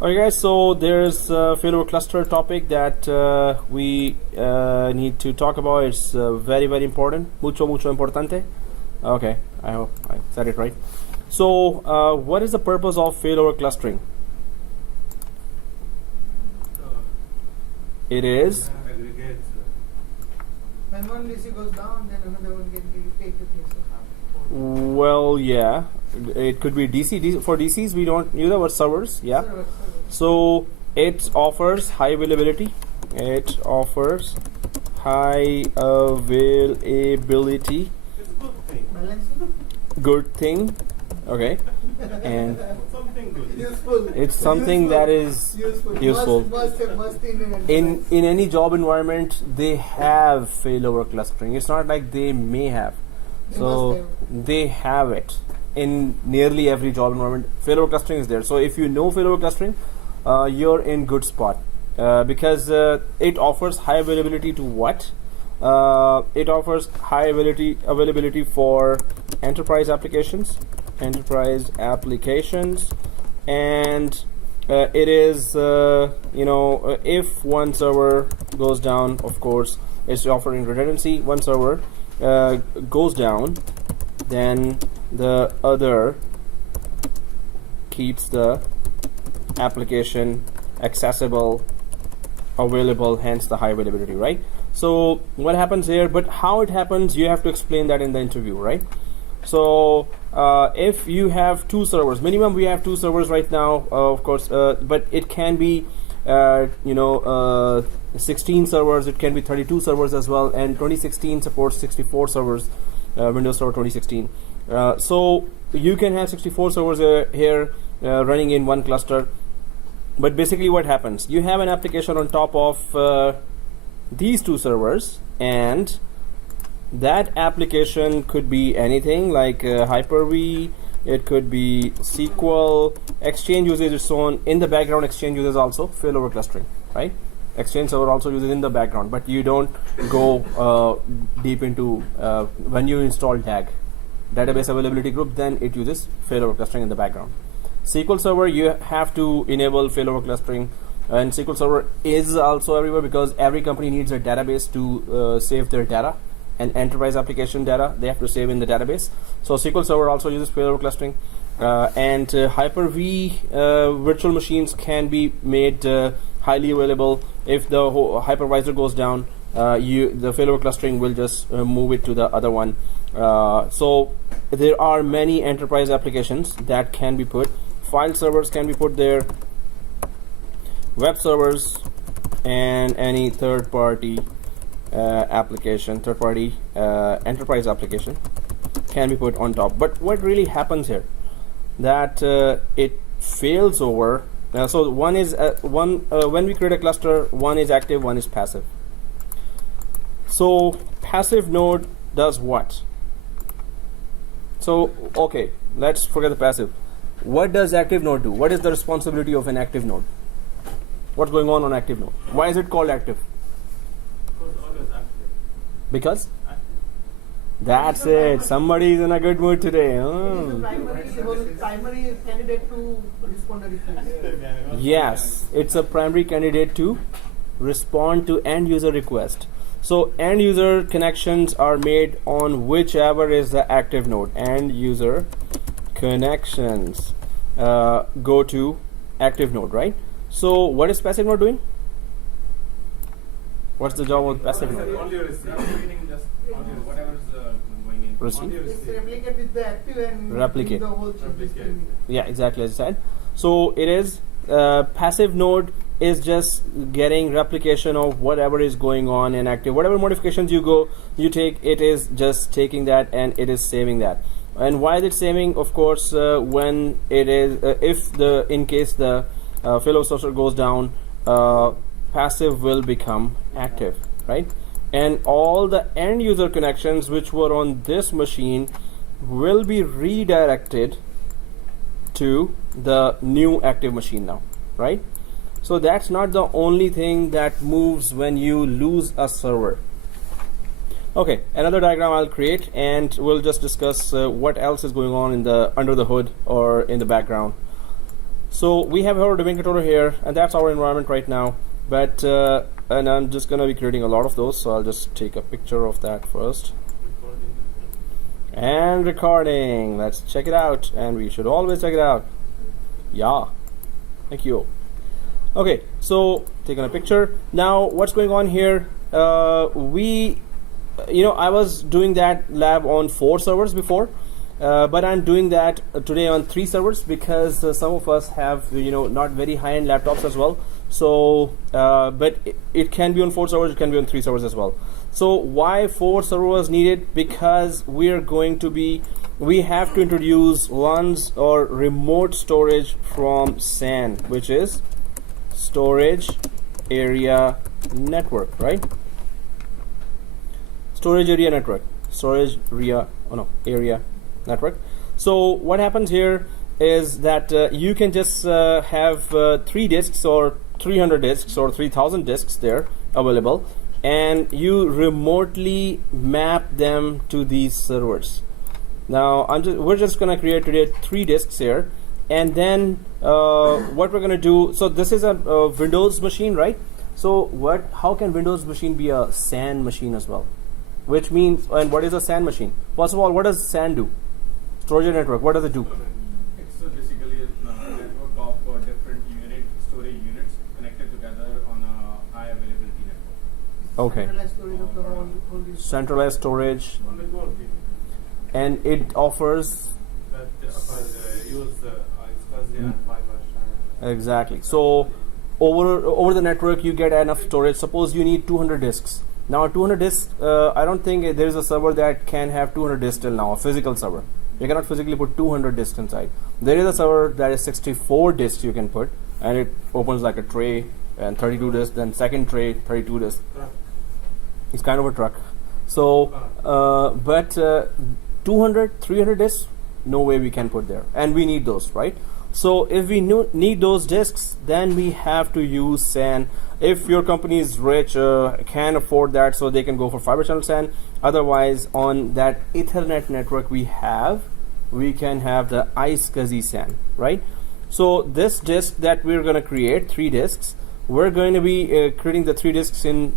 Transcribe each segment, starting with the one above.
Alright guys, so there's a Failovercluster topic that we need to talk about. It's very important, mucho importante. Okay, I hope I said it right. So what is the purpose of failover clustering? It is when one DC goes down, then another one can take the place. Well, yeah, it could be DC. For DCs, we don't use our servers. Yeah. Server. So it offers high availability. It offers high availability. It's a good thing. Balancing. Good thing. Okay. And Something good. Useful. it's something that is useful. Must In any job environment, they have failover clustering. It's not like they may have. So they have it in nearly every job environment. Failover clustering is there. So if you know failover clustering, you're in good spot because it offers high availability to what? It offers high availability for enterprise applications, and it is if one server goes down, of course, it's offering redundancy. One server goes down, then the other keeps the application accessible, available, hence the high availability, right? So what happens here, but how it happens, you have to explain that in the interview, right? So if you have two servers, minimum we have two servers right now, of course, but it can be 16 servers, it can be 32 servers as well, and 2016 supports 64 servers, Windows Server 2016. So you can have 64 servers here running in one cluster. But basically what happens, you have an application on top of these two servers, and that application could be anything like Hyper-V, it could be SQL, Exchange uses its own, in the background Exchange uses also failover clustering, right? Exchange server also uses in the background, but you don't go deep into when you install DAG, database availability group, then it uses failover clustering in the background. SQL Server, you have to enable failover clustering, and SQL Server is also everywhere because every company needs a database to save their data, and enterprise application data they have to save in the database. So SQL Server also uses failover clustering, and Hyper-V virtual machines can be made highly available. If the hypervisor goes down, the failover clustering will just move it to the other one. So there are many enterprise applications that can be put. File servers can be put there, web servers, and any third-party enterprise application can be put on top. But what really happens here, that it fails over. So one is when we create a cluster, one is active, one is passive. So passive node does what? So okay, let's forget the passive. What does active node do? What is the responsibility of an active node? What's going on active node? Why is it called active? Because always active. Because? Active. That's it. Somebody is in a good mood today. He was a primary candidate to respond to request. Yes, it's a primary candidate to respond to end user request. So end user connections are made on whichever is the active node. End user connections go to active node, right? So what is passive node doing? What's the job of passive node? Only receiving just whatever is going in. Receive. It's replicate with the active and Replicate. do the whole Replicate. Yeah, exactly as I said. So it is passive node is just getting replication of whatever is going on in active. Whatever modifications you take, it is just taking that and it is saving that. And why is it saving? Of course, when it is in case the failover cluster goes down, passive will become active, right? And all the end user connections which were on this machine will be redirected to the new active machine now, right? So that's not the only thing that moves when you lose a server. Okay, another diagram I'll create, and we'll just discuss what else is going on in the under the hood or in the background. So we have our domain controller here, and that's our environment right now. But and I'm just gonna be creating a lot of those, so I'll just take a picture of that first. And recording. Let's check it out, and we should always check it out. Yeah, thank you. Okay, so taking a picture. Now, what's going on here? I was doing that lab on 4 servers before, but I'm doing that today on 3 servers because some of us have not very high-end laptops as well. So, but it can be on 4 servers, it can be on 3 servers as well. So why 4 servers needed? Because we have to introduce LUNs or remote storage from SAN, which is storage area network, right? Area network. So what happens here is that you can just have 3 disks or 300 disks or 3000 disks there available, and you remotely map them to these servers. Now we're just gonna create today 3 disks here, and then what we're gonna do, so this is a Windows machine, right? So how can Windows machine be a SAN machine as well? Which means, and what is a SAN machine? First of all, what does SAN do? Storage network, what does it do? It's basically a network of different storage units connected together on a high availability network. Okay. Centralized storage of the whole Centralized storage, and it offers exactly. So over the network you get enough storage. Suppose you need 200 disks. Now 200 disks, I don't think there is a server that can have 200 disks till now, a physical server. You cannot physically put 200 disks inside. There is a server that is 64 disks you can put, and it opens like a tray, and 32 disks, then second tray, 32 disks. It's kind of a truck. So, but 200, 300 disks, no way we can put there, and we need those, right? So if we need those disks, then we have to use SAN. If your company is rich, can afford that, so they can go for fiber channel SAN. Otherwise, on that Ethernet network we can have the iSCSI SAN, right? So this disk that we're going to create, 3 disks, we're going to be creating the 3 disks in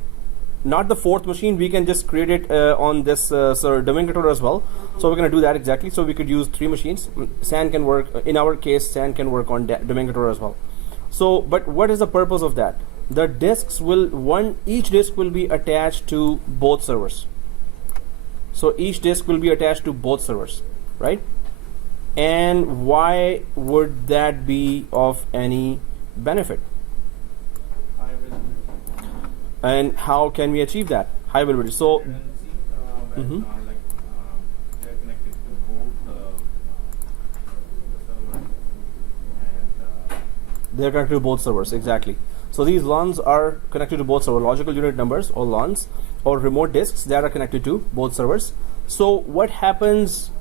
not the 4th machine. We can just create it on this domain controller as well. So we're going to do that exactly. So we could use 3 machines. SAN can work, in our case, SAN can work on domain controller as well. So, but what is the purpose of that? The disks each disk will be attached to both servers. So each disk will be attached to both servers, right? And why would that be of any benefit? And how can we achieve that? High availability. So, they're connected to both the servers, and they're connected to both servers, exactly. So these LUNs are connected to both servers, logical unit numbers or LUNs, or remote disks that are connected to both servers. So what happens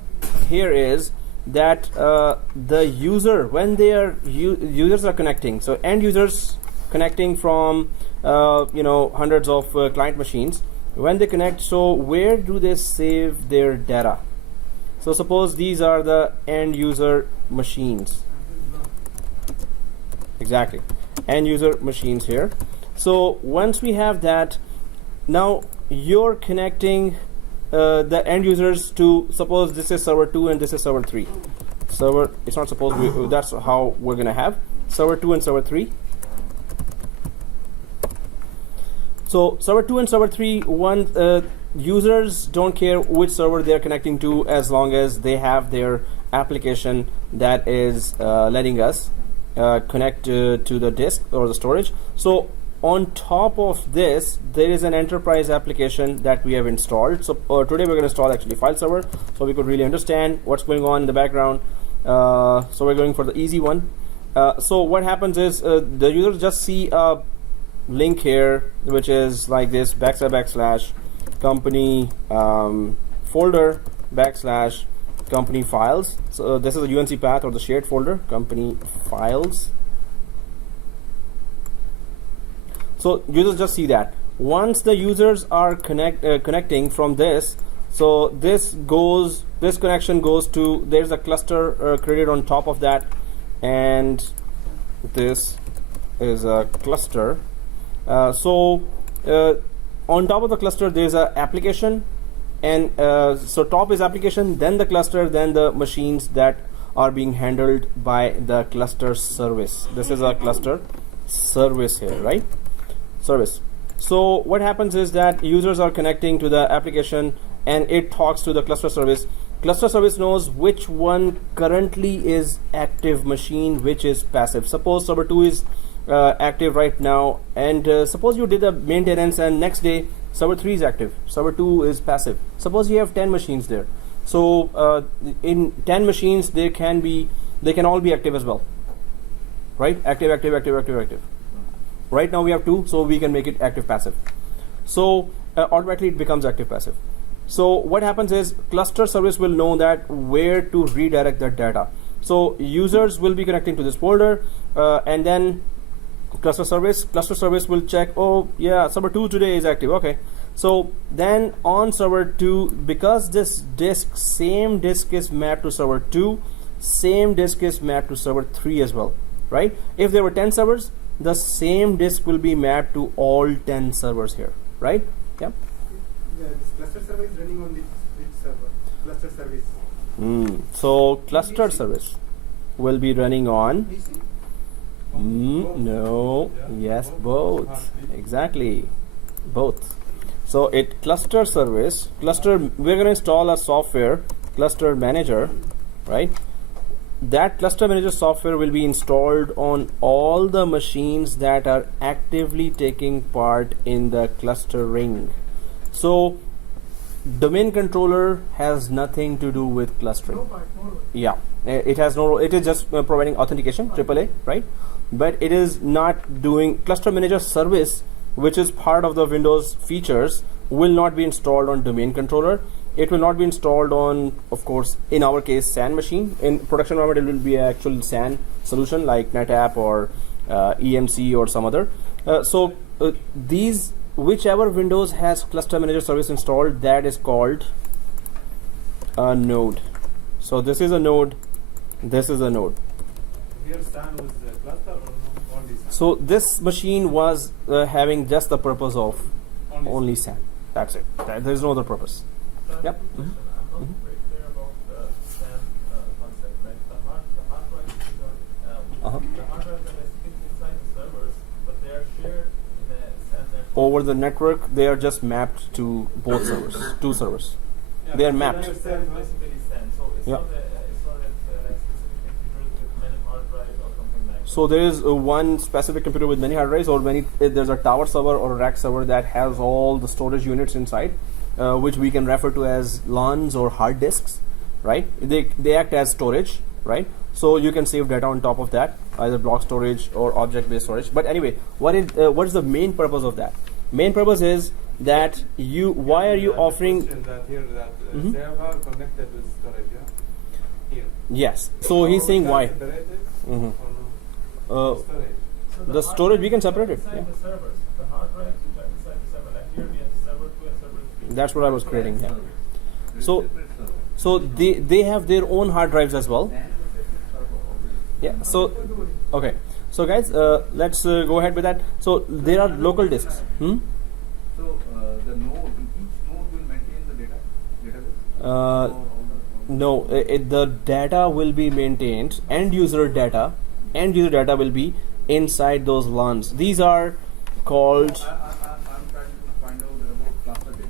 here is that the user, when users are connecting, so end users connecting from hundreds of client machines, when they connect, so where do they save their data? So suppose these are the end user machines. Exactly, end user machines here. So once we have that, now you're connecting the end users to, suppose this is server 2 and this is server 3. It's not supposed that's how we're gonna have server 2 and server 3. So server 2 and server 3, users don't care which server they're connecting to, as long as they have their application that is letting us connect to the disk or the storage. So on top of this, there is an enterprise application that we have installed. So today we're going to install actually file server, so we could really understand what's going on in the background. So we're going for the easy one. So what happens is the users just see a link here, which is like this: // company folder / company files. So this is a UNC path or the shared folder, company files. So users just see that. Once the users are connecting from this, so this connection goes to, there's a cluster created on top of that, and this is a cluster. So on top of the cluster there's a application, and so top is application, then the cluster, then the machines that are being handled by the cluster service. This is a cluster service here, right? Service. So what happens is that users are connecting to the application and it talks to the cluster service. Cluster service knows which one currently is active machine, which is passive. Suppose server 2 is active right now, and suppose you did a maintenance and next day server 3 is active, server 2 is passive. Suppose you have 10 machines there. So in 10 machines they can all be active as well, right? Active, active, active, active, active. Right now we have 2, so we can make it active passive. So automatically it becomes active passive. So what happens is cluster service will know that where to redirect that data. So users will be connecting to this folder, and then cluster service will check, oh yeah, server 2 today is active, okay. So then on server 2, because this disk, same disk is mapped to server 2, same disk is mapped to server 3 as well, right? If there were 10 servers, the same disk will be mapped to all 10 servers here, right? Yeah. This cluster service is running on which server? Cluster service. So cluster service will be running on. PC? No. Yes, both. Exactly, both. So it cluster service, cluster, we're going to install a software, cluster manager, right? That cluster manager software will be installed on all the machines that are actively taking part in the clustering. So domain controller has nothing to do with clustering. No part, no role. Yeah, it has no role. It is just providing authentication, AAA, right? But it is not doing cluster manager service, which is part of the Windows features, will not be installed on domain controller. It will not be installed on, of course, in our case, SAN machine. In production environment, it will be an actual SAN solution like NetApp or EMC or some other. So these, whichever Windows has cluster manager service installed, that is called a node. So this is a node. This is a node. Here SAN was cluster or only SAN? So this machine was having just the purpose of only SAN. That's it. There is no other purpose. Yep. I'm not very clear about the SAN concept. Like the hard drives, the hard drives are sitting inside the servers, but they are shared in the SAN network. Over the network, they are just mapped to both servers, two servers. Yeah, They are but mapped. you SAN is basically SAN, so it's Yeah. not like specific computers with many hard drives or something like that. So there is one specific computer with many hard drives, or there's a tower server or a rack server that has all the storage units inside, which we can refer to as LANs or hard disks, right? They act as storage, right? So you can save data on top of that, either block storage or object-based storage. But anyway, what is the main purpose of that? Main purpose is that why are you offering? That here that Mhm. server connected with storage, yeah? Here. Yes. So he's saying why? Mhm. Storage. So The hard storage, we can drives are separate it, inside yeah. the servers. The hard drives which are inside the server, like here we have server 2 and server 3. That's what I was creating. Yeah. So they have their own hard drives as well. Yeah. So okay. So guys, let's go ahead with that. So there are local disks. So the node, each node will maintain the database? No, the data will be maintained. End user data will be inside those LANs. These are called I'm trying to find out about cluster data.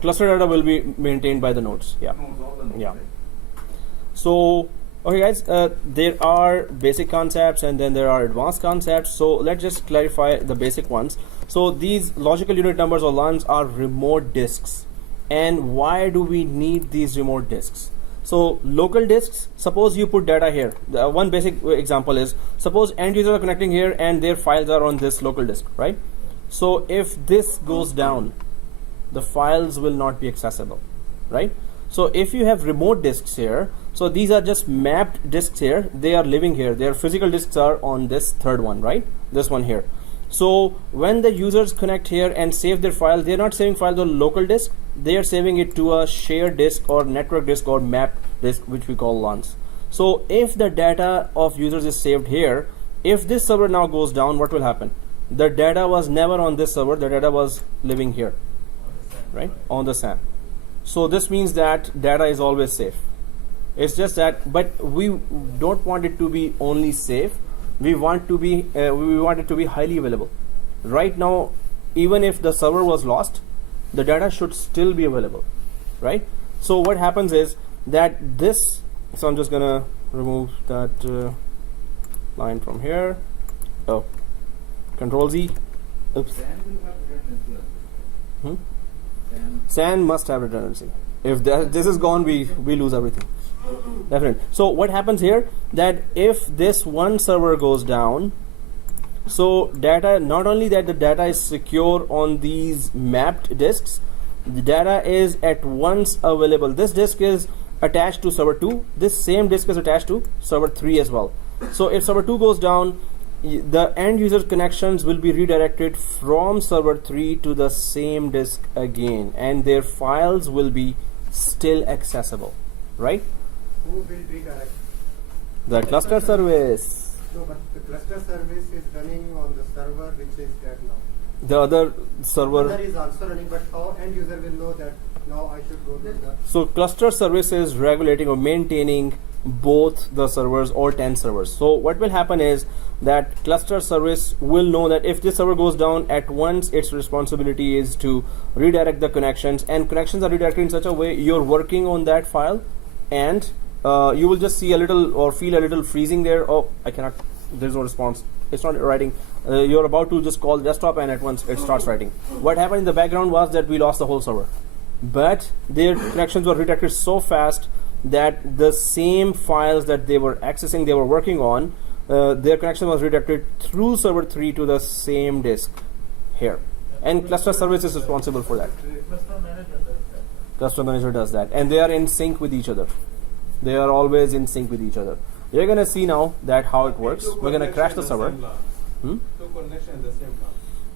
cluster data will be maintained by the nodes. Yeah. Nodes, all the nodes, Yeah. right? So, okay guys, there are basic concepts and then there are advanced concepts. So let's just clarify the basic ones. So these logical unit numbers or LANs are remote disks. And why do we need these remote disks? So local disks, suppose you put data here. One basic example is, suppose end users are connecting here and their files are on this local disk, right? So if this goes down, the files will not be accessible, right? So if you have remote disks here, so these are just mapped disks here, they are living here, their physical disks are on this third one, right? This one here. So when the users connect here and save their file, they're not saving files on local disk, they are saving it to a shared disk or network disk or mapped disk, which we call LANs. So if the data of users is saved here, If this server now goes down, what will happen? The data was never on this server, the data was living here, right? On the SAN. So this means that data is always safe. It's just that, but we don't want it to be only safe. We want to be, we want it to be highly available. Right now, even if the server was lost, the data should still be available, right? So what happens is that this. So I'm just gonna remove that line from here. Oh, Control Z. Oops. SAN will have redundancy also. SAN. SAN must have redundancy. If this is gone, we lose everything. Definitely. So what happens here, that if this one server goes down, so data, not only that the data is secure on these mapped disks, the data is at once available. This disk is attached to server 2. This same disk is attached to server 3 as well. So if server 2 goes down, the end user connections will be redirected from server 3 to the same disk again, and their files will be still accessible, right? Who will redirect? The cluster service. No, but the cluster service is running on the server which is dead now. The other server. Other is also running, but how end user will know that now I should go to the. So cluster service is regulating or maintaining both the servers or 10 servers. So what will happen is that cluster service will know that if this server goes down at once, its responsibility is to redirect the connections, and connections are redirected in such a way you're working on that file, and you will just see a little or feel a little freezing there. Oh, I cannot, there's no response. It's not writing. You're about to just call desktop and at once it starts writing. What happened in the background was that we lost the whole server. But their connections were redirected so fast that the same files that they were accessing, they were working on, their connection was redirected through server 3 to the same disk here. And cluster service is responsible for that. Cluster manager does that. Cluster manager does that. And they are in sync with each other. They are always in sync with each other. You're going to see now that how it works. We're going to crash the server. Two connections in the same plan.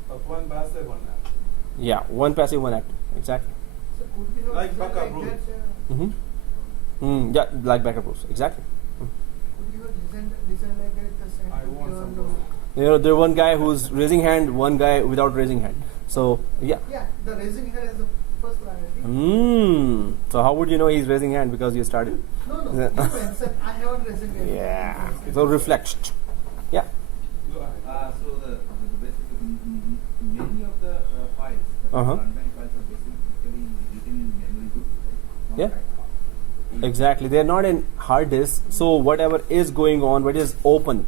But one passive, one active. Yeah, one passive, one active. Exactly. So could we have Like design backup like rules. that, Yeah, like backup rules. Exactly. could you have design like that the same I want some no. You know, there's one guy who's raising hand, one guy without raising hand. So, yeah. Yeah, the raising hand is the first priority. So how would you know he's raising hand? Because you started. No, you mentioned I haven't raised hand. Yeah. So reflect. Yeah. Go ahead. So the basically many of the files, the Uh-huh. runtime files are basically written in memory too, right? Not Yeah. like hard. Exactly. They're not in hard disk. So whatever is going on, what is open,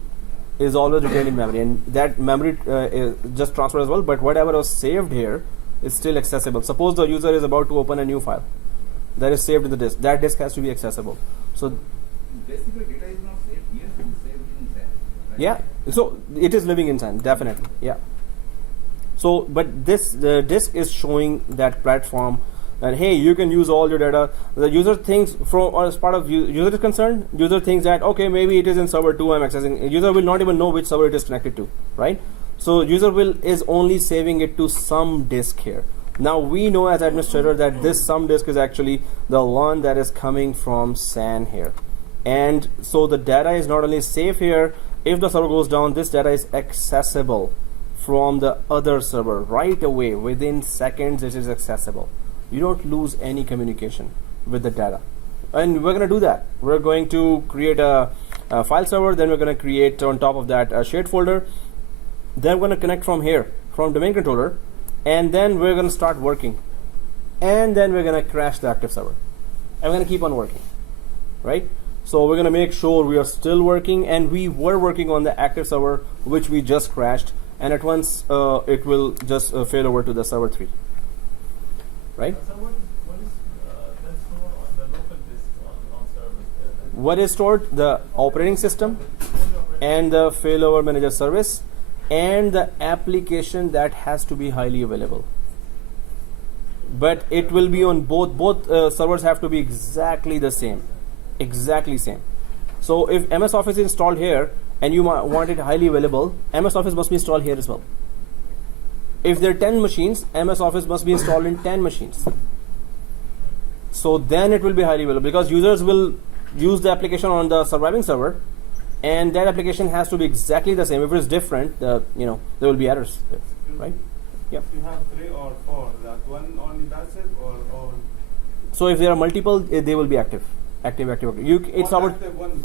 is always retained in memory, and that memory is just transferred as well. But whatever was saved here is still accessible. Suppose the user is about to open a new file that is saved in the disk. That disk has to be accessible. So Basically, data is not saved here, it's saved in SAN. Right? yeah, so it is living in SAN, definitely. Yeah. So, but this disk is showing that platform that hey, you can use all your data. The user thinks from, or as part of user is concerned, user thinks that okay, maybe it is in server 2 I'm accessing. User will not even know which server it is connected to, right? So user is only saving it to some disk here. Now we know as administrator that this some disk is actually the one that is coming from SAN here. And so the data is not only safe here, if the server goes down, this data is accessible from the other server right away. Within seconds it is accessible. You don't lose any communication with the data. And we're going to do that. We're going to create a file server, then we're going to create on top of that a shared folder. Then we're going to connect from here, from domain controller, and then we're going to start working. And then we're going to crash the active server. And we're going to keep on working, right? So we're going to make sure we are still working, and we were working on the active server, which we just crashed, and at once it will just fail over to the server 3, right? So what is then stored on the local disk on server? What is stored? The operating system and the failover manager service and the application that has to be highly available. But it will be on both servers have to be exactly the same. Exactly same. So if MS Office is installed here and you want it highly available, MS Office must be installed here as well. If there are 10 machines, MS Office must be installed in 10 machines. So then it will be highly available because users will use the application on the surviving server, and that application has to be exactly the same. If it's different, there will be errors, right? Yeah. If you have 3 or 4, that one only passive or all? So if there are multiple, they will be active. It's One our active, one,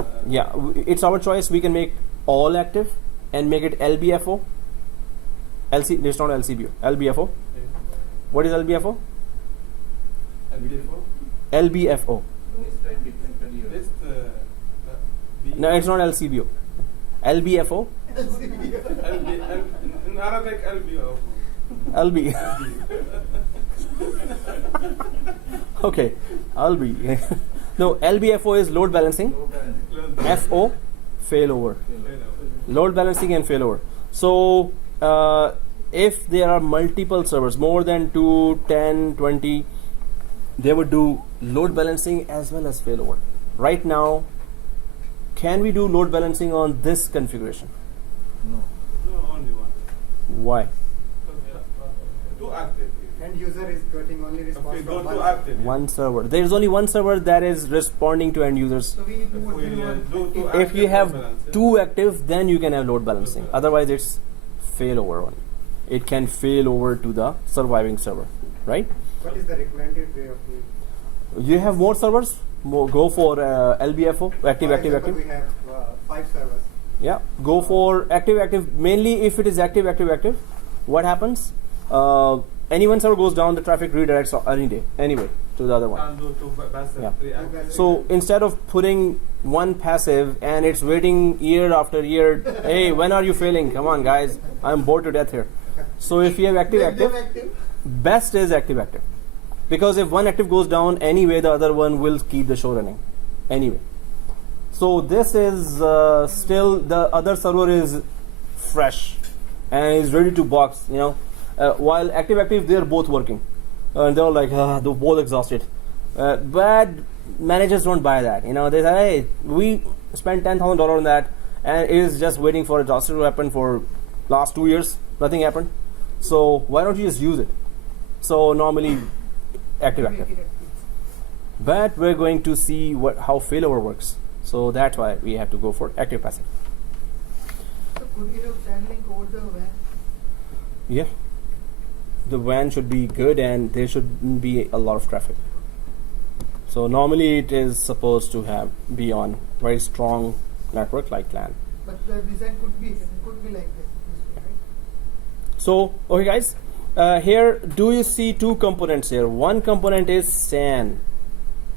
it's our choice. We can make all active and make it LBFO. It's not LCBO. LBFO. What is LBFO? LBFO? LBFO. List, B. No, it's not LCBO. LBFO. In Arabic, LBFO. LB. Okay, LB. No, LBFO is load balancing. FO, failover. Load balancing and failover. So if there are multiple servers, more than 2, 10, 20, they would do load balancing as well as failover. Right now, can we do load balancing on this configuration? No. No, only one. Why? Two active. End user is getting only response Okay, go from to one. active. One server. There is only one server that is responding to end users. So we need to If we do two If active you have balances. 2 active, then you can have load balancing. Otherwise, it's failover one. It can fail over to the surviving server, right? What is the recommended way of doing? You have more servers. Go for LBFO, active, For active, example, active. we have 5 servers. Yeah, go for active, active. Mainly if it is active, active, active. What happens? Any one server goes down, the traffic redirects any day, anyway, to the other one. Can do two passive, Yeah. 3 active. So instead of putting one passive and it's waiting year after year, hey, when are you failing? Come on, guys, I'm bored to death here. So if you have active, Make them active, best is active, active. Because if one active goes down, anyway, the other one will keep the show running. Anyway. So this is still, the other server is fresh and is ready to box, while active, they're both working. And they're like, they're both exhausted. Bad managers don't buy that. They say, hey, we spent $10,000 on that and it is just waiting for a disaster to happen for last 2 years. Nothing happened. So why don't you just use it? So normally active. But we're going to see how failover works. So that's why we have to go for active passive. So could we have channeling over the WAN? Yeah. The WAN should be good and there shouldn't be a lot of traffic. So normally it is supposed to be on very strong network like LAN. But the design could be like this, right? So, okay guys, here do you see 2 components here? One component is SAN.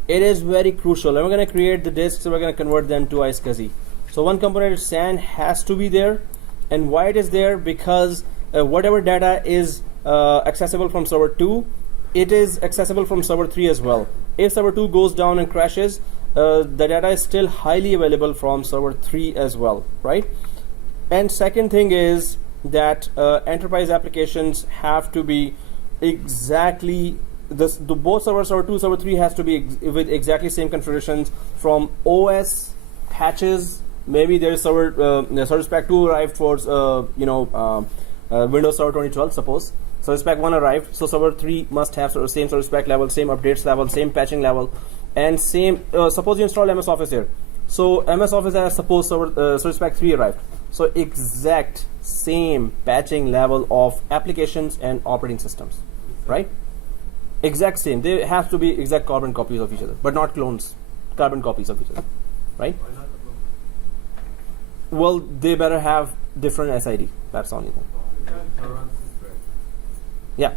It is very crucial. And we're going to create the disks, so we're going to convert them to iSCSI. So one component is SAN has to be there. And why it is there? Because whatever data is accessible from server 2, it is accessible from server 3 as well. If server 2 goes down and crashes, the data is still highly available from server 3 as well, right? And second thing is that enterprise applications have to be exactly both server 2, server 3 has to be with exactly same configurations from OS patches. Maybe there is service pack 2 arrived for Windows Server 2012, suppose. Service pack 1 arrived, so server 3 must have same service pack level, same updates level, same patching level, and same. Suppose you install MS Office here. So MS Office has suppose service pack 3 arrived. So exact same patching level of applications and operating systems, right? Exact same. They have to be exact carbon copies of each other, but not clones. Carbon copies of each other, right? Why not the clone? Well, they better have different SID. That's the only thing. You can't run system. Yeah.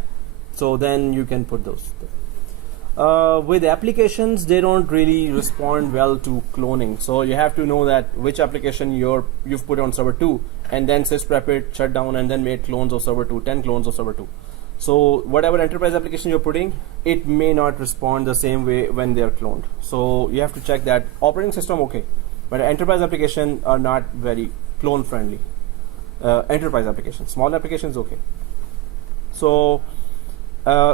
So then you can put those. With applications, they don't really respond well to cloning. So you have to know that which application you've put on server 2, and then sysprep it, shut down, and then made clones of server 2, 10 clones of server 2. So whatever enterprise application you're putting, it may not respond the same way when they are cloned. So you have to check that. Operating system, okay, but enterprise application are not very clone friendly. Enterprise applications, small applications, okay. So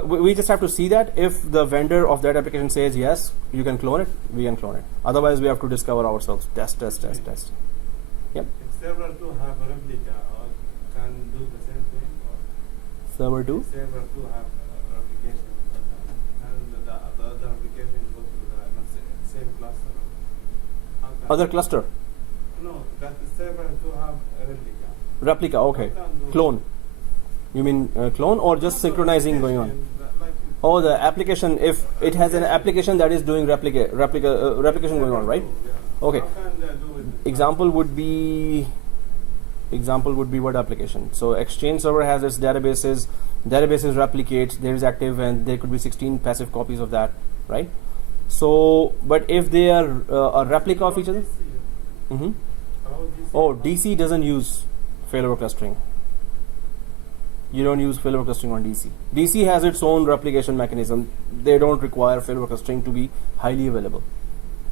we just have to see that if the vendor of that application says yes, you can clone it, we can clone it. Otherwise, we have to discover ourselves. Test. Yep. If server 2 have a replica, or can do the same thing, or Server 2. server 2 have replication, and the other application go to the same cluster. How can- Other cluster. No, that the server to have a replica. Replica, okay. You can do- Clone. You mean clone or just Also synchronizing going on? application, like Oh, the application, if it has an application that is doing replication going on, right? Yeah. Okay. How can they do it? Example would be what application? So Exchange server has its databases replicate, there is active, and there could be 16 passive copies of that, right? So, but if they are a replica of each other, mm-hmm. Oh, DC doesn't use failover clustering. You don't use failover clustering on DC. DC has its own replication mechanism. They don't require failover clustering to be highly available.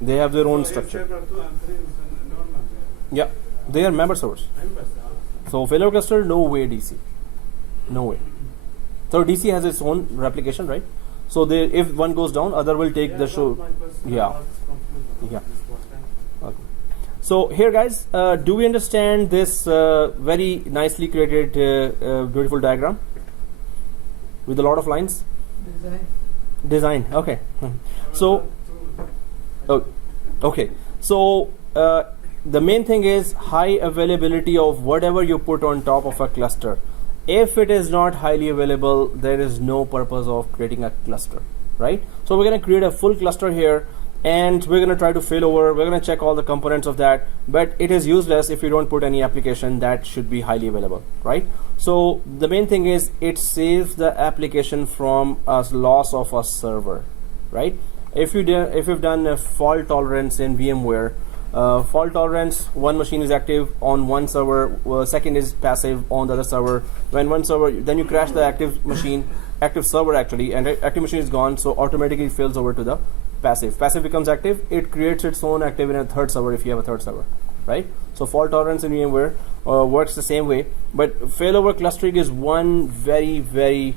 They have their own structure. Server 2 and 3 is normal. Yeah, they are member servers. Members, So failover cluster, no way DC. No way. So DC has its own replication, right? So they, if one goes down, other will take the show. Yeah. Yeah. Okay. So here, guys, do we understand this very nicely created, beautiful diagram with a lot of lines? Design. Okay. So, okay. So the main thing is high availability of whatever you put on top of a cluster. If it is not highly available, there is no purpose of creating a cluster, right? So we're going to create a full cluster here, and we're going to try to fail over. We're going to check all the components of that, but it is useless if you don't put any application that should be highly available, right? So the main thing is it saves the application from a loss of a server, right? If you've done a fault tolerance in VMware, fault tolerance, one machine is active on one server, second is passive on the other server. When one server, then you crash the active server actually, and active machine is gone, so automatically fails over to the passive. Passive becomes active, it creates its own active in a third server if you have a third server, right? So fault tolerance in VMware works the same way, but failover clustering is one very, very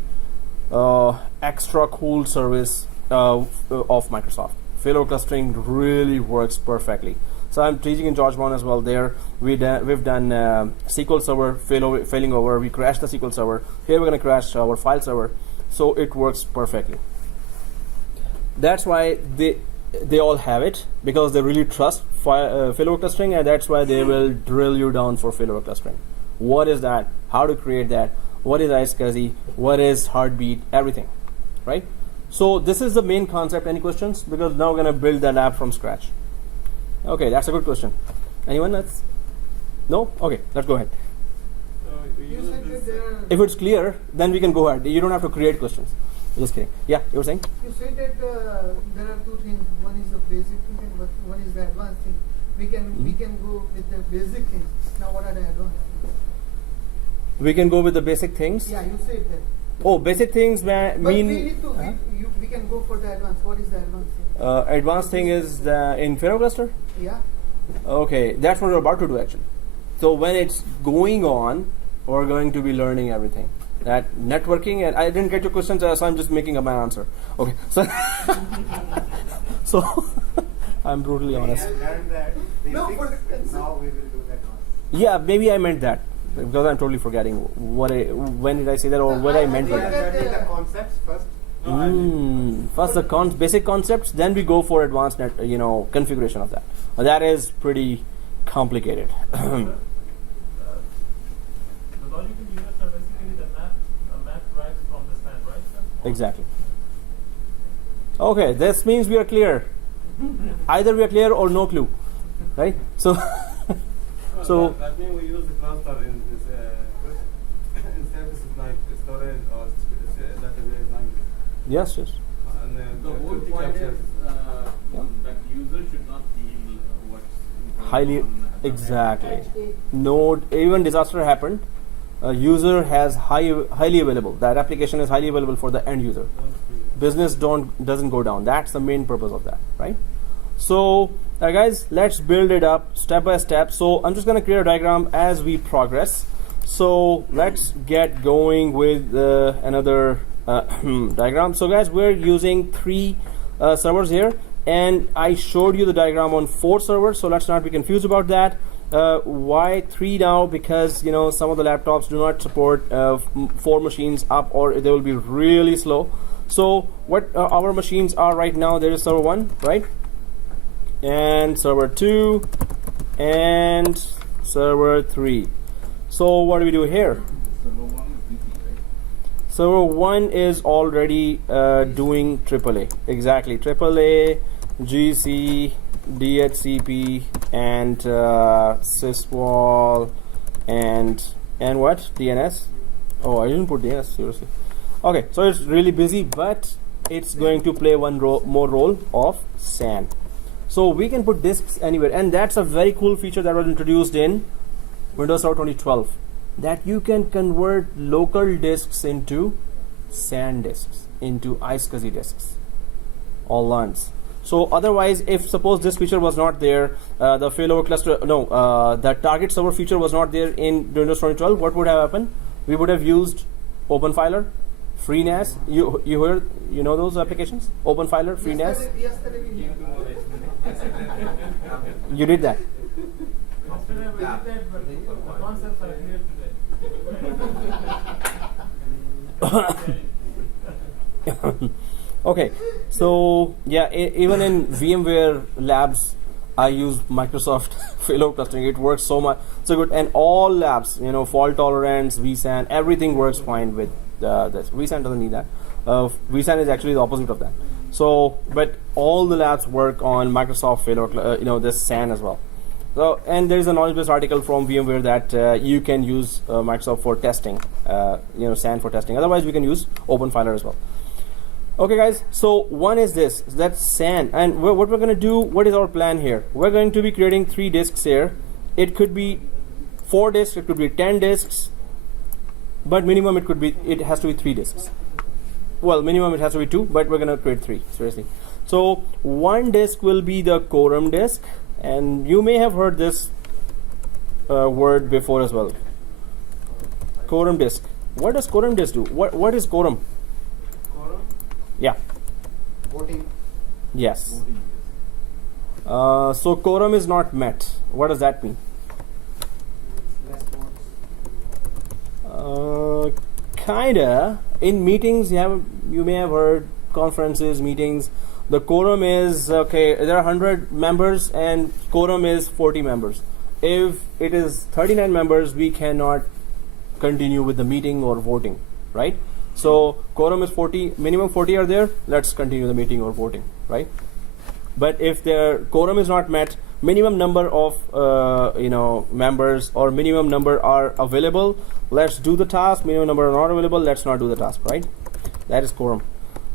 extra cool service of Microsoft. Failover clustering really works perfectly. So I'm teaching in George Brown as well. There we've done SQL server failing over. We crashed the SQL server. Here we're going to crash our file server. So it works perfectly. That's why they all have it, because they really trust failover clustering, and that's why they will drill you down for failover clustering. What is that? How to create that? What is iSCSI? What is heartbeat? Everything, right? So this is the main concept. Any questions? Because now we're going to build that app from scratch. Okay, that's a good question. Anyone else? No? Okay, let's go ahead. You said that there are, If it's clear, then we can go ahead. You don't have to create questions. Just kidding. Yeah, you were saying? you said that there are two things. One is the basic thing and one is the advanced thing. We can go with the basic things. Now what are the advanced things? We can go with the basic things. Yeah, you said that. Oh, basic things But mean. we need to we can go for the advanced. What is the advanced thing? Advanced thing is the in Failovercluster. Yeah. Okay, that's what we're about to do actually. So when it's going on, we're going to be learning everything. That networking, and I didn't get your questions, so I'm just making up my answer. Okay, so so I'm brutally honest. We learned that No, basics, now we will do that one. Yeah, maybe I meant that, because I'm totally forgetting when did I say that, or what I meant We by are that. learning the concepts first. First the basic concepts, then we go for advanced configuration of that. That is pretty complicated. The logical units are basically the map right from the stand, right, sir? Exactly. Okay, this means we are clear. Either we are clear or no clue, right? So so that means we use the cluster in this in services like storage or database language. yes. And The whole to point capture- is that user should not feel what's Highly, going on at the exactly. Node, even disaster happened, user has highly available. That application is highly available for the end user. Business doesn't go down. That's the main purpose of that, right? So guys, let's build it up step by step. So I'm just going to create a diagram as we progress. So let's get going with another diagram. So guys, we're using 3 servers here, and I showed you the diagram on 4 servers, so let's not be confused about that. Why 3 now? Because some of the laptops do not support 4 machines up, or they will be really slow. So what our machines are right now, there is server 1, right, and server 2, and server 3. So what do we do here? Server 1 is DC, right? Server 1 is already doing AAA. Exactly. AAA, GC, DHCP, and syswall, and what? DNS? Oh, I didn't put DNS, seriously. Okay, so it's really busy, but it's going to play one more role of SAN. So we can put disks anywhere, and that's a very cool feature that was introduced in Windows Server 2012, that you can convert local disks into SAN disks, into iSCSI disks, all once. So otherwise, if suppose this feature was not there, the failover cluster, the target server feature was not there in Windows 2012, what would have happened? We would have used OpenFiler, FreeNAS. You know those applications? OpenFiler, FreeNAS. Yesterday we did. You did that. Yesterday we did that, but the concepts are clear today. Okay, so yeah, even in VMware labs, I use Microsoft Failover clustering. It works so good, and all labs, fault tolerance, vSAN, everything works fine with this. vSAN doesn't need that. vSAN is actually the opposite of that. So, but all the labs work on Microsoft Failover, this SAN as well. So, and there is a knowledge base article from VMware that you can use Microsoft for testing, SAN for testing. Otherwise, we can use OpenFiler as well. Okay, guys. So one is this. That's SAN, and what we're going to do. What is our plan here? We're going to be creating 3 disks here. It could be 4 disks. It could be 10 disks. But minimum it has to be 3 disks. Well, minimum it has to be 2, but we're going to create 3. Seriously. So one disk will be the Quorum disk, and you may have heard this word before as well. Quorum disk. What does Quorum disk do? What is Quorum? Yeah. Voting. Yes. So quorum is not met. What does that mean? Less votes. Kinda. In meetings, you may have heard conferences, meetings. The quorum is okay. There are 100 members, and quorum is 40 members. If it is 39 members, we cannot continue with the meeting or voting, right? So quorum is 40, minimum 40 are there, let's continue the meeting or voting, right? But if the quorum is not met, minimum number of members or minimum number are available, let's do the task. Minimum number are not available, let's not do the task, right? That is quorum.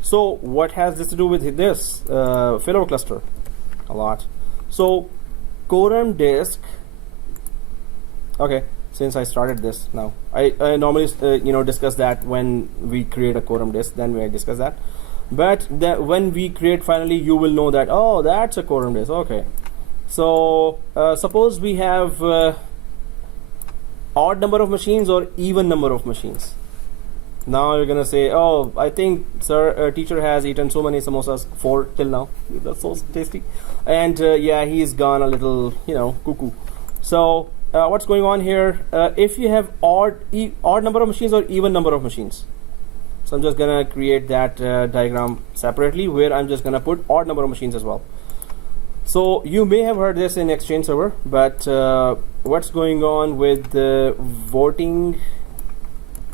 So what has this to do with this failover cluster? A lot. So quorum disk, okay. Since I started this now, I normally discuss that when we create a quorum disk, then we discuss that. But when we create finally, you will know that, oh, that's a quorum disk. Okay, so suppose we have odd number of machines or even number of machines. Now you're gonna say, oh, I think teacher has eaten so many samosas, 4 till now. That's so tasty, and yeah, he's gone a little cuckoo. So what's going on here? If you have odd number of machines or even number of machines, so I'm just gonna create that diagram separately, where I'm just gonna put odd number of machines as well. So you may have heard this in Exchange server, but what's going on with the voting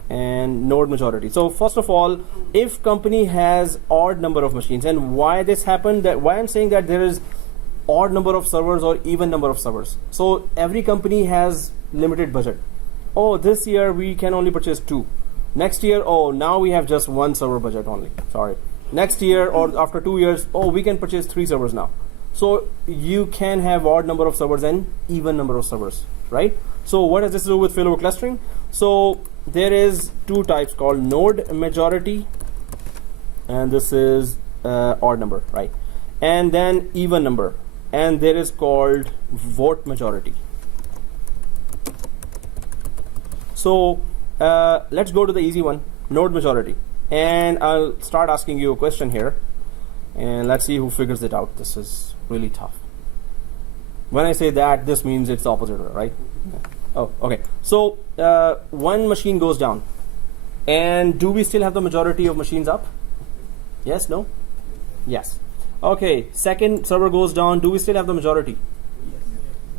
and node majority? So first of all, if company has odd number of machines, and why this happened, that why I'm saying that there is odd number of servers or even number of servers. So every company has limited budget. Oh, this year we can only purchase 2. Next year, oh, now we have just 1 server budget only. Sorry. Next year or after 2 years, oh, we can purchase 3 servers now. So you can have odd number of servers and even number of servers, right? So what has this to do with failover clustering? So there is 2 types called node majority, and this is odd number, right? And then even number. And there is called vote majority. So let's go to the easy one, node majority. And I'll start asking you a question here, and let's see who figures it out. This is really tough. When I say that, this means it's the opposite, right? Oh, okay. So one machine goes down, and do we still have the majority of machines up? Yes, no? Yes. Okay, second server goes down. Do we still have the majority?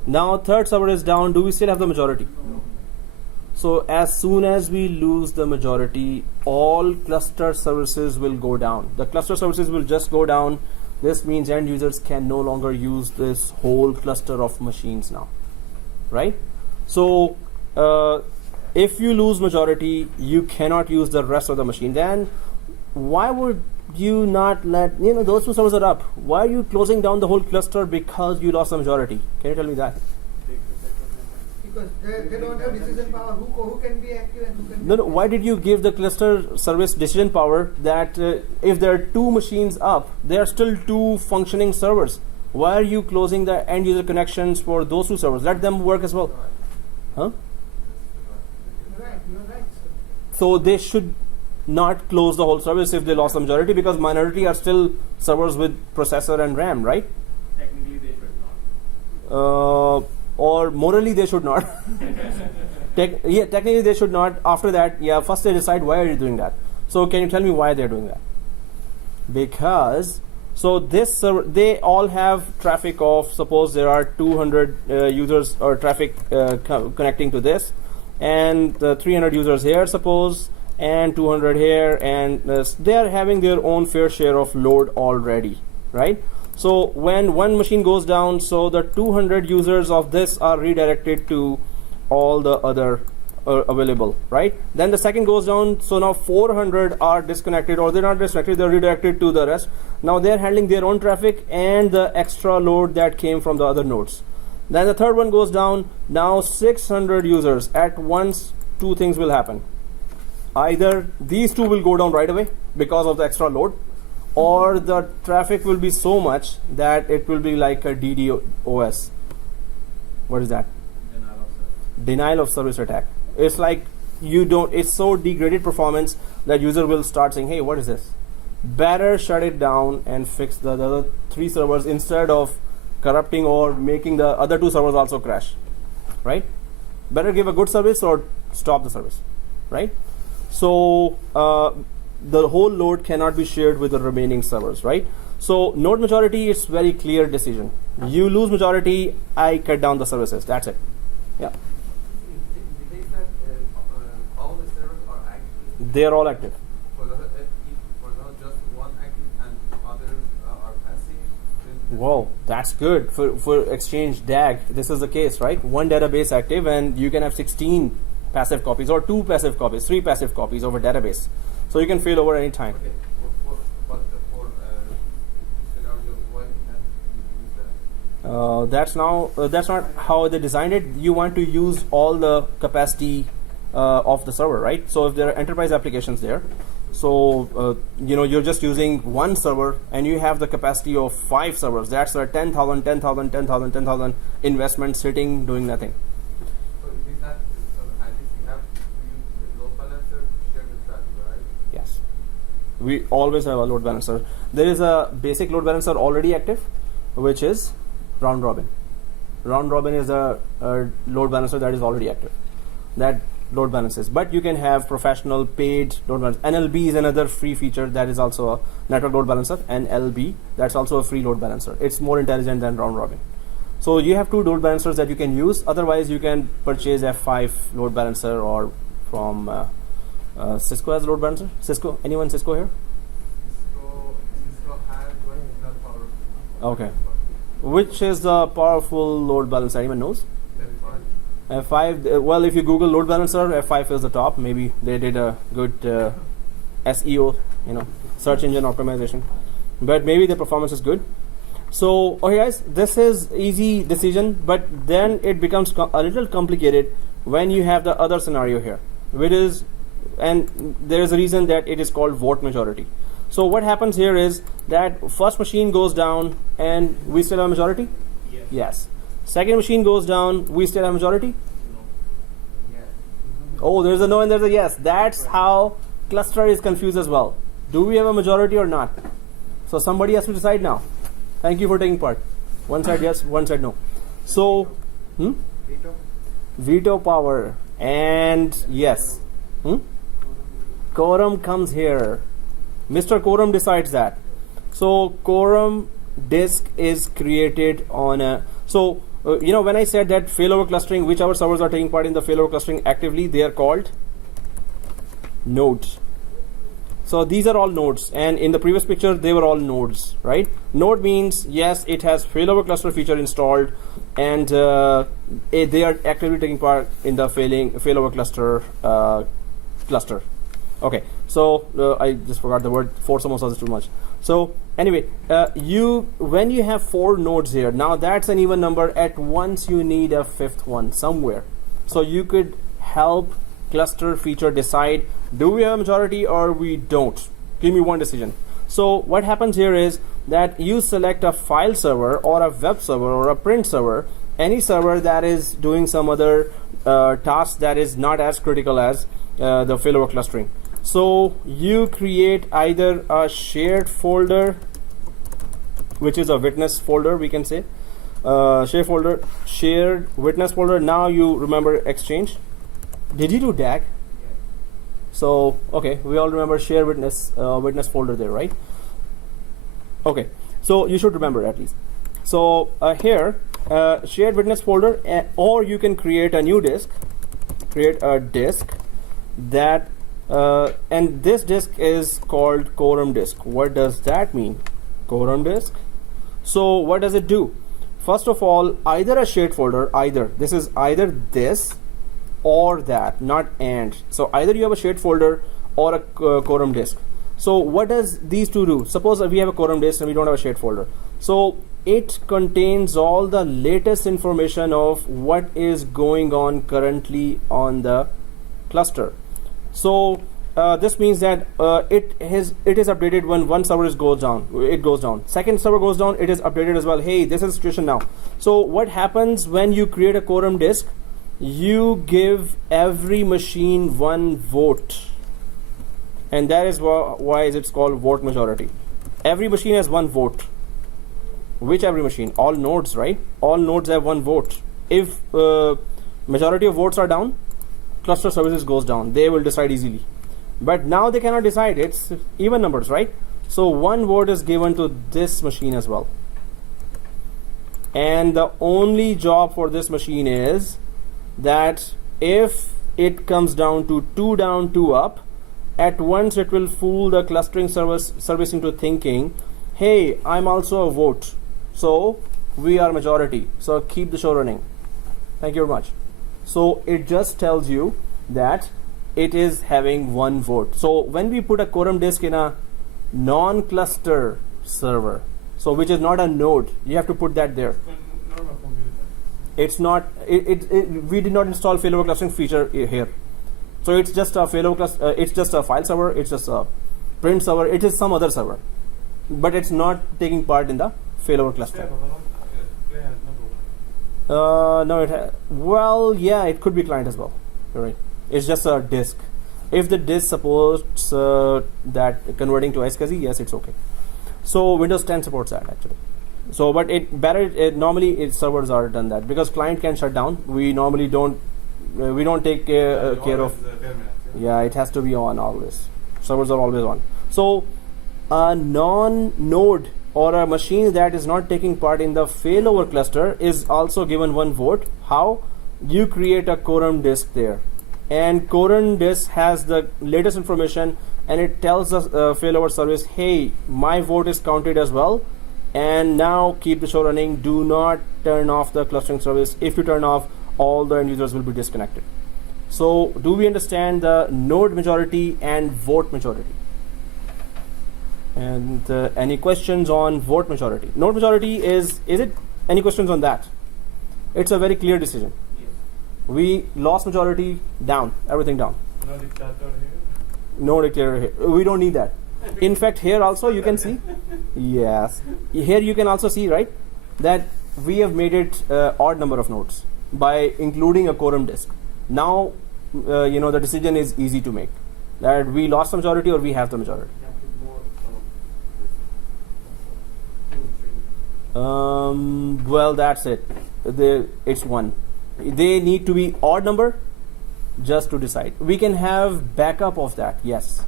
Now third server is down. Do we still have the majority? So as soon as we lose the majority, all cluster services will go down. The cluster services will just go down. This means end users can no longer use this whole cluster of machines now, right? So if you lose majority, you cannot use the rest of the machine. Then why would you not let, those two servers are up? Why are you closing down the whole cluster because you lost the majority? Can you tell me that? Because they don't have decision power. Who can be active and who can No, why did you give the cluster service decision power that if there are two machines up, there are still two functioning servers? Why are you closing the end user connections for those two servers? Let them work as well. Huh? You're right, sir. So they should not close the whole service if they lost the majority, because minority are still servers with processor and RAM, right? Technically, they should not. Or morally they should not. Technically they should not. After that, first they decide why are you doing that. So can you tell me why they're doing that? Because this server, they all have traffic of, suppose there are 200 users or traffic connecting to this, and 300 users here, suppose, and 200 here, and they are having their own fair share of load already, right? So when one machine goes down, so the 200 users of this are redirected to all the other available, right? Then the second goes down, so now 400 are disconnected, or they're not disconnected, they're redirected to the rest. Now they're handling their own traffic and the extra load that came from the other nodes. Then the third one goes down, now 600 users. At once, two things will happen. Either these two will go down right away because of the extra load, or the traffic will be so much that it will be like a DDoS. What is that? Denial of service attack. It's like it's so degraded performance that user will start saying, hey, what is this? Better shut it down and fix the other three servers instead of corrupting or making the other two servers also crash, right? Better give a good service or stop the service, right? So the whole load cannot be shared with the remaining servers, right? So node majority is very clear decision. You lose majority, I cut down the services. That's it. Yeah. They say that all the servers are active. They are all active. For not just one active and others are passive. Whoa, that's good for Exchange DAG. This is the case, right? One database active, and you can have 16 passive copies, or 2 passive copies, 3 passive copies over database. So you can fail over any time. Okay. But for scenario, why can't you use that? That's not how they designed it. You want to use all the capacity of the server, right? So if there are enterprise applications there, so you're just using one server and you have the capacity of 5 servers. That's a 10,000 investment sitting doing nothing. So it is that at least you have to use the load balancer to share the traffic, right? Yes. We always have a load balancer. There is a basic load balancer already active, which is round robin. Round robin is a load balancer that is already active. That load balances, but you can have professional paid load balancer. NLB is another free feature that is also a network load balancer. NLB, that's also a free load balancer. It's more intelligent than round robin. So you have 2 load balancers that you can use. Otherwise, you can purchase F5 load balancer, or from Cisco has load balancer. Cisco, anyone Cisco here? Cisco has one enough power. Okay. Which is the powerful load balancer? Anyone knows? F5. Well, if you Google load balancer, F5 is the top. Maybe they did a good SEO, search engine optimization. But maybe the performance is good. So, okay, guys, this is easy decision, but then it becomes a little complicated when you have the other scenario here, which is, and there is a reason that it is called vote majority. So what happens here is that first machine goes down and we still have majority? Yes. Second machine goes down, we still have majority? Yes. Oh, there's a no and there's a yes. That's how cluster is confused as well. Do we have a majority or not? So somebody has to decide now. Thank you for taking part. One side yes, one side no. So, veto power and yes. Quorum comes here. Mr. Quorum decides that. So Quorum disk is created on a, so when I said that failover clustering, whichever servers are taking part in the failover clustering actively, they are called nodes. So these are all nodes, and in the previous picture they were all nodes, right? Node means yes, it has failover cluster feature installed, and they are actively taking part in the failover cluster. Okay, so I just forgot the word. 4 samosas is too much. So anyway, when you have 4 nodes here, now that's an even number. At once you need a 5th one somewhere, so you could help cluster feature decide, do we have a majority or we don't? Give me one decision. So what happens here is that you select a file server or a web server or a print server, any server that is doing some other task that is not as critical as the failover clustering. So you create either a shared folder, which is a witness folder, we can say, shared witness folder. Now you remember Exchange. Did you do DAG? Yeah. So okay, we all remember share witness folder there, right? Okay, so you should remember at least. So here, shared witness folder, or you can create a new disk, create a disk that, and this disk is called Quorum disk. What does that mean? Quorum disk. So what does it do? First of all, either a shared folder, this is either this or that, not and. So either you have a shared folder or a Quorum disk. So what does these two do? Suppose we have a Quorum disk and we don't have a shared folder. So it contains all the latest information of what is going on currently on the cluster. So this means that it is updated when one server goes down. It goes down. Second server goes down. It is updated as well. Hey, this is the situation now. So what happens when you create a Quorum disk? You give every machine one vote, and that is why it's called vote majority. Every machine has one vote. Which every machine? All nodes, right? All nodes have one vote. If majority of votes are down, cluster services goes down. They will decide easily. But now they cannot decide. It's even numbers, right? So one vote is given to this machine as well. And the only job for this machine is that if it comes down to 2 down, 2 up, at once it will fool the clustering service into thinking, hey, I'm also a vote, so we are majority, so keep the show running. Thank you very much. So it just tells you that it is having one vote. So when we put a Quorum disk in a non-cluster server, so which is not a node, you have to put that there. Normal computer. It's not. We did not install failover clustering feature here, so it's just a failover cluster. It's just a file server. It's just a print server. It is some other server, but it's not taking part in the failover cluster. No, well, yeah, it could be client as well. You're right. It's just a disk. If the disk supports that converting to iSCSI, yes, it's okay. So Windows 10 supports that actually. So, but normally servers are done that because client can shut down. We normally don't take care of. Yeah, it has to be on always. Servers are always on. So a non-node or a machine that is not taking part in the failover cluster is also given one vote. How? You create a Quorum disk there, and Quorum disk has the latest information, and it tells the failover service, hey, my vote is counted as well. And now keep the show running. Do not turn off the clustering service. If you turn off, all the end users will be disconnected. So do we understand the node majority and vote majority? And any questions on vote majority? Node majority is it? Any questions on that? It's a very clear decision. Yes. We lost majority, down, everything down. No dictator here. No dictator here. We don't need that. In fact, here also you can see, yes, here you can also see, right, that we have made it odd number of nodes by including a Quorum disk. Now, the decision is easy to make, that we lost the majority or we have the majority. Well, that's it. It's one. They need to be odd number just to decide. We can have backup of that, yes.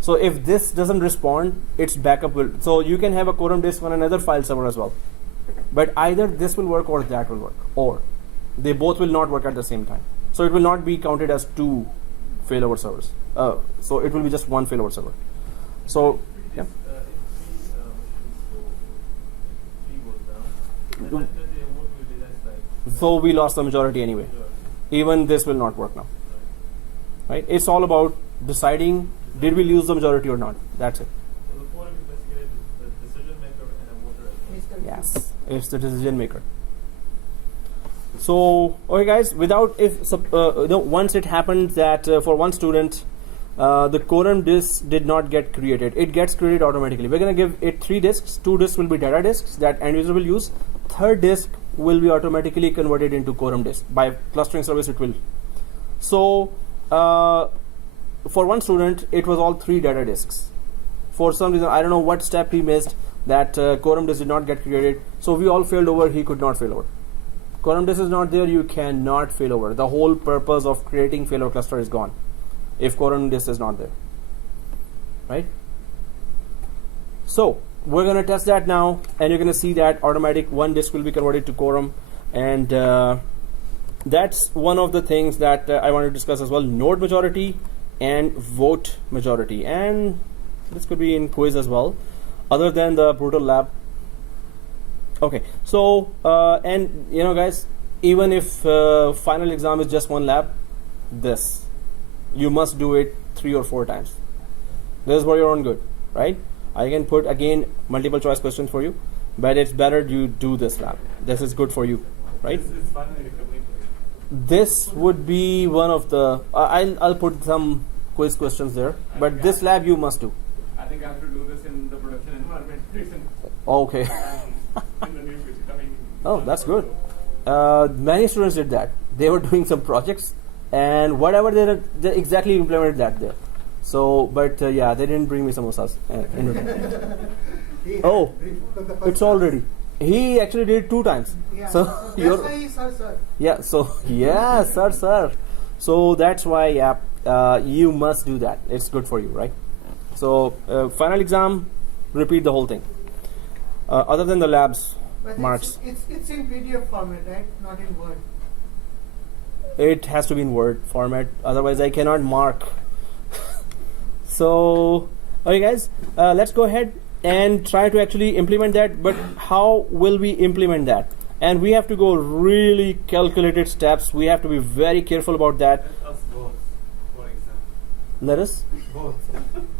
So if this doesn't respond, its backup will. So you can have a Quorum disk on another file server as well. But either this will work or that will work, or they both will not work at the same time. So it will not be counted as two failover servers. So it will be just one failover server. So yeah. So we lost the majority anyway. Even this will not work now. Right? It's all about deciding, did we lose the majority or not? That's it. So the quorum is basically the decision maker and a voter as well. Yes, it's the decision maker. So, okay, guys. Once it happened that for one student, the quorum disk did not get created. It gets created automatically. We're gonna give it 3 disks. 2 disks will be data disks that end user will use. Third disk will be automatically converted into quorum disk by clustering service. It will. So, for one student, it was all 3 data disks. For some reason, I don't know what step he missed. That quorum disk did not get created. So we all failed over. He could not fail over. Quorum disk is not there. You cannot fail over. The whole purpose of creating failover cluster is gone if quorum disk is not there. Right? So we're going to test that now, and you're going to see that automatic one disk will be converted to quorum, and that's one of the things that I want to discuss as well: node majority and vote majority, and this could be in quiz as well, other than the brutal lab. Okay, so and guys, even if final exam is just one lab, this you must do it 3 or 4 times. This is for your own good, right? I can put again multiple choice questions for you, but it's better you do this lab. This is good for you, right? This is finally complete. This would be one of the. I'll put some quiz questions there, but this lab you must do. I think I have to do this in the production environment. Okay. In the near future coming. Oh, that's good. Many students did that. They were doing some projects, and whatever they exactly implemented that there. So, but yeah, they didn't bring me samosas. Oh, it's all ready. He actually did 2 times. Yeah. So That's you're. why he, sir. Yeah. So yeah, sir. So that's why you must do that. It's good for you, right? So final exam, repeat the whole thing. Other than the labs But marks, it's in PDF format, right? Not in Word. it has to be in Word format. Otherwise, I cannot mark. So, okay, guys, let's go ahead and try to actually implement that. But how will we implement that? And we have to go really calculated steps. We have to be very careful about that. Let us vote for exam. Let us Vote.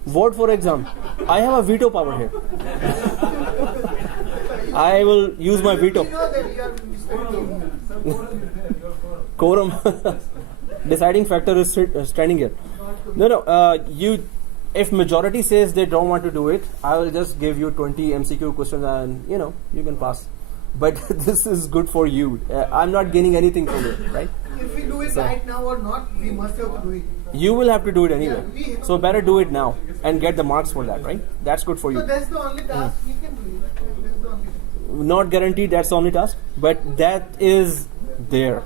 vote for exam. I have a veto power here. I will use my veto. We know that you are mistaken. Quorum deciding factor is standing here. No. If majority says they don't want to do it, I will just give you 20 MCQ questions and you can pass. But this is good for you. I'm not gaining anything from it, right? If we do it right now or not, we must have to do it. You will have to do it anyway. Yeah, So better do it now and get the marks for that, right? That's good for So you. that's the only task we can do it. That's the only task. Not guaranteed that's the only task, but that is there.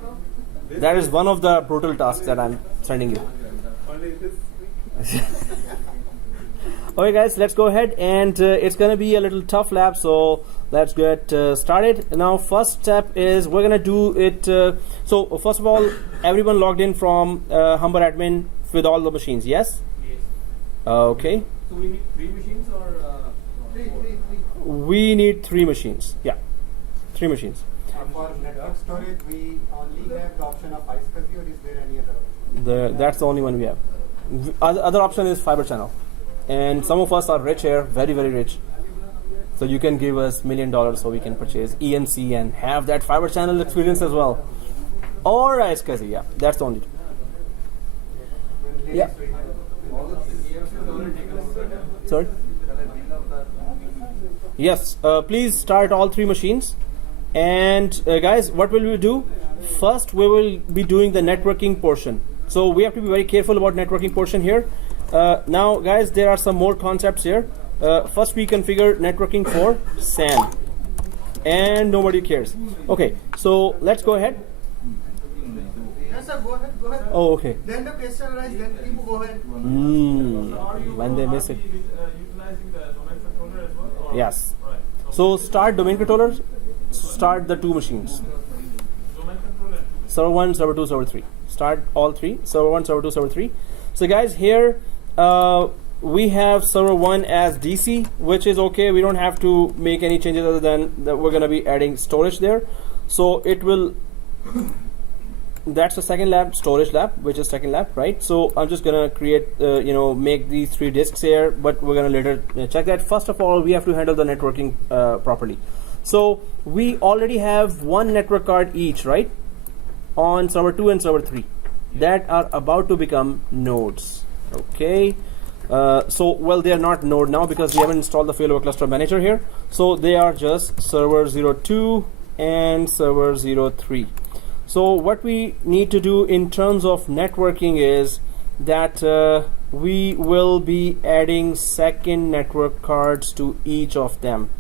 That is one of the brutal tasks that I'm sending you. Only this. Okay, guys, let's go ahead, and it's going to be a little tough lab, so let's get started. Now, first step is we're going to do it. So, first of all, everyone logged in from Humber admin with all the machines, yes? Yes. Okay. So we need 3 machines or Three. We need 3 machines. Yeah, 3 machines. For network storage, we only have the option of iSCSI, or is there any other option? That's the only one we have. Other option is fiber channel. And some of us are rich here, very, very rich. So you can give us $1 million so we can purchase EMC and have that fiber channel experience as well. Or iSCSI, yeah, that's the only two. Yeah. Sorry? Yes, please start all 3 machines. And guys, what will we do? First, we will be doing the networking portion. So we have to be very careful about networking portion here. Now, guys, there are some more concepts here. First, we configure networking for SAN, and nobody cares. Okay, so let's go ahead. Yes, sir. Go ahead. Oh, okay. Then the question arises. Then people go ahead. When they miss it. Utilizing the domain controller as well? Or? Yes. Right. So start domain controllers. start the two machines. Domain controller and two. Server 1, server 2, server 3. Start all three. Server 1, server 2, server 3. So guys, here we have server 1 as DC, which is okay. We don't have to make any changes other than that we're going to be adding storage there. So it will, that's the second lab, storage lab, which is second lab, right? So I'm just going to create, make these 3 disks here, but we're going to later check that. First of all, we have to handle the networking properly. So we already have one network card each, right? On server 2 and server 3 that are about to become nodes. Okay. Well, they are not node now because we haven't installed the Failovercluster manager here. So they are just server 02 and server 03. So what we need to do in terms of networking is that we will be adding second network cards to each of them,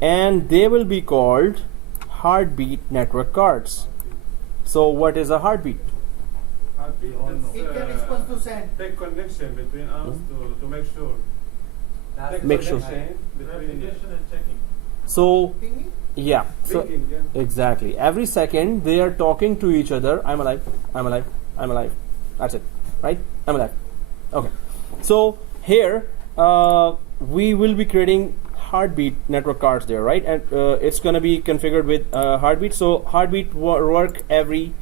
and they will be called heartbeat network cards. So what is a heartbeat? Heartbeat. It can respond to send. Take connection between us to make sure. Take Make sure. connection between Verification and checking. So Pinging? yeah, so thinking, yeah. exactly. Every second they are talking to each other. I'm alive. I'm alive. I'm alive. That's it, right? I'm alive. Okay. So here we will be creating heartbeat network cards there, right? And it's going to be configured with heartbeat. So heartbeat work every,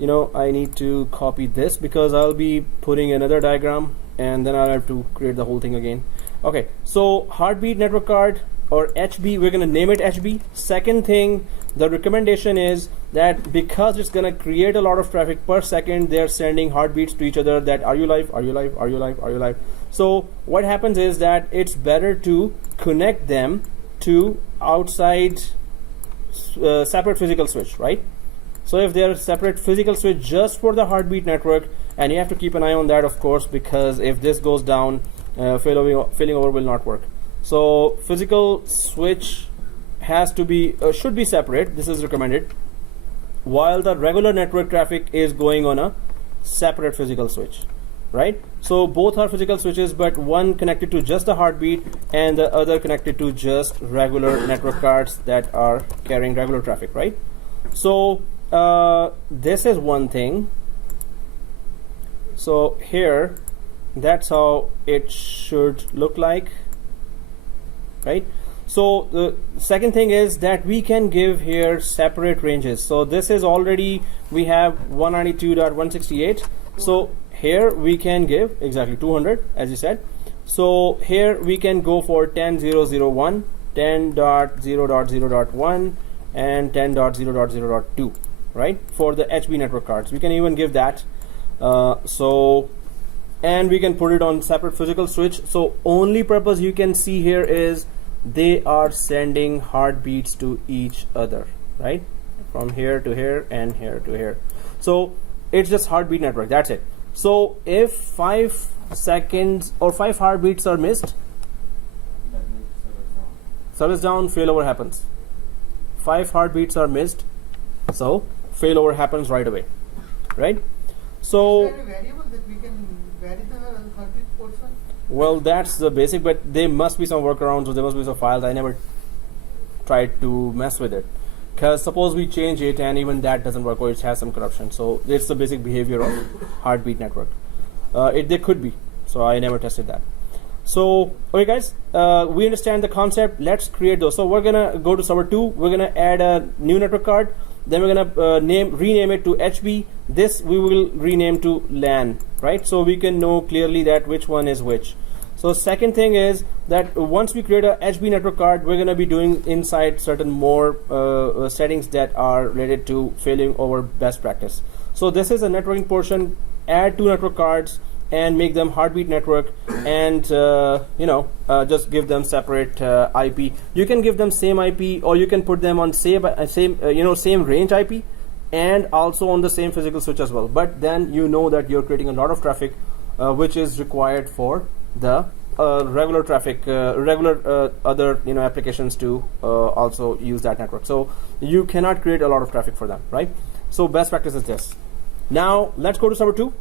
I need to copy this because I'll be putting another diagram and then I'll have to create the whole thing again. Okay, so heartbeat network card, or HB, we're going to name it HB. Second thing, the recommendation is that because it's going to create a lot of traffic per second, they're sending heartbeats to each other that are you live, are you live, are you live, are you live. So what happens is that it's better to connect them to outside separate physical switch, right? So if they're separate physical switch just for the heartbeat network, and you have to keep an eye on that, of course, because if this goes down, failover will not work. So physical switch has to be should be separate. This is recommended, while the regular network traffic is going on a separate physical switch, right? So both are physical switches, but one connected to just the heartbeat and the other connected to just regular network cards that are carrying regular traffic, right? So this is one thing. So here, that's how it should look like, right? So the second thing is that we can give here separate ranges. So this is already, we have 192.168. So here we can give exactly 200, as you said. So here we can go for 10.0.0.1, 10.0.0.1, and 10.0.0.2, right? For the HB network cards, we can even give that. And we can put it on separate physical switch. So only purpose you can see here is they are sending heartbeats to each other, right? From here to here and here to here. So it's just heartbeat network, that's it. So if 5 seconds or 5 heartbeats are missed, service down, failover happens. 5 heartbeats are missed, so failover happens right away, right? So Is there a variable that we can vary the heartbeat portion? well, that's the basic, but there must be some workarounds, or there must be some files. I never tried to mess with it, because suppose we change it and even that doesn't work, or it has some corruption. So it's the basic behavior of heartbeat network. There could be, so I never tested that. So okay guys, we understand the concept. Let's create those. So we're gonna go to server 2, we're gonna add a new network card, then we're gonna rename it to HB. This we will rename to LAN, right? So we can know clearly that which one is which. So second thing is that once we create a HB network card, we're gonna be doing inside certain more settings that are related to failing over best practice. So this is a networking portion. Add 2 network cards and make them heartbeat network, and just give them separate IP. You can give them same IP, or you can put them on same range IP, and also on the same physical switch as well. But then you know that you're creating a lot of traffic, which is required for the regular traffic, other applications to also use that network. So you cannot create a lot of traffic for them, right? So best practice is this. Now let's go to server 2.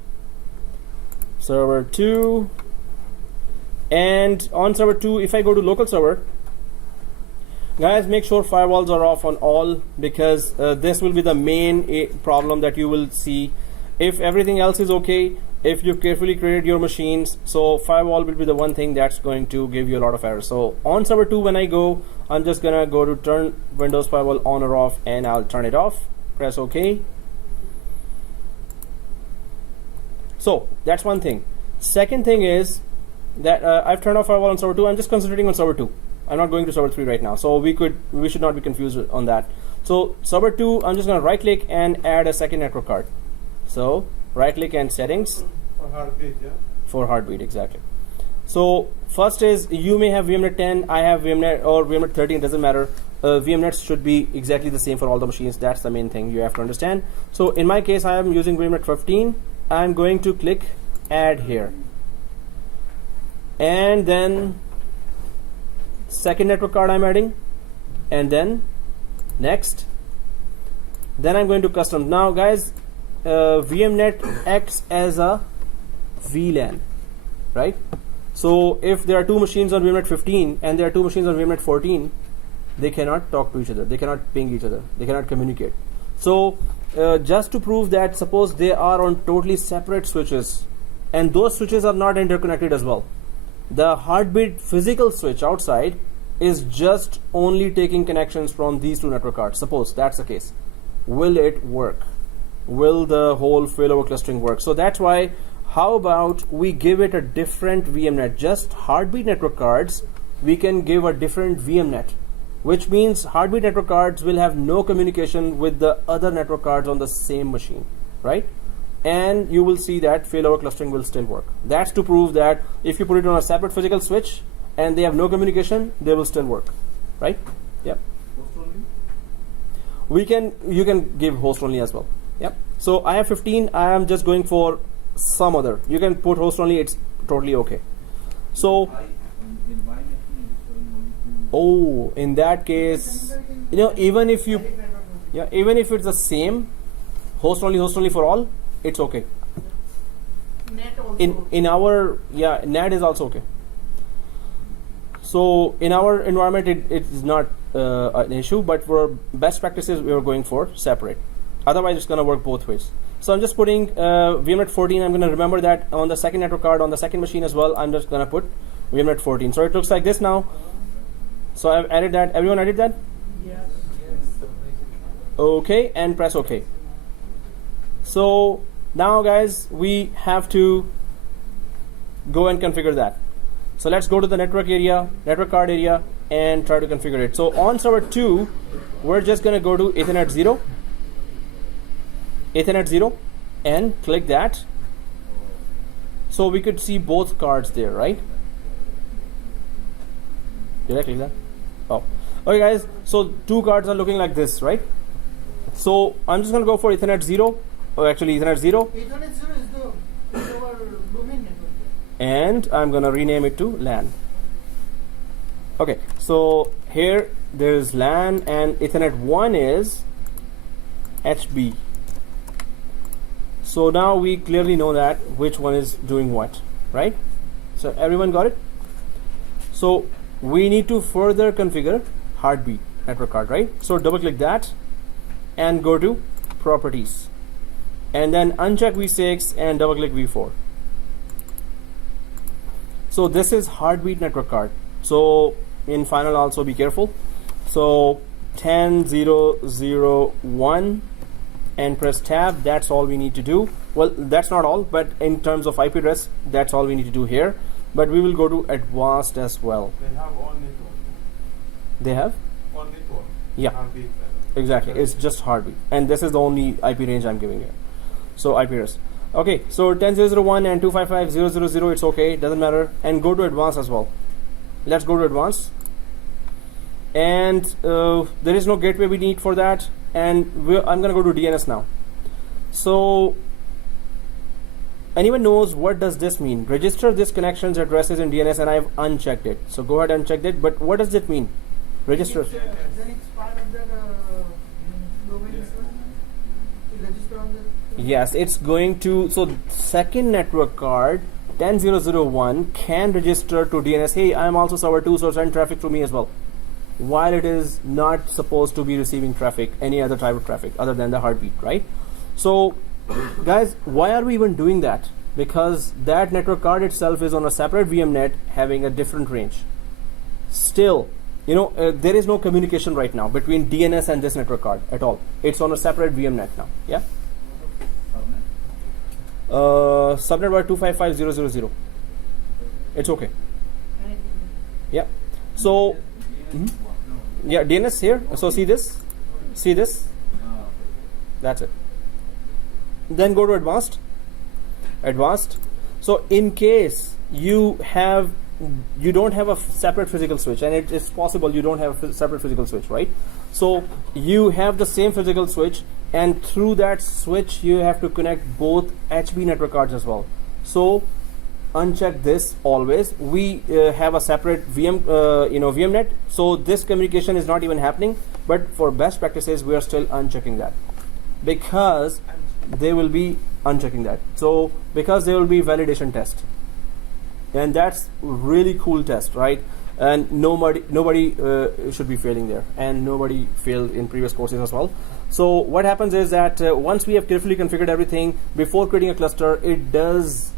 Server 2, and on server 2, if I go to local server, guys, make sure firewalls are off on all, because this will be the main problem that you will see. If everything else is okay, if you carefully created your machines, so firewall will be the one thing that's going to give you a lot of errors. So on server 2, when I go, I'm just gonna go to turn Windows firewall on or off, and I'll turn it off. Press OK. So that's one thing. Second thing is that I've turned off firewall on server 2. I'm just concentrating on server 2. I'm not going to server 3 right now. So we should not be confused on that. So server 2, I'm just going to right click and add a second network card. So right click and settings. For heartbeat, yeah. For heartbeat, exactly. So first is, you may have VMnet 10, I have VMnet or VMnet 13, doesn't matter. VMnets should be exactly the same for all the machines. That's the main thing you have to understand. So in my case, I am using VMnet 15. I'm going to click add here, and then second network card I'm adding, and then next. Then I'm going to custom. Now guys, VMnet acts as a VLAN, right? So if there are two machines on VMnet 15 and there are two machines on VMnet 14, they cannot talk to each other, they cannot ping each other, they cannot communicate. So just to prove that, suppose they are on totally separate switches, and those switches are not interconnected as well. The heartbeat physical switch outside is just only taking connections from these two network cards. Suppose that's the case. Will it work? Will the whole failover clustering work? So that's why, how about we give it a different VMnet? Just heartbeat network cards, we can give a different VMnet, which means heartbeat network cards will have no communication with the other network cards on the same machine, right? And you will see that failover clustering will still work. That's to prove that if you put it on a separate physical switch and they have no communication, they will still work, right? Yep. Host only? You can give host only as well. Yep. So I have 15. I am just going for some other. You can put host only. It's totally okay. So, In my machine, it's showing only 2. oh, in that case, you know, even if you, yeah, even if it's the same, host only for all, it's okay. Net also. In our, yeah, NAT is also okay. So in our environment, it is not an issue, but for best practices, we are going for separate. Otherwise, it's going to work both ways. So I'm just putting VMnet 14. I'm going to remember that on the second network card, on the second machine as well, I'm just going to put VMnet 14. So it looks like this now. So I've added that. Everyone added that? Yes. Okay, and press OK. So now guys, we have to go and configure that. So let's go to the network area, network card area, and try to configure it. So on server 2, we're just going to go to Ethernet 0, and click that. So we could see both cards there, right? Did I click that? Oh, okay guys, so two cards are looking like this, right? So I'm just going to go for Ethernet 0, or actually Ethernet 0. Ethernet 0 is our domain network. And I'm gonna rename it to LAN. Okay, so here there's LAN, and Ethernet 1 is HB. So now we clearly know that which one is doing what, right? So everyone got it? So we need to further configure heartbeat network card, right? So double click that and go to properties, and then uncheck V6 and double click V4. So this is heartbeat network card. So in final also be careful. So 10.0.0.1 and press tab. That's all we need to do. Well, that's not all, but in terms of IP address, that's all we need to do here. But we will go to advanced as well. They have one network. They have? One network. Yeah. Heartbeat. Exactly. It's just heartbeat. And this is the only IP range I'm giving here. So IP address. Okay, so 10.0.0.1 and 255.0.0.0, it's okay, doesn't matter. And go to advanced as well. Let's go to advanced. And there is no gateway we need for that. And I'm going to go to DNS now. So anyone knows what does this mean? Register this connection's addresses in DNS, and I've unchecked it. So go ahead and check it. But what does it mean? Register. Then it's part of the domain. Register on the. Yes, it's going to, so second network card 10.0.0.1 can register to DNS. Hey, I'm also server 2, so send traffic to me as well. while it is not supposed to be receiving traffic, any other type of traffic other than the heartbeat, right? So guys, why are we even doing that? Because that network card itself is on a separate VM net having a different range. Still, there is no communication right now between DNS and this network card at all. It's on a separate VM net now. Yeah. Subnet by 255.0.0.0. It's okay. Yeah. So, yeah, DNS here. So see this. That's it. Then go to advanced. So in case you don't have a separate physical switch, and it is possible you don't have a separate physical switch, right? So you have the same physical switch, and through that switch you have to connect both HP network cards as well. So uncheck this always. We have a separate VM net, so this communication is not even happening. But for best practices, we are still unchecking that, because they will be unchecking that. So because there will be validation test, and that's really cool test, right? And nobody should be failing there, and nobody failed in previous courses as well. So what happens is that once we have carefully configured everything before creating a cluster, it does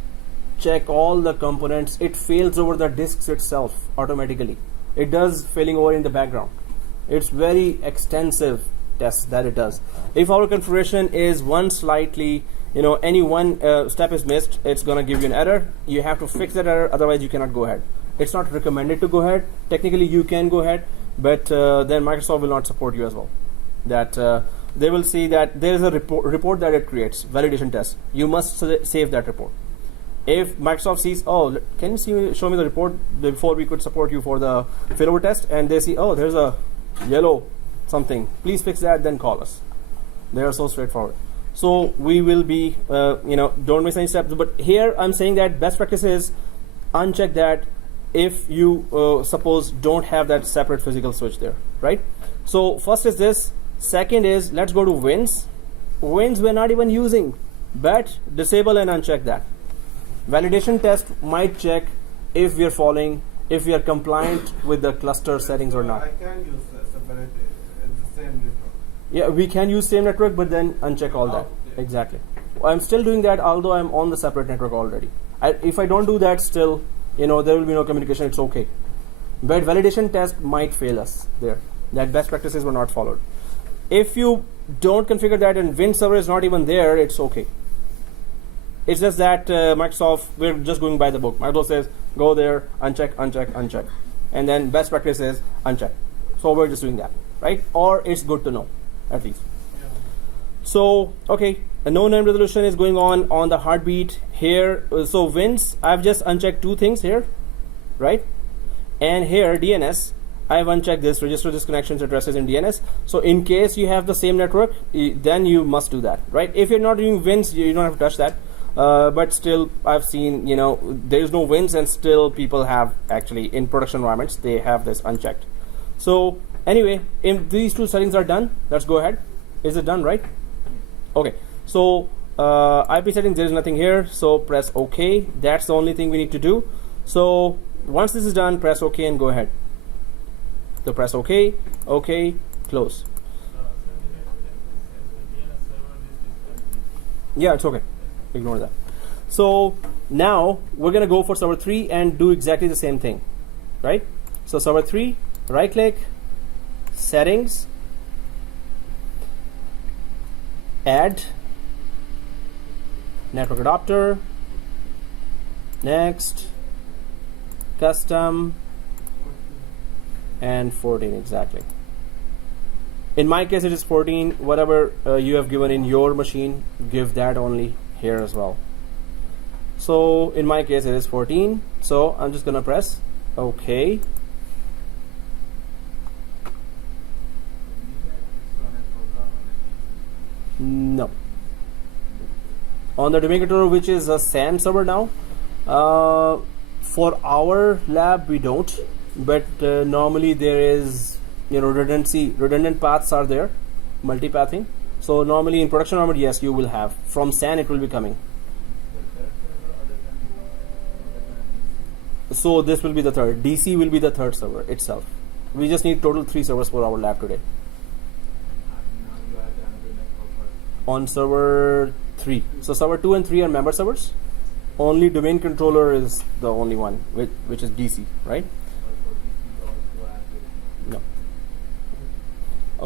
check all the components. It fails over the disks itself automatically. It does failing over in the background. It's very extensive test that it does. If our configuration is any one step is missed, it's gonna give you an error. You have to fix that error, otherwise you cannot go ahead. It's not recommended to go ahead. Technically you can go ahead, but then Microsoft will not support you as well. That they will see that there is a report that it creates, validation test. You must save that report. If Microsoft sees, can you show me the report before we could support you for the failover test, and they see, there's a yellow something, please fix that, then call us. They are so straightforward. So we will be, don't miss any steps. But here I'm saying that best practice is uncheck that if you suppose don't have that separate physical switch there, right? So first is this. Second is, let's go to wins. Wins we're not even using, but disable and uncheck that. Validation test might check if we are following, if we are compliant with the cluster settings or not. I can use separate the same network. Yeah, we can use same network, but then uncheck all that. Yeah. Exactly. I'm still doing that, although I'm on the separate network already. If I don't do that, still, there will be no communication. It's okay. But validation test might fail us there. That best practices were not followed. If you don't configure that and Win server is not even there, it's okay. It's just that Microsoft, we're just going by the book. Microsoft says, go there, uncheck. And then best practice is uncheck. So we're just doing that, right? Or it's good to know, at least. Yeah. So, okay, a no name resolution is going on the heartbeat here. So wins, I've just unchecked two things here, right? And here, DNS, I've unchecked this, register disconnections addresses in DNS. So in case you have the same network, then you must do that, right? If you're not doing wins, you don't have to touch that. But still, I've seen, there's no wins, and still people have, actually, in production environments, they have this unchecked. So anyway, if these two settings are done, let's go ahead. Is it done, right? Okay, so IP settings, there is nothing here, so press OK. That's the only thing we need to do. So once this is done, press OK and go ahead. So press OK, OK, close. Yeah, it's okay. Ignore that. So now we're going to go for server 3 and do exactly the same thing, right? So server 3, right click, settings, add, network adapter, next, custom, and 14 exactly. In my case it is 14. Whatever you have given in your machine, give that only here as well. So in my case it is 14, so I'm just gonna press OK. No. On the domain controller, which is a SAN server now, for our lab we don't, but normally there is redundant paths are there, multipathing. So normally in production environment, yes, you will have. From SAN it will be coming. So this will be the third. DC will be the third server itself. We just need total 3 servers for our lab today. Now you add another network first. On server 3. So server 2 and 3 are member servers. Only domain controller is the only one, which is DC, right? But for DC also add this. No.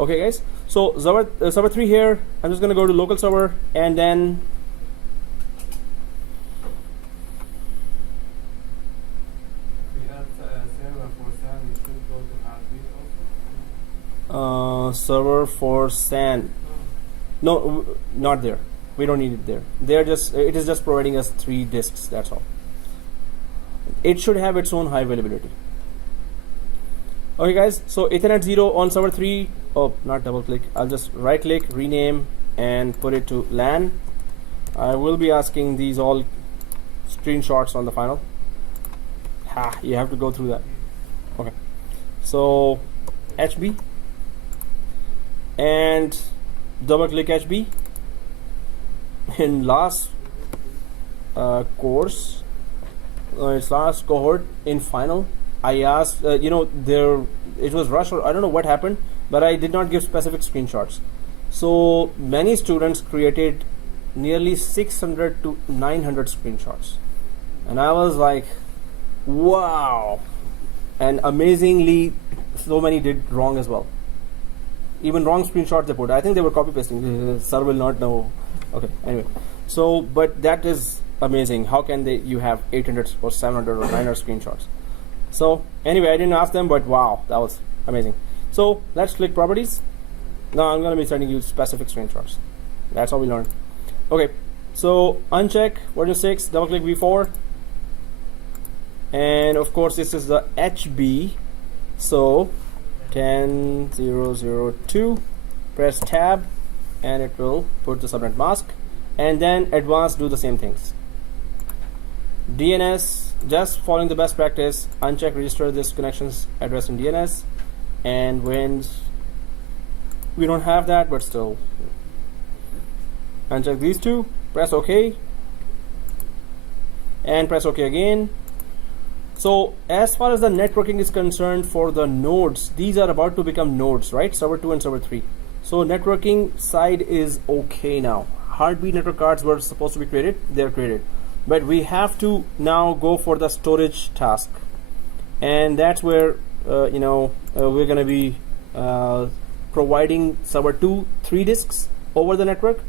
Okay, guys. So server 3 here. I'm just gonna go to local server and then We have server for SAN. We should go to heartbeat also. server for SAN. No, not there. We don't need it there. It is just providing us 3 disks. That's all. It should have its own high availability. Okay, guys. So Ethernet 0 on server 3. Oh, not double click. I'll just right click, rename, and put it to LAN. I will be asking these all screenshots on the final. You have to go through that. Okay. So HB and double click HB. In last course, its last cohort in final, I asked, it was rushed or I don't know what happened, but I did not give specific screenshots. So many students created nearly 600 to 900 screenshots. And I was like, wow. And amazingly, so many did wrong as well. Even wrong screenshots they put. I think they were copy pasting. Sir will not know. Okay, anyway. So, but that is amazing. How can you have 800 or 700 or 900 screenshots? So, anyway, I didn't ask them, but wow, that was amazing. So, let's click properties. Now, I'm going to be sending you specific screenshots. That's how we learn. Okay, so uncheck version 6, double click v4. And of course, this is the HB. So, 10.0.0.2, press tab, and it will put the subnet mask. And then advanced, do the same things. DNS, just following the best practice, uncheck register this connections address in DNS. And when we don't have that, but still, uncheck these two, press OK, and press OK again. So as far as the networking is concerned for the nodes, these are about to become nodes, right? Server 2 and server 3. So networking side is okay now. Heartbeat network cards were supposed to be created, they're created. But we have to now go for the storage task. And that's where, we're going to be providing server 2 3 disks over the network,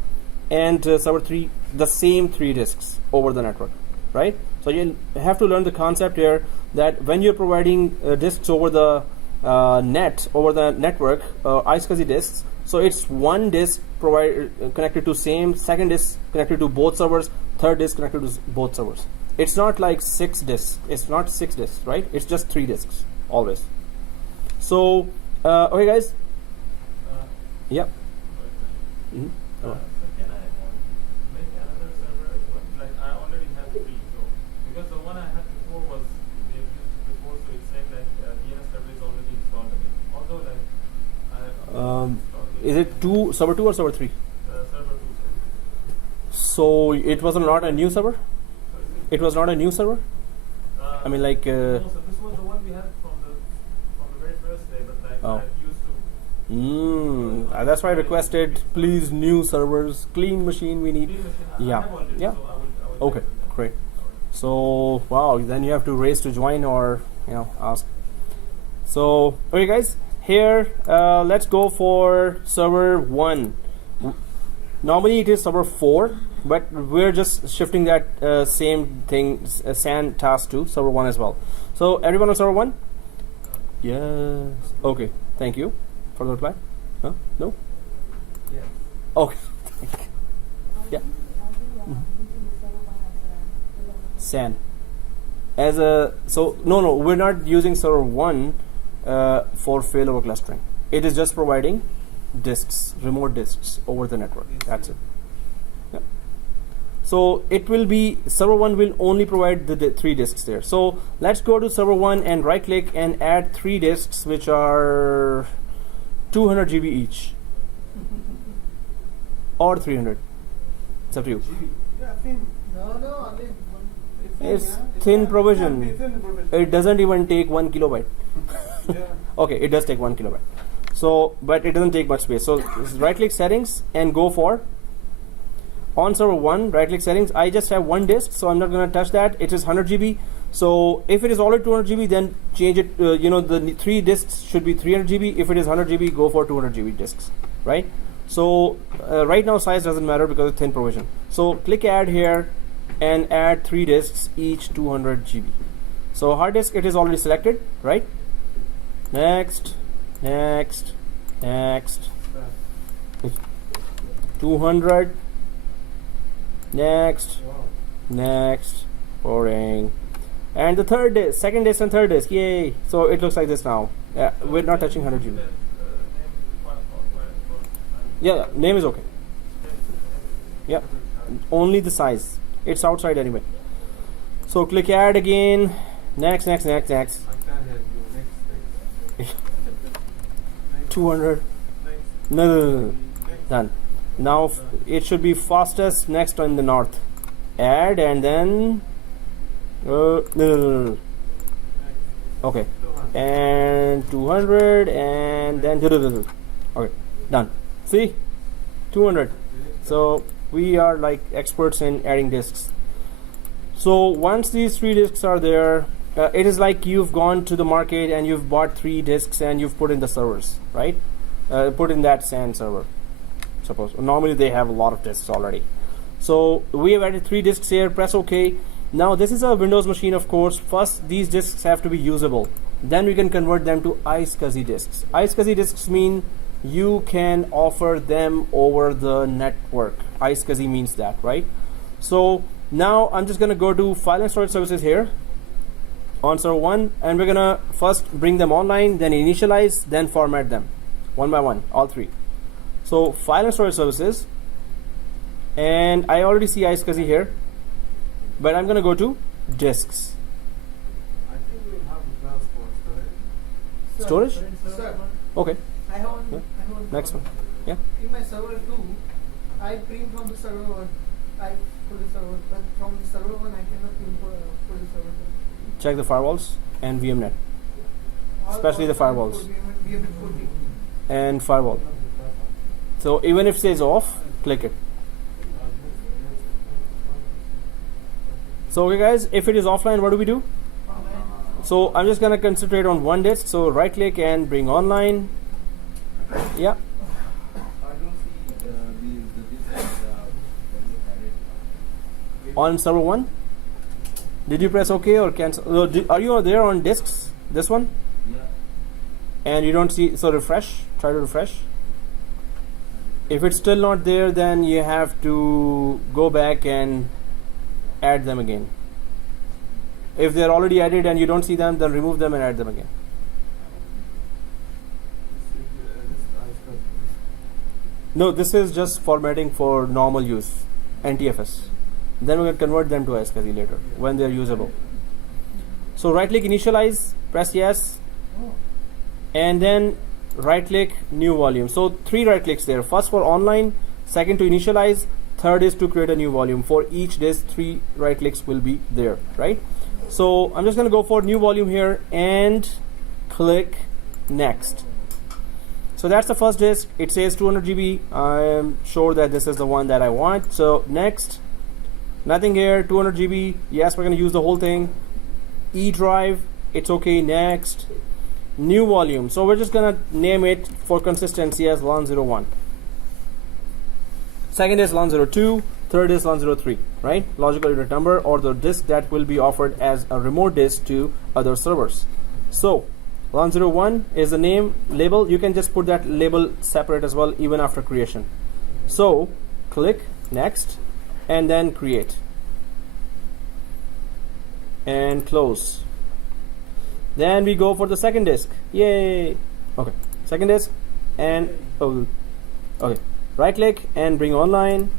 and server 3 the same 3 disks over the network, right? So you have to learn the concept here that when you're providing disks over the over the network, iSCSI disks, so it's one disk connected to same, second disk connected to both servers, third disk connected to both servers. It's not like 6 disks. It's not 6 disks, right? It's just 3 disks always. So okay, guys. Yep. Mm-hmm. So can I make another server as well? Like I already have 3, so because the one I had before was we have used it before, so it's saying that DNS server is already installed again. Although like I have Is it server 2 or server 3? server 2. So it was not a new server? It was not a new server? I mean, like. No, so this was the one we had from the very first day, but like Oh. I used to. That's why I requested, please, new servers, clean machine we need. Clean machine, I Yeah. have already, Yeah. so I will Okay, check with that. great. So, wow, then you have to raise to join or, ask. So, okay, guys, here, let's go for server 1. Normally it is server 4, but we're just shifting that same thing, SAN task to server 1 as well. So, everyone on server 1? Yes. Okay, thank you for the reply. Huh? No? Yes. Okay. Yeah. SAN. No, we're not using server 1 for failover clustering. It is just providing disks, remote disks over the network. That's it. Yeah. So it will be, server 1 will only provide the 3 disks there. So let's go to server 1 and right click and add 3 disks which are 200 GB each. Or 300. It's up to you. Yeah, thin. No, only one. It's thin provision. Thin provision. It doesn't even take 1 kilobyte. Okay, it does take 1 kilobyte. So, but it doesn't take much space. So right click settings and go for on server 1, right click settings. I just have one disk, so I'm not going to touch that. It is 100 GB. So if it is already 200 GB, then change it. The 3 disks should be 300 GB. If it is 100 GB, go for 200 GB disks, right? So right now size doesn't matter because it's thin provision. So click add here and add 3 disks, each 200 GB. So hard disk, it is already selected, right? Next, next, next. 200. Next, next, boring. And the third disk, second disk and third disk, yay. So it looks like this now. We're not touching 100 GB. Yeah, name is okay. Yeah, only the size. It's outside anyway. So click add again. Next, next, next, next. I can't help you. Next. 200. No. Done. Now it should be fastest next in the north. Add and then no. Okay, and 200 and then okay, done. See, 200. So we are like experts in adding disks. So once these 3 disks are there, it is like you've gone to the market and you've bought 3 disks and you've put in the servers, right? Put in that SAN server. Suppose normally they have a lot of disks already. So we have added 3 disks here. Press OK. Now this is a Windows machine, of course. First these disks have to be usable. Then we can convert them to iSCSI disks. iSCSI disks mean you can offer them over the network. iSCSI means that, right? So now I'm just going to go to File and Storage Services here on server 1, and we're going to first bring them online, then initialize, then format them one by one, all 3. So File and Storage Services, and I already see iSCSI here, but I'm going to go to disks. I think we have plans for storage. Storage? Sir, Okay. I have one. Yeah. I have one Next one. problem. Yeah. In my server 2, I print from the server 1. I put the server, but from the server 1, I cannot put the server 2. Check the firewalls and VMnet, especially the firewalls and firewall. So even if it says off, click it. So okay guys, if it is offline, what do we do? So I'm just gonna concentrate on one disk. So right click and bring online. Yeah. I don't see the disks added. On server 1. Did you press OK or cancel? No, are you there on disks? This one? Yeah. And you don't see, so refresh. Try to refresh. If it's still not there, then you have to go back and add them again. If they're already added and you don't see them, then remove them and add them again. No, this is just formatting for normal use, NTFS. Then we're going to convert them to iSCSI later when they're usable. So right click initialize, press yes, and then right click new volume. So 3 right clicks there. First for online, second to initialize, third is to create a new volume. For each disk, 3 right clicks will be there, right? So I'm just going to go for new volume here and click next. So that's the first disk. It says 200 GB. I'm sure that this is the one that I want. So next, nothing here, 200 GB. Yes, we're going to use the whole thing. E drive, it's okay. Next, new volume. So we're just going to name it for consistency as LAN01. Second is LAN02. Third is LAN03, right? Logical unit number, or the disk that will be offered as a remote disk to other servers. So LAN01 is the name label. You can just put that label separate as well, even after creation. So click next and then create and close. Then we go for the second disk. Yay. Okay, second disk, and okay, right click and bring online.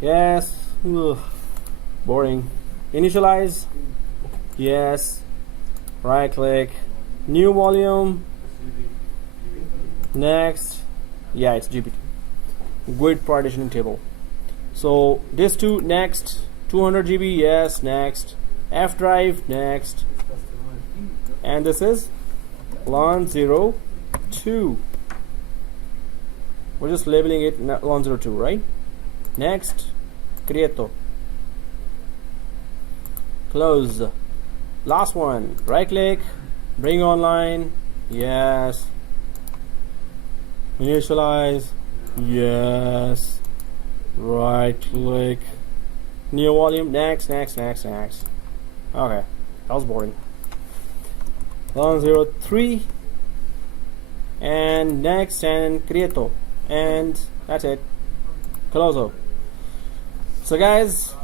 Yes. Ugh. Boring. Initialize. Yes. Right click, new volume. Next. Yeah, it's GPT. GUID partitioning table. So disk 2 next. 200 GB. Yes. Next. F drive. Next. And this is LAN02. We're just labeling it LAN02, right? Next, Creato. Close. Last one, right click, bring online, yes. Initialize, yes. Right click, new volume, next. Okay, that was boring. LAN03 and next and Creato, and that's it. Close. So guys,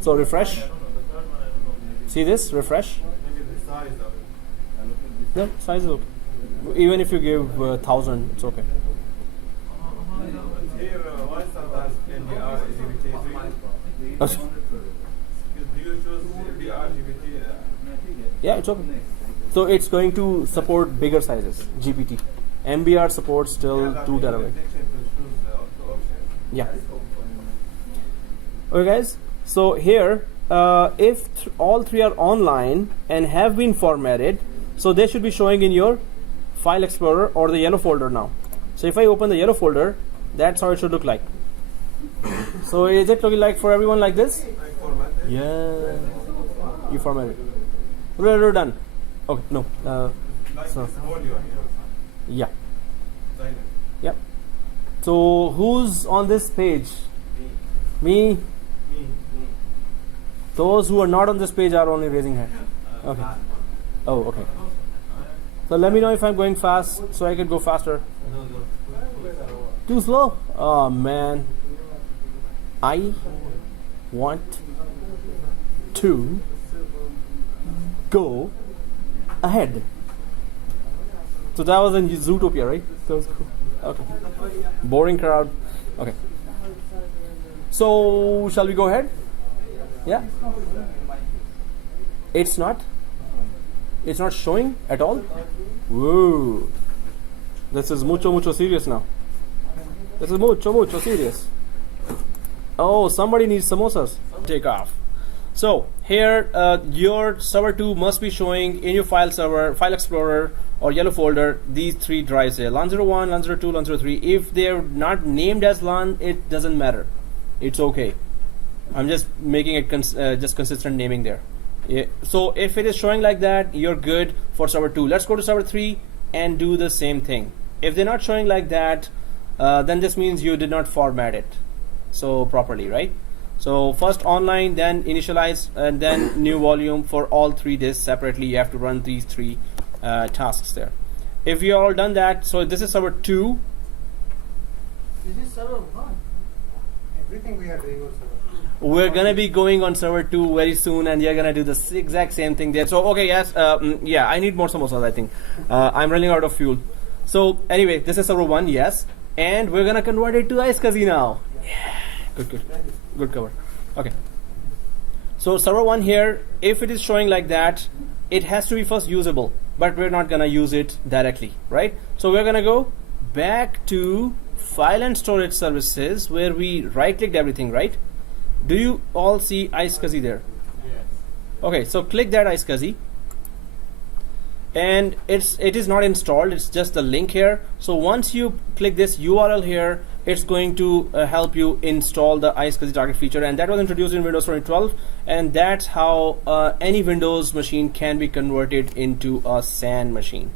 so refresh. See this? Refresh. Maybe the size of it. No, size is okay. Even if you give 1,000, it's okay. Here, why sometimes NDR LGBT? Do you choose NDR LGBT? Yeah, it's okay. So it's going to support bigger sizes, GPT. MBR supports still 2 terabyte. Yeah. Okay, guys. So here, if all 3 are online and have been formatted, so they should be showing in your File Explorer or the yellow folder now. So if I open the yellow folder, that's how it should look like. So is it looking like for everyone like this? Yeah. You formatted. We're done. Okay, no. So, yeah. Yep. So who's on this page? Me. Those who are not on this page are only raising hand. Okay. Oh, okay. So let me know if I'm going fast so I can go faster. Too slow? Oh man. I want to go ahead. So that was in Zootopia, right? That was cool. Okay. Boring crowd. Okay. So shall we go ahead? Yeah. It's not showing at all. Whoa. This is mucho serious now. This is mucho serious. Oh, somebody needs samosas. Take off. So here, your server 2 must be showing in your file server, File Explorer, or yellow folder these 3 drives here: LAN01, LAN02, LAN03. If they're not named as LAN, it doesn't matter. It's okay. I'm just making it just consistent naming there. Yeah. So if it is showing like that, you're good for server 2. Let's go to server 3 and do the same thing. If they're not showing like that, then this means you did not format it so properly, right? So first online, then initialize, and then new volume for all 3 disks separately. You have to run these 3 tasks there. If you all done that, so this is server 2. This is server 1. Everything we are doing on server. We're gonna be going on server 2 very soon, and you're gonna do the exact same thing there. So okay, yes, yeah, I need more samosas. I think I'm running out of fuel. So anyway, this is server 1, yes, and we're gonna convert it to iSCSI now. Yeah, good cover. Okay. So server 1 here, if it is showing like that, it has to be first usable, but we're not gonna use it directly, right? So we're gonna go back to File and Storage Services, where we right-clicked everything, right? Do you all see iSCSI there? Yes. Okay, so click that iSCSI, and it is not installed. It's just a link here. So once you click this URL here, it's going to help you install the iSCSI target feature, and that was introduced in Windows 2012, and that's how any Windows machine can be converted into a SAN machine.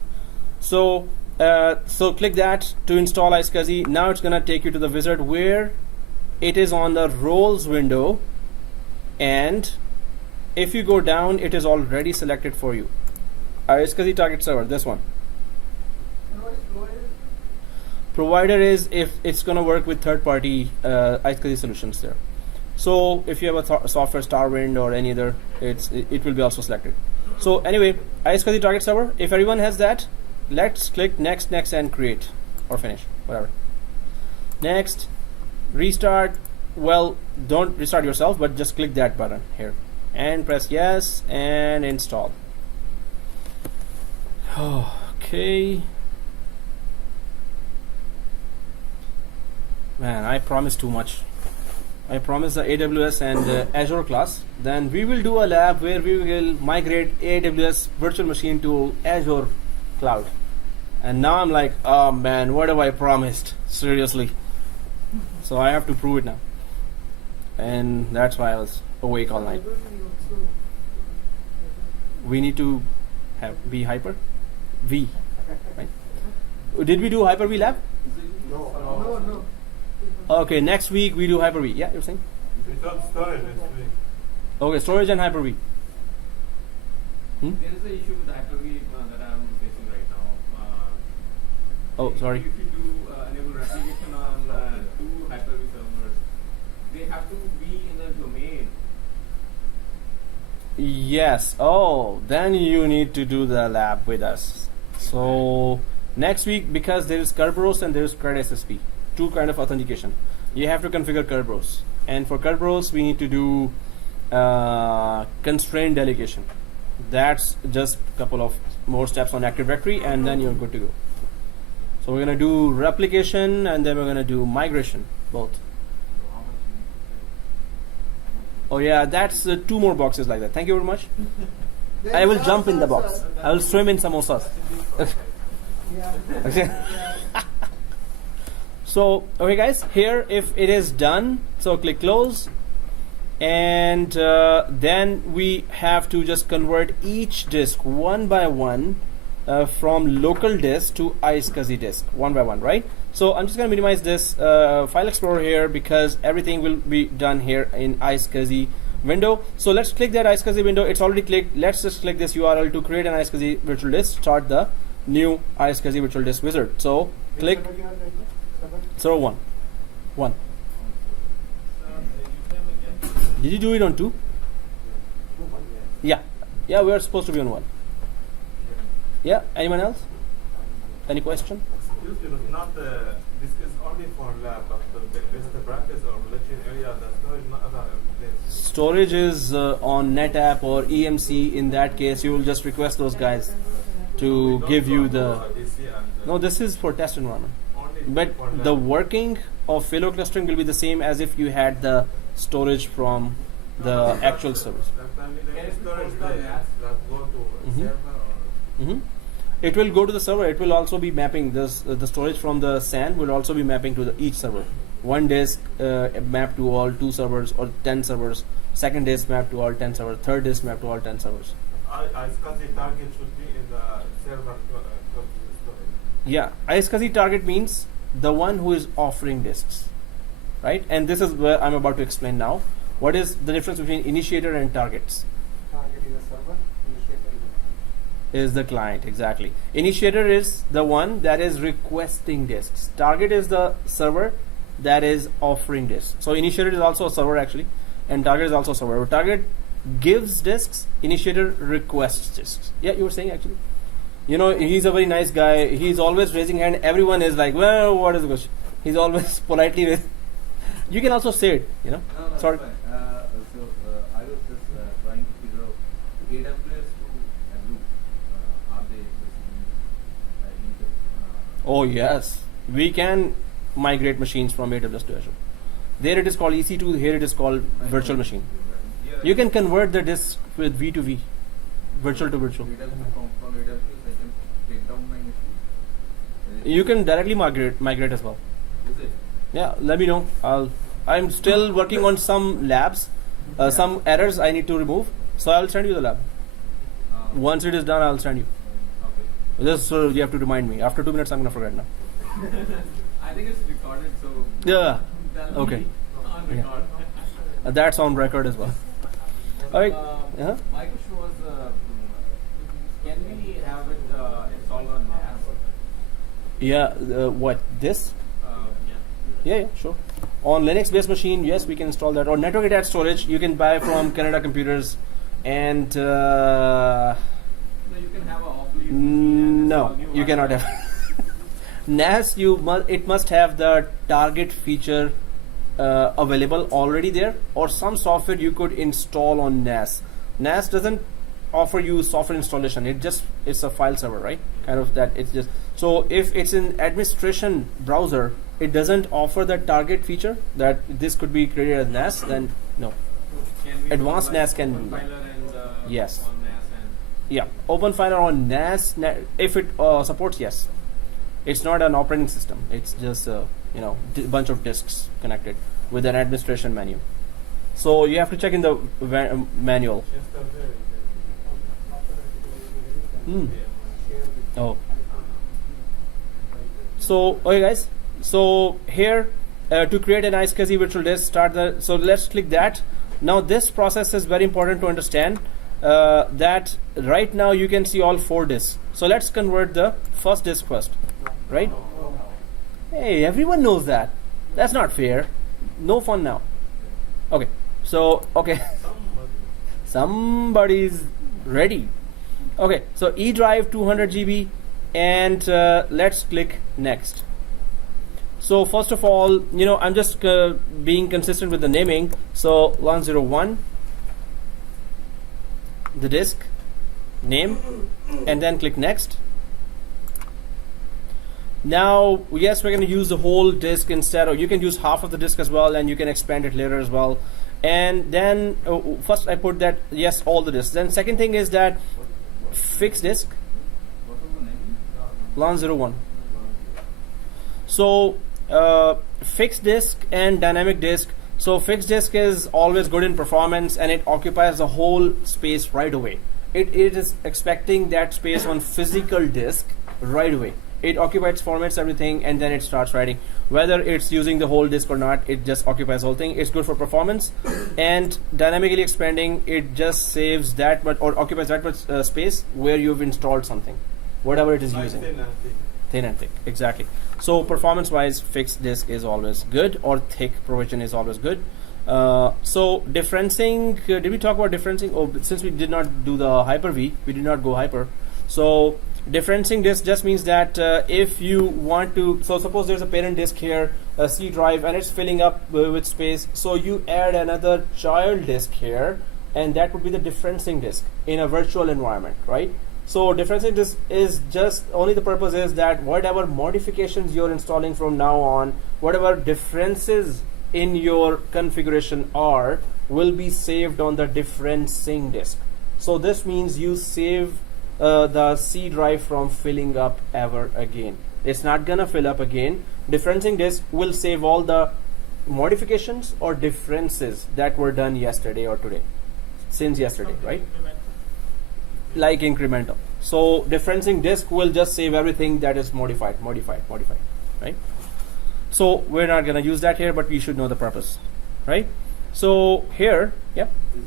So click that to install iSCSI. Now it's gonna take you to the wizard where it is on the roles window, and if you go down, it is already selected for you. iSCSI target server, this one. And what is provided? Provider is if it's going to work with third-party iSCSI solutions there. So if you have a software Starwind or any other, it will be also selected. So anyway, iSCSI target server, if everyone has that, let's click next, and create or finish, whatever. Next, restart. Well, don't restart yourself, but just click that button here and press yes and install. Okay. Man, I promised too much. I promised the AWS and Azure class. Then we will do a lab where we will migrate AWS virtual machine to Azure cloud. And now I'm like, oh man, what have I promised? Seriously. So I have to prove it now. And that's why I was awake all night. We need to be Hyper V, right? Did we do Hyper V lab? No. Okay, next week we do Hyper V. Yeah, you're saying? We thought storage next week. Okay, storage and Hyper V. There is an issue with Hyper-V that I'm facing right now. Oh, sorry. If you do enable replication on two Hyper-V servers, they have to be in a domain. Yes. Oh, then you need to do the lab with us. So next week, because there is Kerberos and there is CredSSP, two kind of authentication. You have to configure Kerberos, and for Kerberos we need to do constraint delegation. That's just a couple of more steps on Active Directory, and then you're good to go. So we're gonna do replication, and then we're gonna do migration, both. Oh yeah, that's two more boxes like that. Thank you very much. I will jump in the box. I will swim in samosas. Okay. So, okay guys, here if it is done, so click close, and then we have to just convert each disk one by one from local disk to iSCSI disk, one by one, right? So I'm just going to minimize this File Explorer here because everything will be done here in iSCSI window. So let's click that iSCSI window. It's already clicked. Let's just click this URL to create an iSCSI virtual disk, start the new iSCSI virtual disk wizard. So click server 1. Did you do it on 2? Yeah, we are supposed to be on 1. Yeah, anyone else? Any question? Excuse me, but not this is only for lab, but the brackets or lecture area, the storage not other place. Storage is on NetApp or EMC. In that case, you will just request those guys to give you the. No, this is for test environment. But the working of Failover clustering will be the same as if you had the storage from the actual service. It will go to the server. It will also be mapping this. The storage from the SAN will also be mapping to each server. One disk mapped to all 2 servers or 10 servers. Second disk mapped to all 10 servers. Third disk mapped to all 10 servers. iSCSI target should be in the server storage. Yeah, iSCSI target means the one who is offering disks, right? And this is where I'm about to explain now. What is the difference between initiator and targets? Target is a server, initiator Is the client, exactly. Initiator is the one that is requesting disks. Target is the server that is offering disks. So initiator is also a server actually, and target is also a server. Target gives disks, initiator requests disks. Yeah, you were saying actually. You know, he's a very nice guy. He's always raising hand. Everyone is like, well, what is the question? He's always politely raising. You can also say it, you know. No, Sorry. fine. I was just trying to figure out AWS to Hadoop. Are they Oh yes, we can migrate machines from AWS to Azure. There it is called EC2. Here it is called virtual machine. You can convert the disk with V to V, virtual to virtual. from AWS, I can take down my machine. You can directly migrate as well. Is it? Yeah, let me know. I'm still working on some labs, some errors I need to remove. So I'll send you the lab. Once it is done, I'll send you. Okay. Just so you have to remind me. After 2 minutes, I'm gonna forget now. I think it's recorded, so Yeah. that'll Okay. be on record. That's on record as well. All right. Uh-huh. My question was, can we have it installed on NAS? Yeah. What this? Yeah, sure. On Linux-based machine, yes, we can install that. Or network attached storage, you can buy from Canada Computers, and So you can have a off-leaf machine and no, install new you cannot hardware. have. NAS, it must have the target feature available already there, or some software you could install on NAS. NAS doesn't offer you software installation. It's a file server, right? Kind of that. It's just so if it's in administration browser it doesn't offer the target feature that this could be created as NAS, then no. Can we Advanced do like NAS can do that. Compiler and Yes. on NAS and Yeah, OpenFiler on NAS, if it supports, yes. It's not an operating system. It's just bunch of disks connected with an administration menu. So you have to check in the manual. Hmm. Oh. So okay, guys. So here to create an iSCSI virtual disk, so let's click that. Now this process is very important to understand. That right now you can see all 4 disks. So let's convert the first disk first, right? Hey, everyone knows that. That's not fair. No fun now. Okay, so okay, somebody's ready. Okay, so E drive 200 GB, and let's click next. So first of all, I'm just being consistent with the naming. So 101. The disk name, and then click next. Now yes, we're going to use the whole disk instead, or you can use half of the disk as well, and you can expand it later as well. And then first I put that yes, all the disks. Then second thing is that fixed disk What was the name? 101. So fixed disk and dynamic disk. So fixed disk is always good in performance, and it occupies the whole space right away. It is expecting that space on physical disk right away. It occupies, formats everything, and then it starts writing. Whether it's using the whole disk or not, it just occupies the whole thing. It's good for performance. And dynamically expanding, it just saves that much or occupies that much space where you've installed something, whatever it is using. Thin and thick, exactly. So performance-wise, fixed disk is always good, or thick provision is always good. So differencing, did we talk about differencing? Oh, since we did not do the Hyper-V, we did not go hyper. So differencing disk just means that if you want to, so suppose there's a parent disk here, a C drive, and it's filling up with space. So you add another child disk here, and that would be the differencing disk in a virtual environment, right? So differencing disk is just only the purpose is that whatever modifications you're installing from now on, whatever differences in your configuration are, will be saved on the differencing disk. So this means you save the C drive from filling up ever again. It's not gonna fill up again. Differencing disk will save all the modifications or differences that were done yesterday or today, since yesterday, right? Like incremental. So differencing disk will just save everything that is modified, right? So we're not gonna use that here, but we should know the purpose, right? So here, yeah. Is it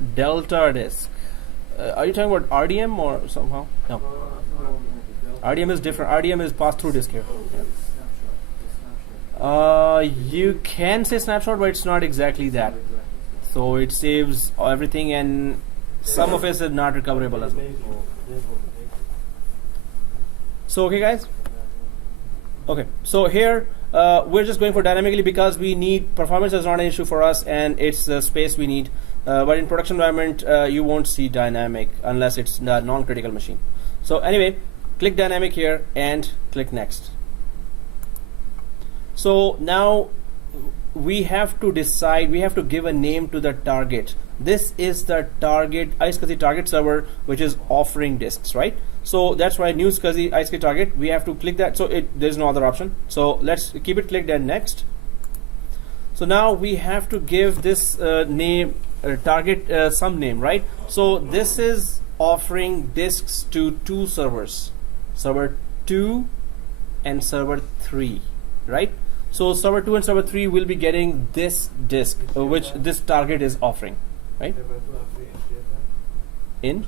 in Delta disk. Are you talking about RDM or somehow? No. RDM is different. RDM is pass-through disk here. Yeah. You can say snapshot, but it's not exactly that. So it saves everything, and some of it is not recoverable as well. So okay, guys. Okay, so here we're just going for dynamically because we need performance is not an issue for us, and it's the space we need. But in production environment, you won't see dynamic unless it's a non-critical machine. So anyway, click dynamic here and click next. So now we have to decide, we have to give a name to the target. This is the target, iSCSI target server, which is offering disks, right? So that's why new SCSI iSCSI target, we have to click that. So there's no other option. So let's keep it clicked and next. So now we have to give this name, target some name, right? So this is offering disks to 2 servers, server 2 and server 3, right? So server 2 and server 3 will be getting this disk, which this target is offering, right? In?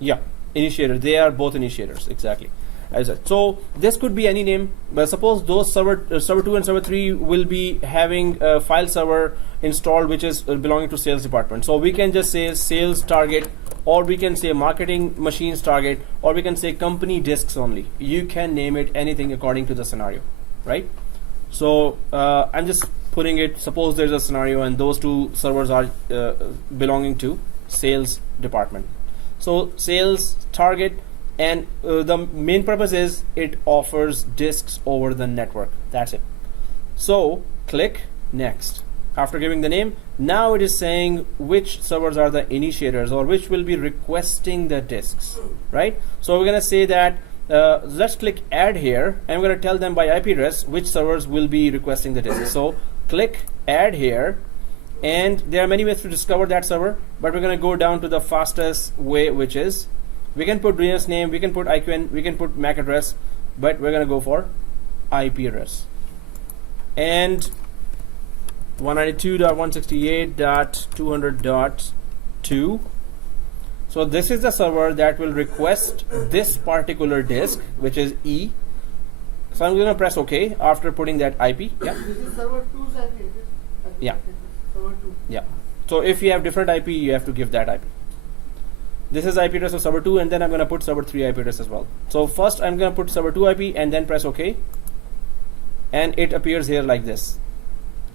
Yeah, initiator. They are both initiators, exactly. As I said. So this could be any name, but suppose those server 2 and server 3 will be having a file server installed, which is belonging to sales department. So we can just say sales target, or we can say marketing machines target, or we can say company disks only. You can name it anything according to the scenario, right? So I'm just putting it, suppose there's a scenario and those 2 servers are belonging to sales department. So sales target, and the main purpose is it offers disks over the network. That's it. So click next. After giving the name, now it is saying which servers are the initiators or which will be requesting the disks, right? So we're gonna say that let's click add here, and we're gonna tell them by IP address which servers will be requesting the disks. So click add here, and there are many ways to discover that server, but we're gonna go down to the fastest way, which is we can put DNS name, we can put IQN, we can put MAC address, but we're gonna go for IP address. And 192.168.200.2. So this is the server that will request this particular disk, which is E. So I'm going to press OK after putting that IP. Yeah. This is server 2's IP. Yeah. Server 2. Yeah. So if you have different IP, you have to give that IP. This is IP address of server 2, and then I'm going to put server 3 IP address as well. So first I'm going to put server 2 IP and then press OK. And it appears here like this.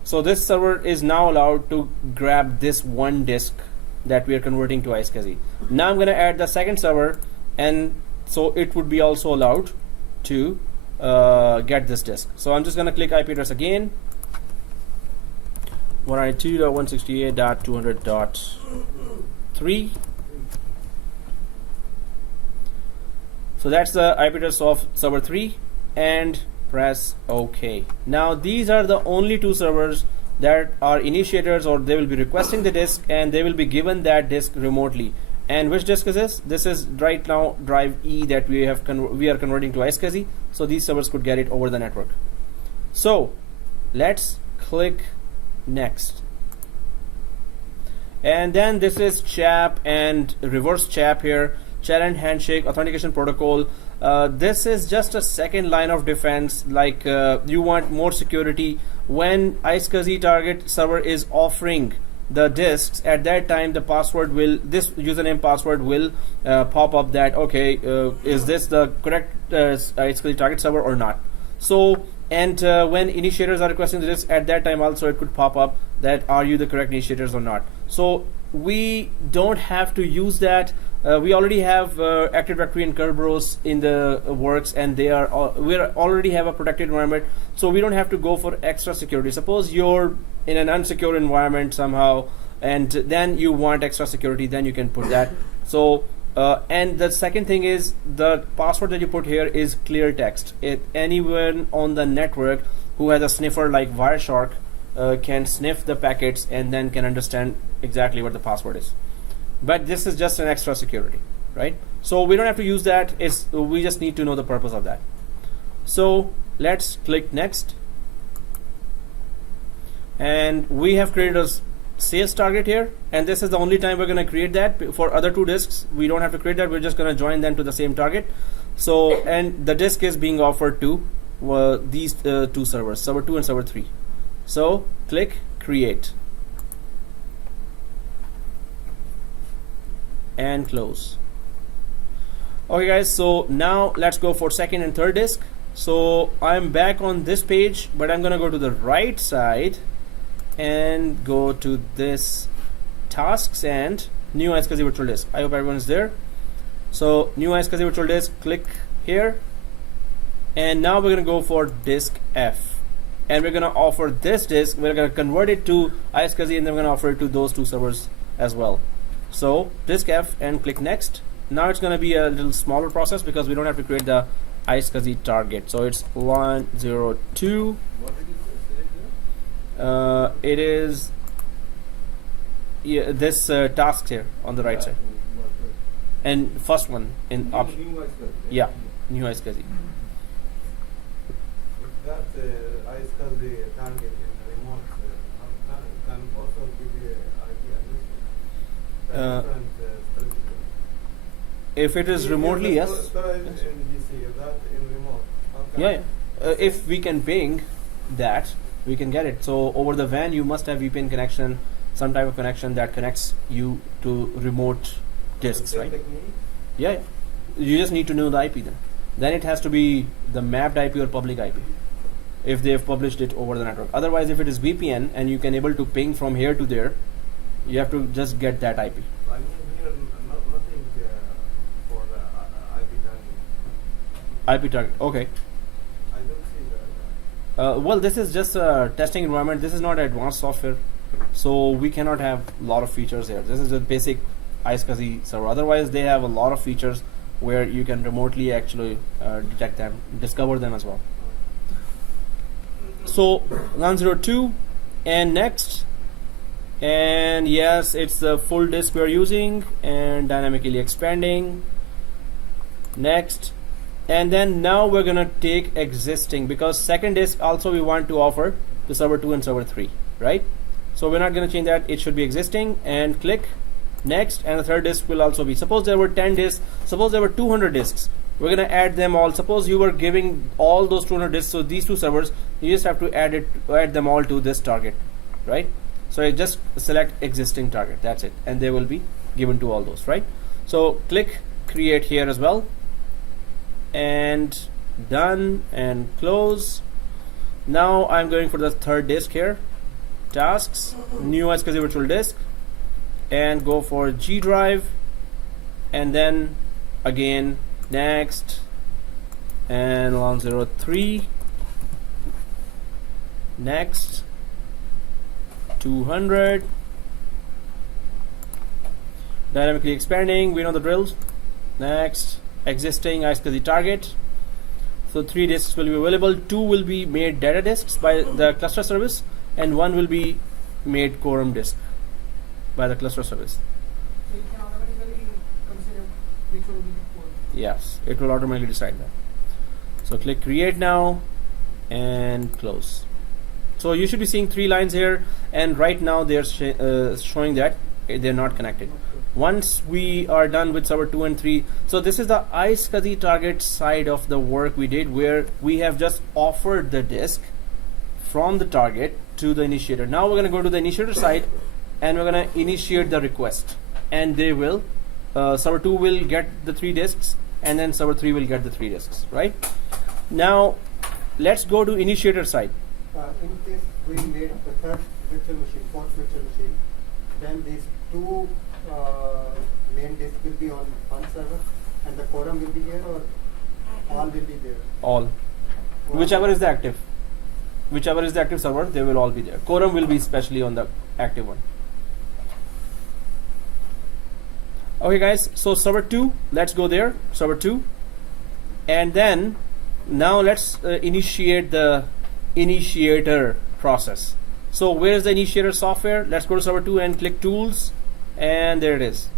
So this server is now allowed to grab this one disk that we are converting to iSCSI. Now I'm going to add the second server, and so it would be also allowed to get this disk. So I'm just going to click IP address again, 192.168.200.3. So that's the IP address of server 3, and press OK. Now these are the only two servers that are initiators, or they will be requesting the disk and they will be given that disk remotely. And which disk is this? This is right now drive E that we are converting to iSCSI. So these servers could get it over the network. So let's click next. And then this is CHAP and reverse CHAP here. Chat and handshake authentication protocol. This is just a second line of defense, like you want more security. When iSCSI target server is offering the disks, at that time the password will, this username password will pop up that, okay, is this the correct iSCSI target server or not? So, and when initiators are requesting the disk, at that time also it could pop up that are you the correct initiators or not. So we don't have to use that. We already have Active Directory and Kerberos in the works, and they are we already have a protected environment, so we don't have to go for extra security. Suppose you're in an unsecure environment somehow, and then you want extra security, then you can put that. So and the second thing is the password that you put here is clear text. Anyone on the network who has a sniffer like Wireshark can sniff the packets and then can understand exactly what the password is. But this is just an extra security, right? So we don't have to use that. We just need to know the purpose of that. So let's click next. And we have created a sales target here, and this is the only time we're going to create that. For other two disks, we don't have to create that. We're just going to join them to the same target. So, and the disk is being offered to these two servers, server 2 and server 3. So click create and close. Okay guys, so now let's go for second and third disk. So I'm back on this page, but I'm gonna go to the right side and go to this tasks and new iSCSI virtual disk. I hope everyone is there. So new iSCSI virtual disk, click here, and now we're gonna go for disk F, and we're gonna offer this disk, we're gonna convert it to iSCSI, and then we're gonna offer it to those two servers as well. So disk F and click next. Now it's going to be a little smaller process because we don't have to create the iSCSI target. So it's 102. What did you select here? It is this task here on the right side, and first one in option. New iSCSI. Yeah, new iSCSI. If that iSCSI target in remote can also give you IP address. If it is remotely, yes. Storage in DC, is that in remote? Yeah. If we can ping that, we can get it. So over the WAN, you must have VPN connection, some type of connection that connects you to remote disks, right? Yeah. You just need to know the IP then. Then it has to be the mapped IP or public IP, if they have published it over the network. Otherwise, if it is VPN and you can able to ping from here to there, you have to just get that IP. I mean here nothing for the IP target. IP target. Okay. I don't see that. Well, this is just a testing environment. This is not advanced software, so we cannot have a lot of features here. This is a basic iSCSI server. Otherwise, they have a lot of features where you can remotely actually detect them, discover them as well. So 102 and next, and yes, it's the full disk we're using and dynamically expanding. Next, and then now we're gonna take existing, because second disk also we want to offer to server 2 and server 3, right? So we're not gonna change that. It should be existing, and click next, and the third disk will also be. Suppose there were 10 disks, suppose there were 200 disks, we're gonna add them all. Suppose you were giving all those 200 disks, so these two servers, you just have to add them all to this target, right? So I just select existing target, that's it, and they will be given to all those, right? So click create here as well, and done, and close. Now I'm going for the third disk here, tasks, new iSCSI virtual disk, and go for G drive, and then again next, and 103, next, 200, dynamically expanding, we know the drills. Next, existing iSCSI target. So 3 disks will be available. 2 will be made data disks by the cluster service, and 1 will be made quorum disk by the cluster service. So it can automatically consider which will be the code. Yes, it will automatically decide that. So click create now and close. So you should be seeing 3 lines here, and right now they are showing that they're not connected. Once we are done with server 2 and 3, so this is the iSCSI target side of the work we did, where we have just offered the disk from the target to the initiator. Now we're going to go to the initiator side, and we're going to initiate the request, and they will server 2 will get the 3 disks, and then server 3 will get the 3 disks, right? Now let's go to initiator side. In case we made the third virtual machine, fourth virtual machine, then these 2 main disks will be on one server, and the quorum will be here, or all will be there? All, whichever is the active server, they will all be there. Quorum will be especially on the active one. Okay guys, so server 2, let's go there, server 2, and then now let's initiate the initiator process. So where is the initiator software? Let's go to server 2 and click tools, and there it is.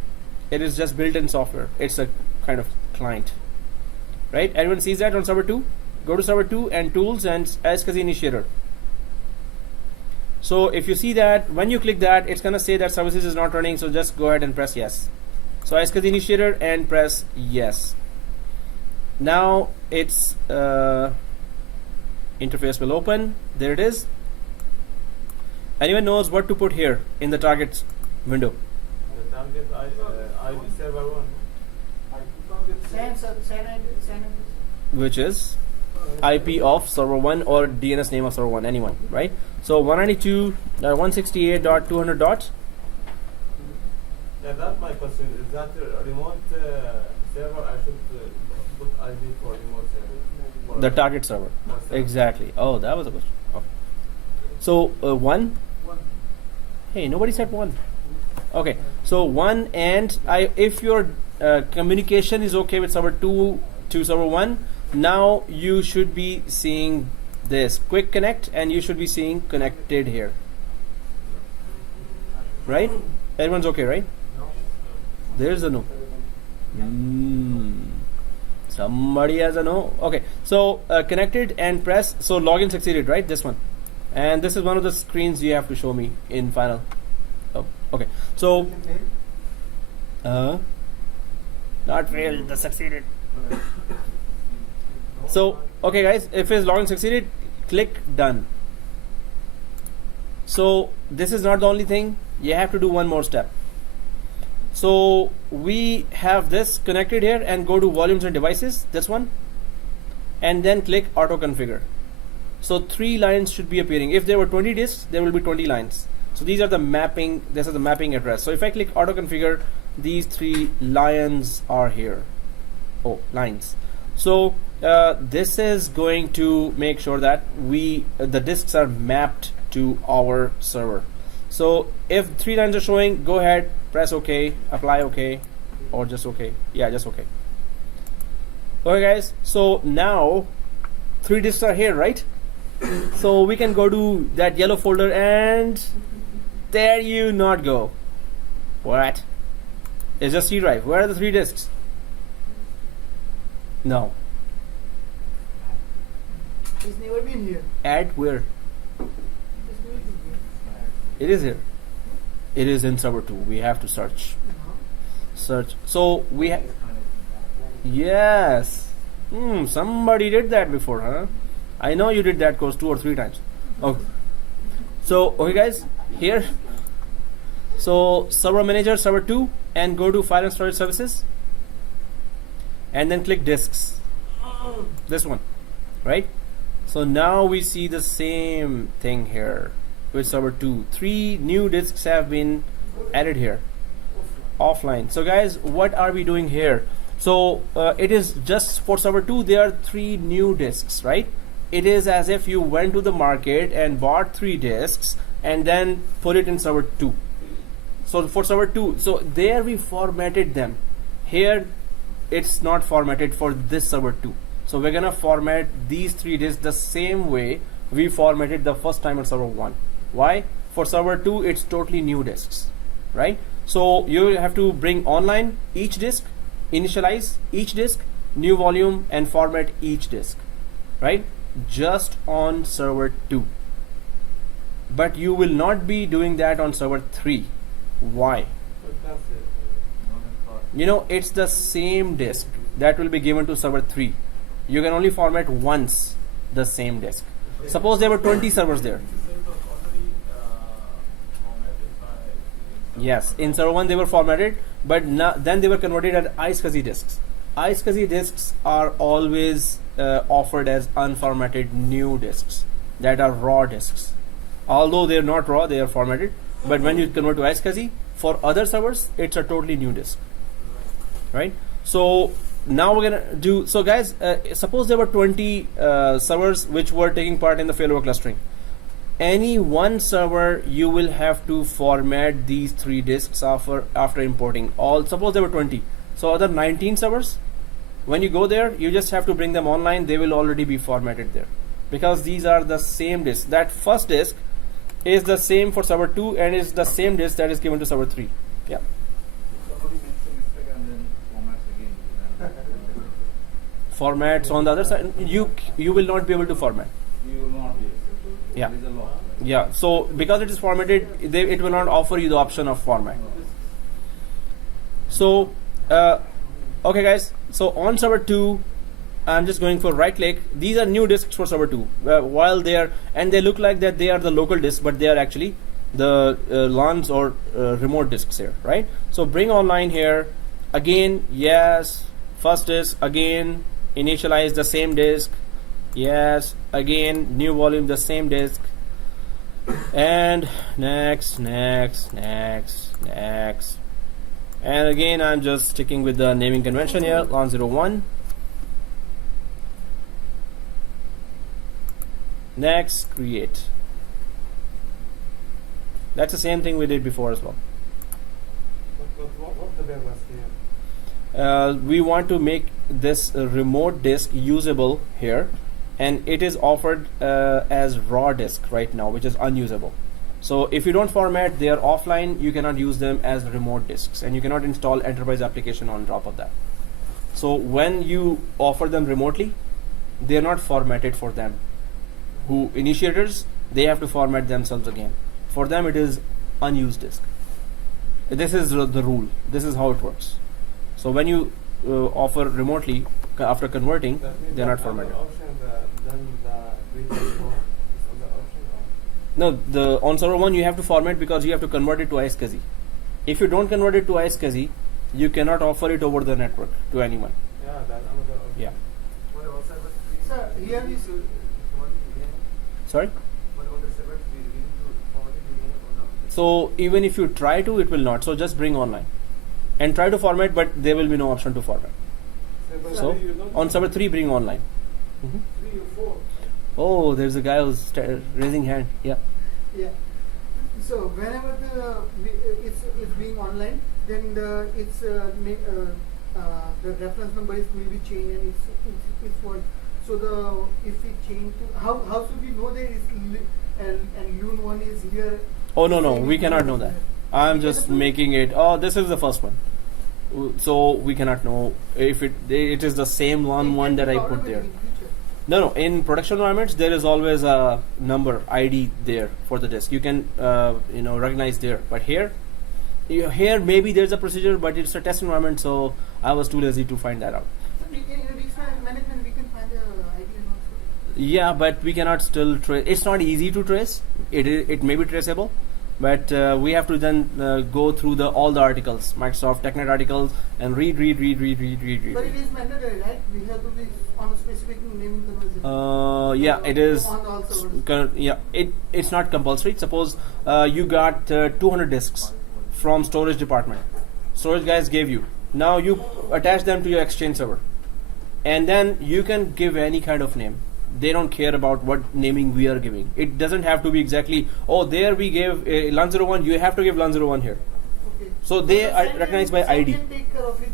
It is just built-in software. It's a kind of client, right? Everyone sees that on server 2? Go to server 2 and tools and iSCSI initiator. So if you see that, when you click that, it's gonna say that services is not running, so just go ahead and press yes. So iSCSI initiator and press yes. Now its interface will open. There it is. Anyone knows what to put here in the targets window? The target ID server 1. Which is IP of server 1 or DNS name of server 1, anyone, right? So 192.168.200 dot. Yeah, that's my question. Is that a remote server? I should put ID for remote server. The target server. Exactly. Oh, that was a question. Okay. So 1. Hey, nobody said 1. Okay. So 1, and if your communication is okay with server 2 to server 1, now you should be seeing this quick connect, and you should be seeing connected here, right? Everyone's okay, right? There's a no. Somebody has a no. Okay, so connected and press. So login succeeded, right? This one, and this is one of the screens you have to show me in final. Oh, okay. So not failed, the succeeded. So okay guys, if his login succeeded, click done. So this is not the only thing, you have to do one more step. So we have this connected here, and go to volumes and devices, this one, and then click auto configure. So 3 lines should be appearing. If there were 20 disks, there will be 20 lines. So these are the mapping, this is the mapping address. So if I click auto configure, these 3 lines are here. Oh, lines. So this is going to make sure that the disks are mapped to our server. So if 3 lines are showing, go ahead, press OK, apply OK, or just OK. Yeah, just OK. Okay guys, so now 3 disks are here, right? So we can go to that yellow folder and there you not go. What? It's just C drive. Where are the 3 disks? No. It's never been here. At where? It's never been here. It is here. It is in server 2. We have to search. Search. So we have. Yes. Somebody did that before, huh? I know you did that course 2 or 3 times. Okay. So, okay guys, here. So, server manager, server 2, and go to file and storage services. And then click disks. This one, right? So now we see the same thing here with server 2. 3 new disks have been added here. Offline. So guys, what are we doing here? So it is just for server 2, there are 3 new disks, right? It is as if you went to the market and bought 3 disks and then put it in server 2. So for server 2, so there we formatted them. Here it's not formatted for this server 2. So we're gonna format these 3 disks the same way we formatted the first time on server 1. Why? For server 2, it's totally new disks, right? So you have to bring online each disk, initialize each disk, new volume, and format each disk, right? Just on server 2. But you will not be doing that on server 3. Why? You know, it's the same disk that will be given to server 3. You can only format once the same disk. Suppose there were 20 servers there. Yes, in server 1 they were formatted, but then they were converted as iSCSI disks. iSCSI disks are always offered as unformatted new disks that are raw disks. Although they are not raw, they are formatted. But when you convert to iSCSI, for other servers, it's a totally new disk, right? So now we're gonna do. So guys, suppose there were 20 servers which were taking part in the failover clustering. Any one server you will have to format these 3 disks after importing all. Suppose there were 20. So other 19 servers, when you go there, you just have to bring them online. They will already be formatted there because these are the same disks. That first disk is the same for server 2 and is the same disk that is given to server 3. Yeah. Somebody makes a mistake and then formats again. Formats on the other side. You will not be able to format. You will not be able to. Yeah. There is a law. Yeah. So because it is formatted, it will not offer you the option of format. So okay guys, so on server 2 I'm just going for right click. These are new disks for server 2 while they are, and they look like that they are the local disks, but they are actually the LANs or remote disks here, right? So bring online here again. Yes, first disk again, initialize the same disk. Yes, again, new volume, the same disk, and next, and again I'm just sticking with the naming convention here, LAN 01. Next, create. That's the same thing we did before as well. What the dev was here? We want to make this remote disk usable here, and it is offered as raw disk right now, which is unusable. So if you don't format, they are offline. You cannot use them as remote disks, and you cannot install enterprise application on top of that. So when you offer them remotely, they are not formatted for them. Who initiators, they have to format themselves again. For them, it is unused disk. This is the rule. This is how it works. So when you offer remotely after converting, they are not formatted. No, on server 1 you have to format because you have to convert it to iSCSI. If you don't convert it to iSCSI, you cannot offer it over the network to anyone. Yeah, that's another option. Yeah. What about server 3? Sir, here is Sorry? What about the server 3? We need to format it again or not? So even if you try to, it will not. So just bring online and try to format, but there will be no option to format. Sir, So on server 3, bring online. Mhm. 3 or 4. Oh, there's a guy who's raising hand. Yeah. Yeah. So whenever it's being online, then the reference number will be changed and it's for. So if we change to how should we know that it's and Loon 1 is here? Oh no, we cannot know that. I'm just making it. Oh, this is the first one. So we cannot know if it is the same one that I put there. No. In production environments, there is always a number ID there for the disk. You can recognize there. But here maybe there's a procedure, but it's a test environment, so I was too lazy to find that out. So in risk management, we can find the ID also. Yeah, but we cannot still trace. It's not easy to trace. It may be traceable, but we have to then go through all the articles, Microsoft TechNet articles, and read. But it is mandatory, right? We have to be on a specific naming convention. Yeah, it is. On all servers. Yeah, it's not compulsory. Suppose you got 200 disks from storage department. Storage guys gave you. Now you attach them to your Exchange server, and then you can give any kind of name. They don't care about what naming we are giving. It doesn't have to be exactly. Oh, there we gave LUN 01. You have to give LUN 01 here. Okay. So they are recognized by ID. Can take care of it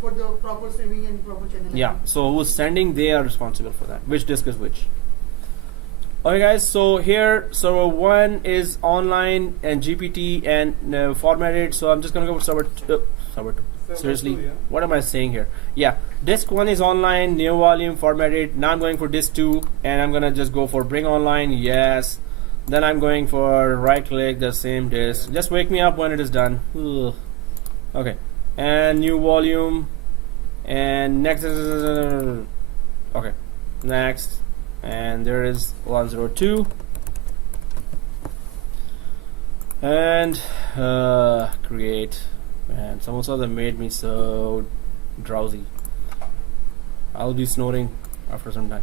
for the proper streaming and proper channel. Yeah. So who's sending? They are responsible for that. Which disk is which? Okay, guys. So here, server 1 is online and GPT and formatted. So I'm just gonna go with server 2. Seriously, 2, yeah. what am I saying here? Yeah, disk 1 is online, new volume, formatted. Now I'm going for disk 2, and I'm gonna just go for bring online. Yes. Then I'm going for right click the same disk. Just wake me up when it is done. Ugh. Okay, and new volume, and next. Okay, next, and there is 102, and create. Man, samosa that made me so drowsy. I'll be snoring after some time.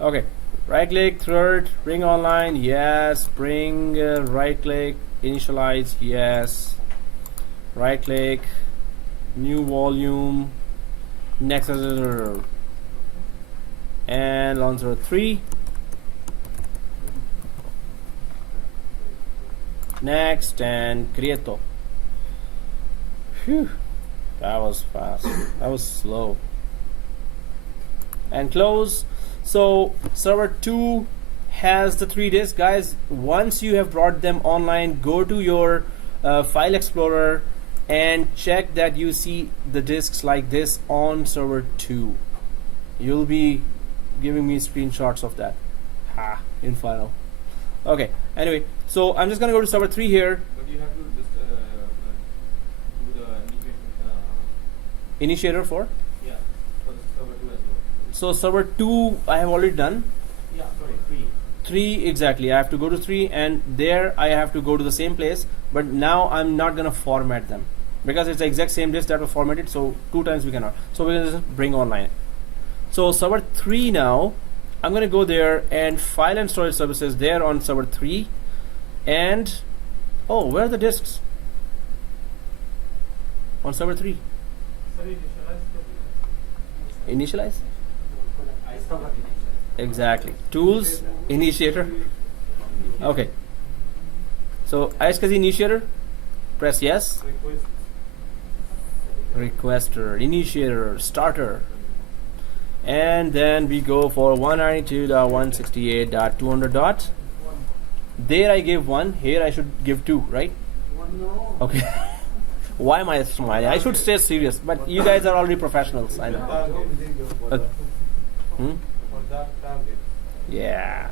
Okay, right click, third, bring online, yes, bring, right click, initialize, yes, right click, new volume, next, and launcher 3, next, and creato. Phew, that was fast. That was slow. And close. So server 2 has the 3 disks, guys. Once you have brought them online, go to your file explorer and check that you see the disks like this on server 2. You'll be giving me screenshots of that in final. Okay, anyway, so I'm just gonna go to server 3 here. But you have to just do the Initiator for yeah, for the server 2 as well. so server 2 I have already done. Yeah, sorry, 3. 3 exactly. I have to go to 3, and there I have to go to the same place, but now I'm not gonna format them because it's the exact same disk that was formatted, so 2 times we cannot. So we're gonna just bring online. So server 3 now, I'm gonna go there and file and storage services there on server 3, and oh, where are the disks? On server 3. Sorry, initialize. Initialize? Exactly. Tools, initiator. Okay. So ISKZ initiator, press yes. Requester, initiator, starter. And then we go for 192.168.200. There I gave 1, here I should give 2, right? No. Okay. Why am I smiling? I should stay serious, but you guys are already professionals, I know. Yeah,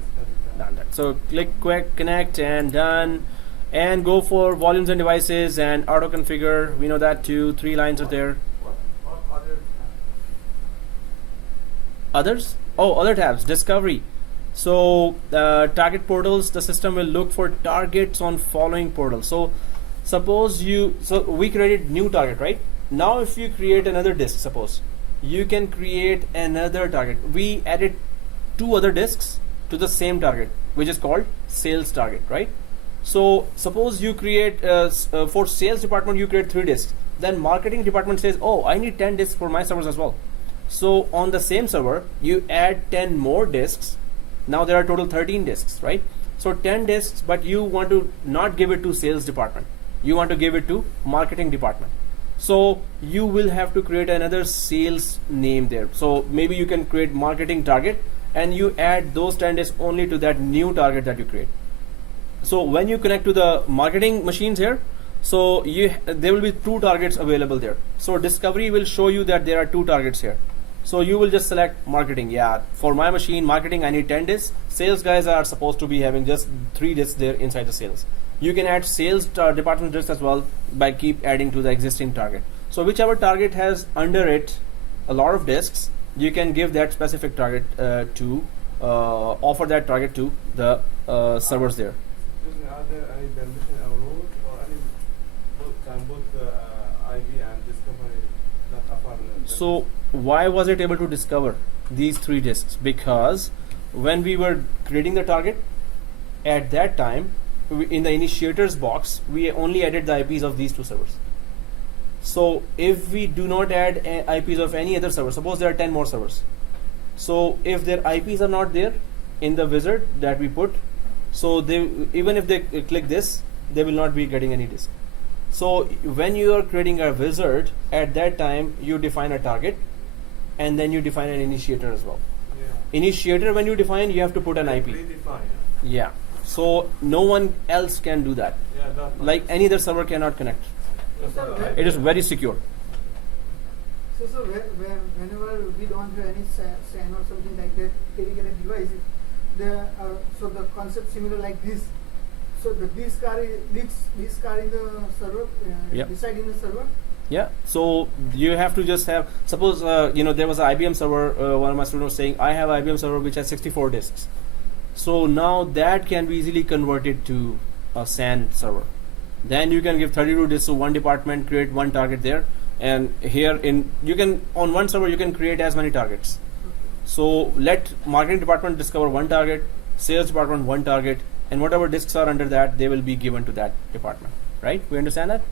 done that. So click quick connect and done, and go for volumes and devices and auto configure. We know that too. 3 lines are there. Others? Oh, other tabs. Discovery. So target portals. The system will look for targets on following portals. So suppose we created new target, right? Now if you create another disk, suppose you can create another target. We added 2 other disks to the same target, which is called sales target, right? So suppose you create for sales department you create 3 disks. Then marketing department says, oh, I need 10 disks for my servers as well. So on the same server, you add 10 more disks. Now there are total 13 disks, right? So 10 disks, but you want to not give it to sales department. You want to give it to marketing department. So you will have to create another sales name there. So maybe you can create marketing target and you add those 10 disks only to that new target that you create. So when you connect to the marketing machines here, so there will be 2 targets available there. So discovery will show you that there are 2 targets here. So you will just select marketing. Yeah, for my machine marketing, I need 10 disks. Sales guys are supposed to be having just 3 disks there inside the sales. You can add sales department disks as well by keep adding to the existing target. So whichever target has under it a lot of disks, you can give that specific target offer that target to the servers there. Are there any permission or rules or any both ID and discovery that offer? So why was it able to discover these 3 disks? Because when we were creating the target, at that time, in the initiators box, we only added the IPs of these 2 servers. So if we do not add IPs of any other server, suppose there are 10 more servers. So if their IPs are not there in the wizard that we put, so even if they click this, they will not be getting any disk. So when you are creating a wizard, at that time you define a target and then you define an initiator as well. Yeah. Initiator, when you define, you have to put an IP. Redefine. Yeah. So no one else can do that. Yeah, that's Like any other server cannot connect. It is very secure. So whenever we don't have any SAN or something like that dedicated device, so the concept similar like this. So the disk are in the server, Yep. beside in the server. Yeah. So you have to just have, suppose there was an IBM server. One of my students was saying, I have IBM server which has 64 disks. So now that can be easily converted to a SAN server. Then you can give 32 disks to one department, create one target there, and here on one server you can create as many targets. So let marketing department discover one target, sales department one target, and whatever disks are under that, they will be given to that department. Right? We understand that?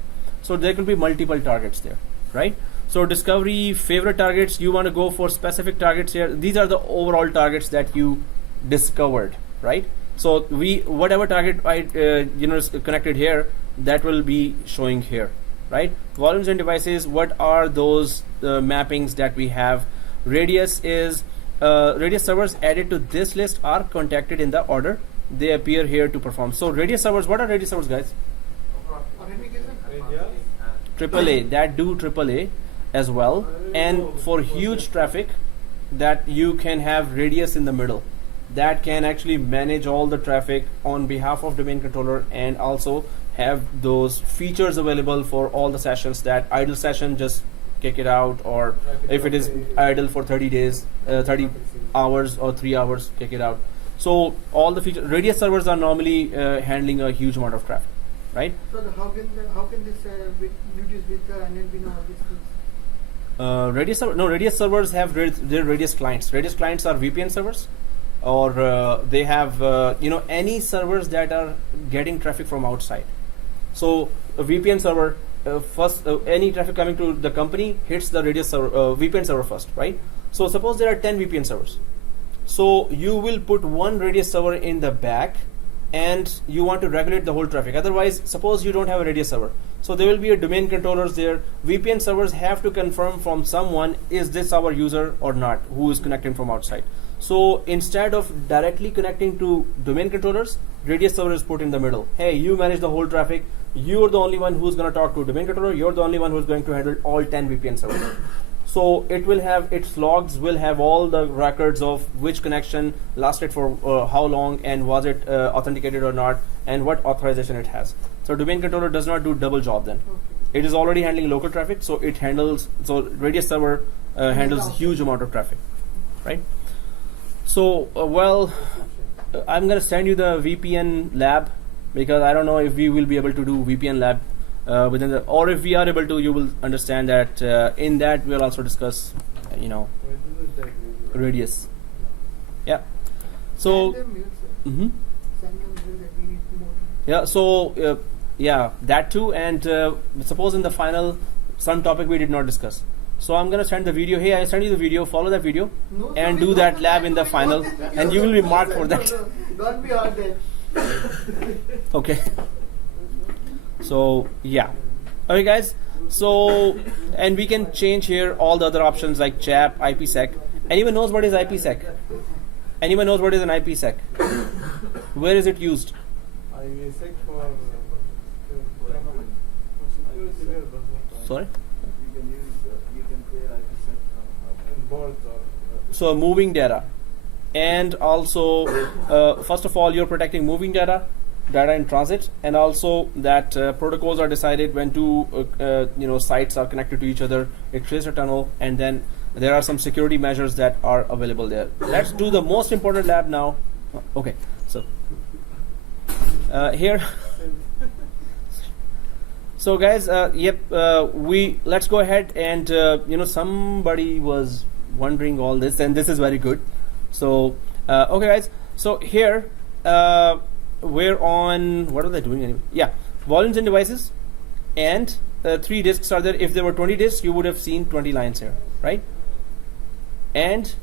So there could be multiple targets there. Right? So discovery, favorite targets, you want to go for specific targets here. These are the overall targets that you discovered. Right? So whatever target is connected here, that will be showing here. Right? Volumes and devices, what are those mappings that we have? Radius is radius servers added to this list are contacted in the order they appear here to perform. So radius servers, what are radius servers, guys? AAA, that do AAA as well. And for huge traffic, that you can have radius in the middle. That can actually manage all the traffic on behalf of domain controller and also have those features available for all the sessions. That idle session, just kick it out, or if it is idle for 30 days, 30 hours or 3 hours, kick it out. So all the features, radius servers are normally handling a huge amount of traffic, right? So how can this reduce with the NLP and all these things? Radius servers have their radius clients. Radius clients are VPN servers, or they have any servers that are getting traffic from outside. So a VPN server, first any traffic coming to the company hits the radius server, VPN server first, right? So suppose there are 10 VPN servers. So you will put one radius server in the back and you want to regulate the whole traffic. Otherwise, suppose you don't have a radius server. So there will be a domain controllers there. VPN servers have to confirm from someone, is this our user or not, who is connecting from outside. So instead of directly connecting to domain controllers, radius server is put in the middle. Hey, you manage the whole traffic. You're the only one who's going to talk to a domain controller. You're the only one who's going to handle all 10 VPN servers. So it will have its logs, will have all the records of which connection lasted for how long and was it authenticated or not, and what authorization it has. So domain controller does not do double job then. It is already handling local traffic, so it handles, so radius server handles huge amount of traffic, right? So I'm going to send you the VPN lab, because I don't know if we will be able to do VPN lab within the, or if we are able to, you will understand that in that we'll also discuss radius. Yeah. So yeah, that too. And suppose in the final some topic we did not discuss. So I'm gonna send the video. Hey, I send you the video. Follow that video No, and sorry, do that no, lab in the final, and you will be marked for that. Don't be hard then. Okay. So yeah. Okay, guys. So and we can change here all the other options like CHAP, IPsec. Anyone knows what is IPsec? Anyone knows what is an IPsec? Where is it used? I will check for Sorry. You can use, you can create IPsec in board or So moving data, and also first of all, you're protecting moving data in transit, and also that protocols are decided when two sites are connected to each other. It creates a tunnel, and then there are some security measures that are available there. Let's do the most important lab now. Okay, so here. So guys, let's go ahead and somebody was wondering all this, and this is very good. So okay guys, so here we're on, what are they doing anyway? Yeah, volumes and devices, and 3 disks are there. If there were 20 disks, you would have seen 20 lines here, right? And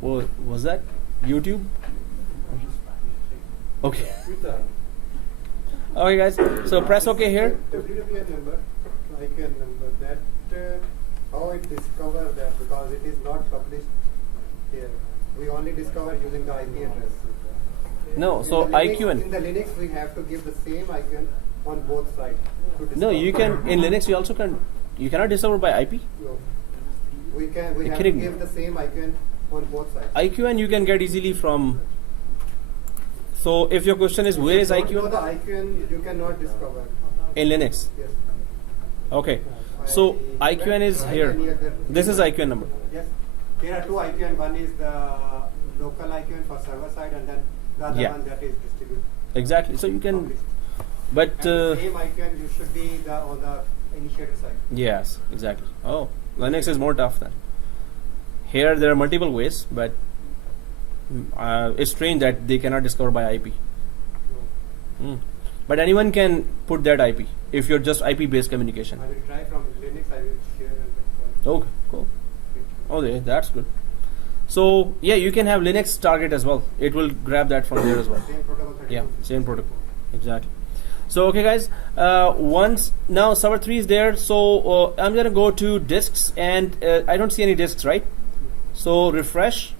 was that YouTube? Okay. Okay guys, so press OK here. WWN number, IQN number, that how it discover that, because it is not published here. We only discover using the IP address. No, so In the Linux- IQN. In the Linux, we have to give the same IQN on both sides. To No, discover. you can, in Linux you also can, you cannot discover by IP. No. We You're have to kidding me. give the same IQN on both sides. IQN you can get easily from, so if your question is where is Don't know IQN? the IQN you cannot discover. In Linux. Yes. Okay, so IQN is Try here. any other- This is IQN number. Yes. There are 2 IQN. One is the local IQN for server side, and then the other Yeah. one that is distributed. Exactly, so you can, published. but And the same IQN you should be on the initiator side. yes, exactly. Oh, Linux is more tough then. Here there are multiple ways, but it's strange that they cannot discover by IP. Mm. But anyone can put that IP if you're just IP based communication. I will try from Linux. I will share. And Okay, cool. Oh, that's good. So yeah, you can have Linux target as well. It will grab that from there as well. Same protocol. 32. Yeah, same protocol. Exactly. So okay guys, once now server 3 is there, so I'm gonna go to disks, and I don't see any disks, right? So refresh.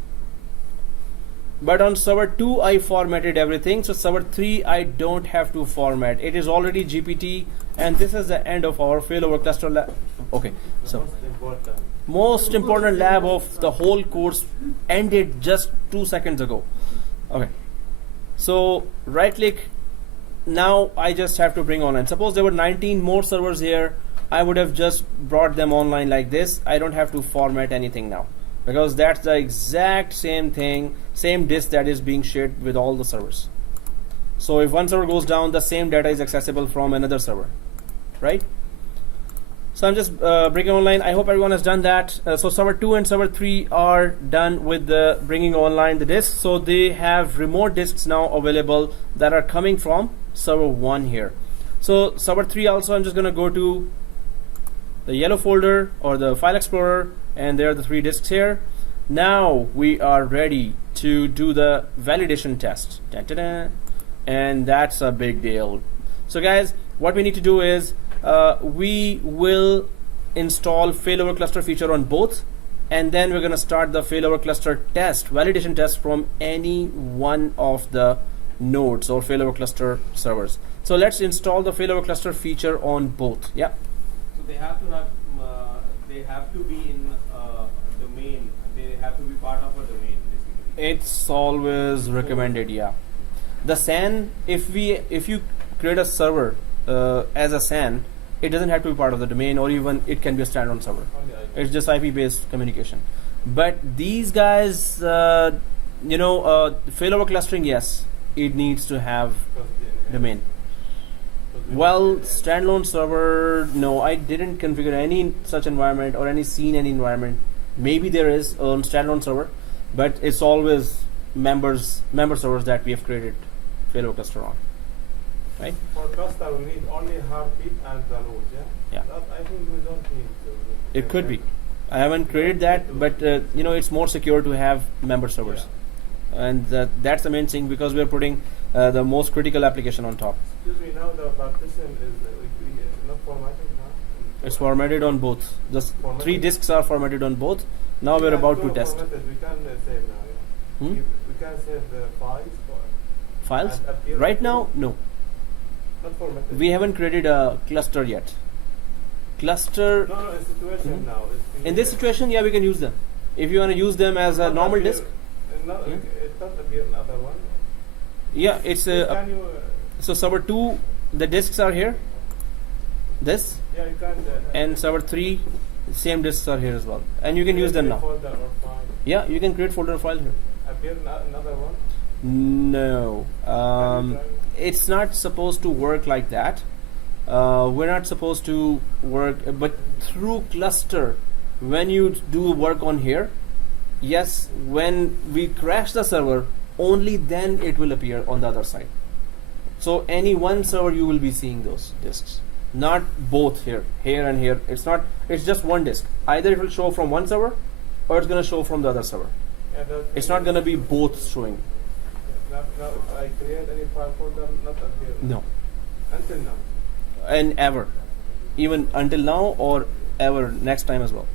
But on server 2 I formatted everything, so server 3 I don't have to format. It is already GPT, and this is the end of our failover cluster lab. Okay, so most important. most important lab of the whole course ended just 2 seconds ago. Okay, so right click. Now I just have to bring online. Suppose there were 19 more servers here, I would have just brought them online like this. I don't have to format anything now, because that's the exact same thing, same disk that is being shared with all the servers. So if one server goes down, the same data is accessible from another server, right? So I'm just bringing online. I hope everyone has done that. So server 2 and server 3 are done with the bringing online the disks. So they have remote disks now available that are coming from server 1 here. So server 3 also, I'm just going to go to the yellow folder or the file explorer, and there are the 3 disks here. Now we are ready to do the validation test. Dun, dun, dun. And that's a big deal. So guys, what we need to do is we will install Failovercluster feature on both, and then we're going to start the Failovercluster test, validation test from any one of the nodes or Failovercluster servers. So let's install the Failovercluster feature on both. Yeah. So they have to have, they have to be in domain. They have to be part of a domain, basically. It's always recommended, yeah. The SAN, if you create a server as a SAN, it doesn't have to be part of the domain, or even it can be a standalone server. Only IP. It's just IP based communication. But these guys, failover clustering, yes, it needs to have Because they- domain. because we- Well, standalone server, no, I didn't configure any such environment or any environment. Maybe there is on standalone server, but it's always member servers that we have created Failover cluster on. right? For cluster, we need only heartbeat and the root, yeah? Yeah. That, I think we don't need to. It could be. I haven't created that, but it's more secure to have member servers, and that's the main thing, because we are putting the most critical application on top. Excuse me, now the partition is not formatted now? It's formatted on both. The Formatted? 3 disks are formatted on both. Now we're Yeah, about to so test. formatted, we can save now, yeah? Hmm? We can save the files Files? and appear Right to- now, no. not formatted. We haven't created a cluster yet. Cluster, No, in situation Mhm. now. in this situation, yeah, we can use them. If you want to use them as a normal disk, No, Yeah. it not appear another one. yeah, it's Can you? so server 2, the disks are here, this, Yeah, you can. and server 3, same disks are here as well, and you can use them now. Folder or file. Yeah, you can create folder or file here. Appear another one. No, it's not supposed to work like that. We're not supposed to work, but through cluster, when you do work on here, yes, when we crash the server, only then it will appear on the other side. So any one server you will be seeing those disks, not both here and here. It's just one disk. Either it will show from one server, or it's gonna show from the other server. Yeah, It's not gonna be both showing. Now, if I create any file folder, not appear. No, Until now. and ever, even until now or ever next time as well.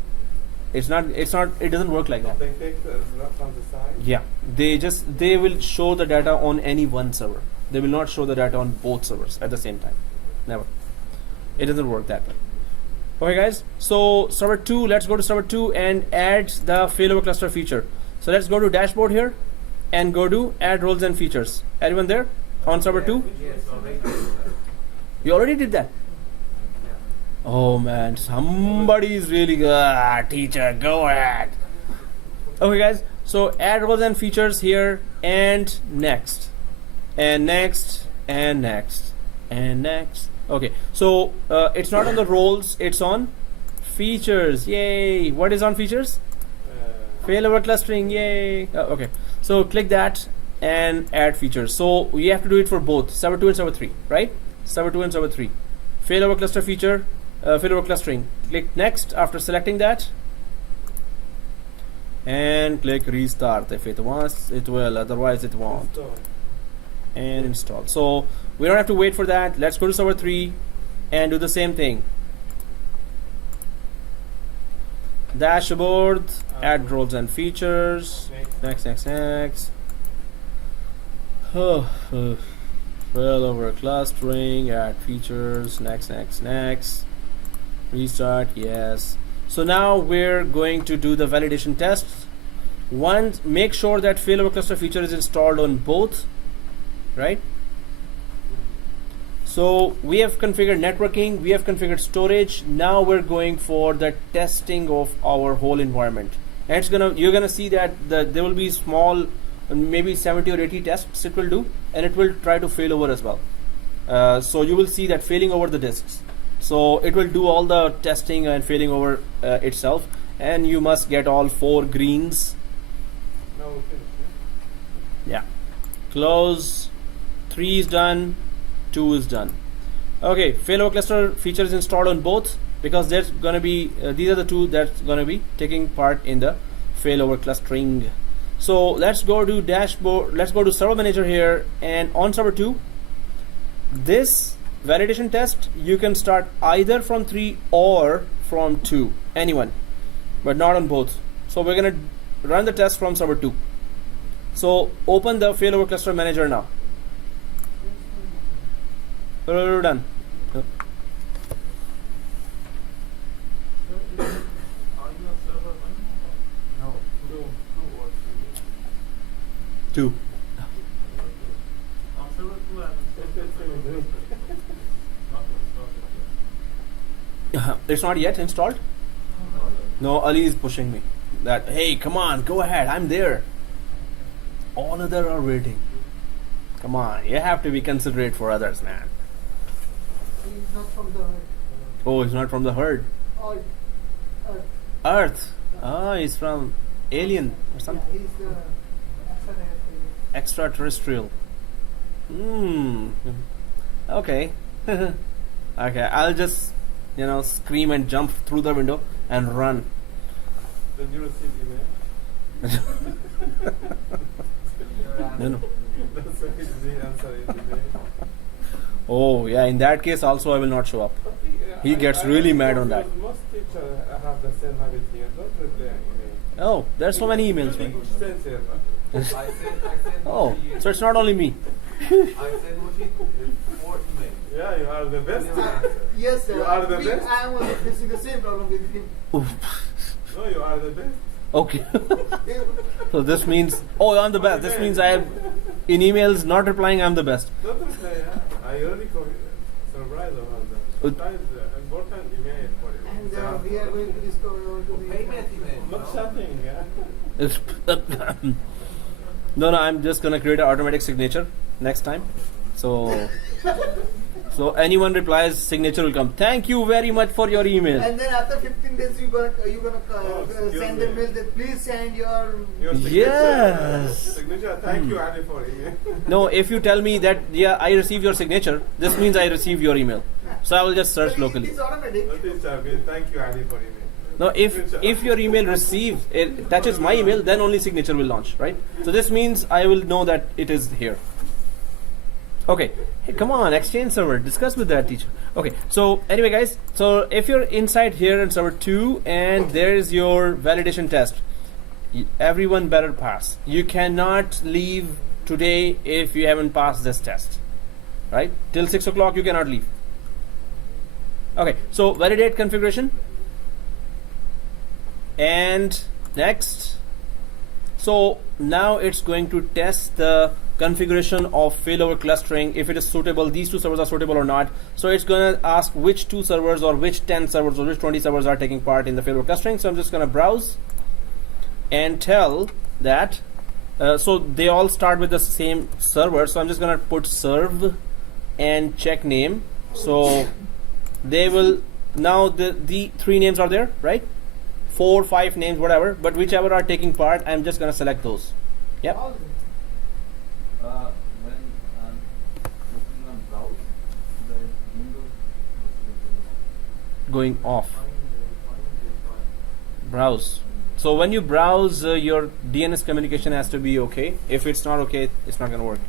It's not. It doesn't work like that. They take the from the side. Yeah, they will show the data on any one server. They will not show the data on both servers at the same time. Never. It doesn't work that way. Okay, guys. So server 2. Let's go to server 2 and add the failover cluster feature. So let's go to dashboard here and go to add roles and features. Everyone there on server 2? Yes, already. You already did that. Oh man, somebody is really good. Teacher, go ahead. Okay, guys. So add roles and features here, and next, and next, and next, and next. Okay, so it's not on the roles; it's on features. Yay! What is on features? Failover clustering. Yay! Okay, so click that and add features. So we have to do it for both server 2 and server 3, right? Server 2 and server 3. Failover cluster feature. Failover clustering. Click next after selecting that, and click restart. If it wants, it will. Otherwise, it won't. And install. So we don't have to wait for that. Let's go to server 3 and do the same thing. Dashboard. Add roles and features. Next. Failover clustering. Add features. Next. Restart, yes. So now we're going to do the validation test. One, make sure that failover cluster feature is installed on both, right? So we have configured networking, we have configured storage. Now we're going for the testing of our whole environment. And you're gonna see that there will be small, maybe 70 or 80 tests it will do, and it will try to fail over as well. So you will see that failing over the disks. So it will do all the testing and failing over itself, and you must get all 4 greens. Now we finish. Yeah. Close. 3 is done. 2 is done. Okay, failover cluster feature is installed on both, because there's gonna be these are the 2 that's gonna be taking part in the failover clustering. So let's go to dashboard. Let's go to server manager here, and on server 2, this validation test you can start either from 3 or from 2, anyone, but not on both. So we're gonna run the test from server 2. So open the failover cluster manager now. Done. Are you on server 1? No. 2 or 3. 2. On server 2, I have installed not installed it yet. It's not yet installed. No, Ali is pushing me. That hey, come on, go ahead. I'm there. All others are waiting. Come on, you have to be considerate for others, man. He's not from the Oh, he's not from the herd. Earth. Earth. Ah, he's from alien or something. Yeah, he's the extraterrestrial. Extraterrestrial. Okay. Okay, I'll just, scream and jump through the window and run. Did you receive email? No. That's why the answer is today. Oh, yeah, in that case also I will not show up. He gets really mad on that. Most teachers have the same habit here. Don't reply email. Oh, there's so many emails, right? Extensive. I send Oh, Moshi- so it's not only me. I send Moshi 4 emails. Yeah, you are the best. Yes, sir. You are the We- best. I was facing the same problem with him. Oof. No, you are the best. Okay. So this means, oh, I'm the best. This means I have, in emails, not replying, I'm the best. Don't reply. I really surprised about that. Sometimes important email for you. And we are going to discover all the Payment email. Not chatting, yeah. No, I'm just gonna create an automatic signature next time. So anyone replies, signature will come. Thank you very much for your email. And then after 15 days, you're gonna excuse send me. a mail that please send your. Your signature. Yes. Signature. Thank you, Ali, for email. No, if you tell me that I receive your signature, this means I receive your email. So I will just search But locally. It's automatic. That is good. Thank you, Ali, for email. No, if your email receives, it touches my email, then only signature will launch, right? So this means I will know that it is here. Okay, hey, come on, Exchange server, discuss with that teacher. Okay, so anyway, guys, so if you're inside here in server 2 and there is your validation test, everyone better pass. You cannot leave today if you haven't passed this test, right? Till 6 o'clock you cannot leave. Okay, so validate configuration. And next, so now it's going to test the configuration of failover clustering, if it is suitable, these two servers are suitable or not. So it's going to ask which 2 servers or which 10 servers or which 20 servers are taking part in the failover clustering. So I'm just going to browse and tell that, so they all start with the same server. So I'm just going to put serve and check name. So they will, now the 3 names are there, right? 4, 5 names, whatever, but whichever are taking part, I'm just going to select those. Yep. When I'm looking on browse, the window Going off. Browse. So when you browse, your DNS communication has to be okay. If it's not okay, it's not going to work.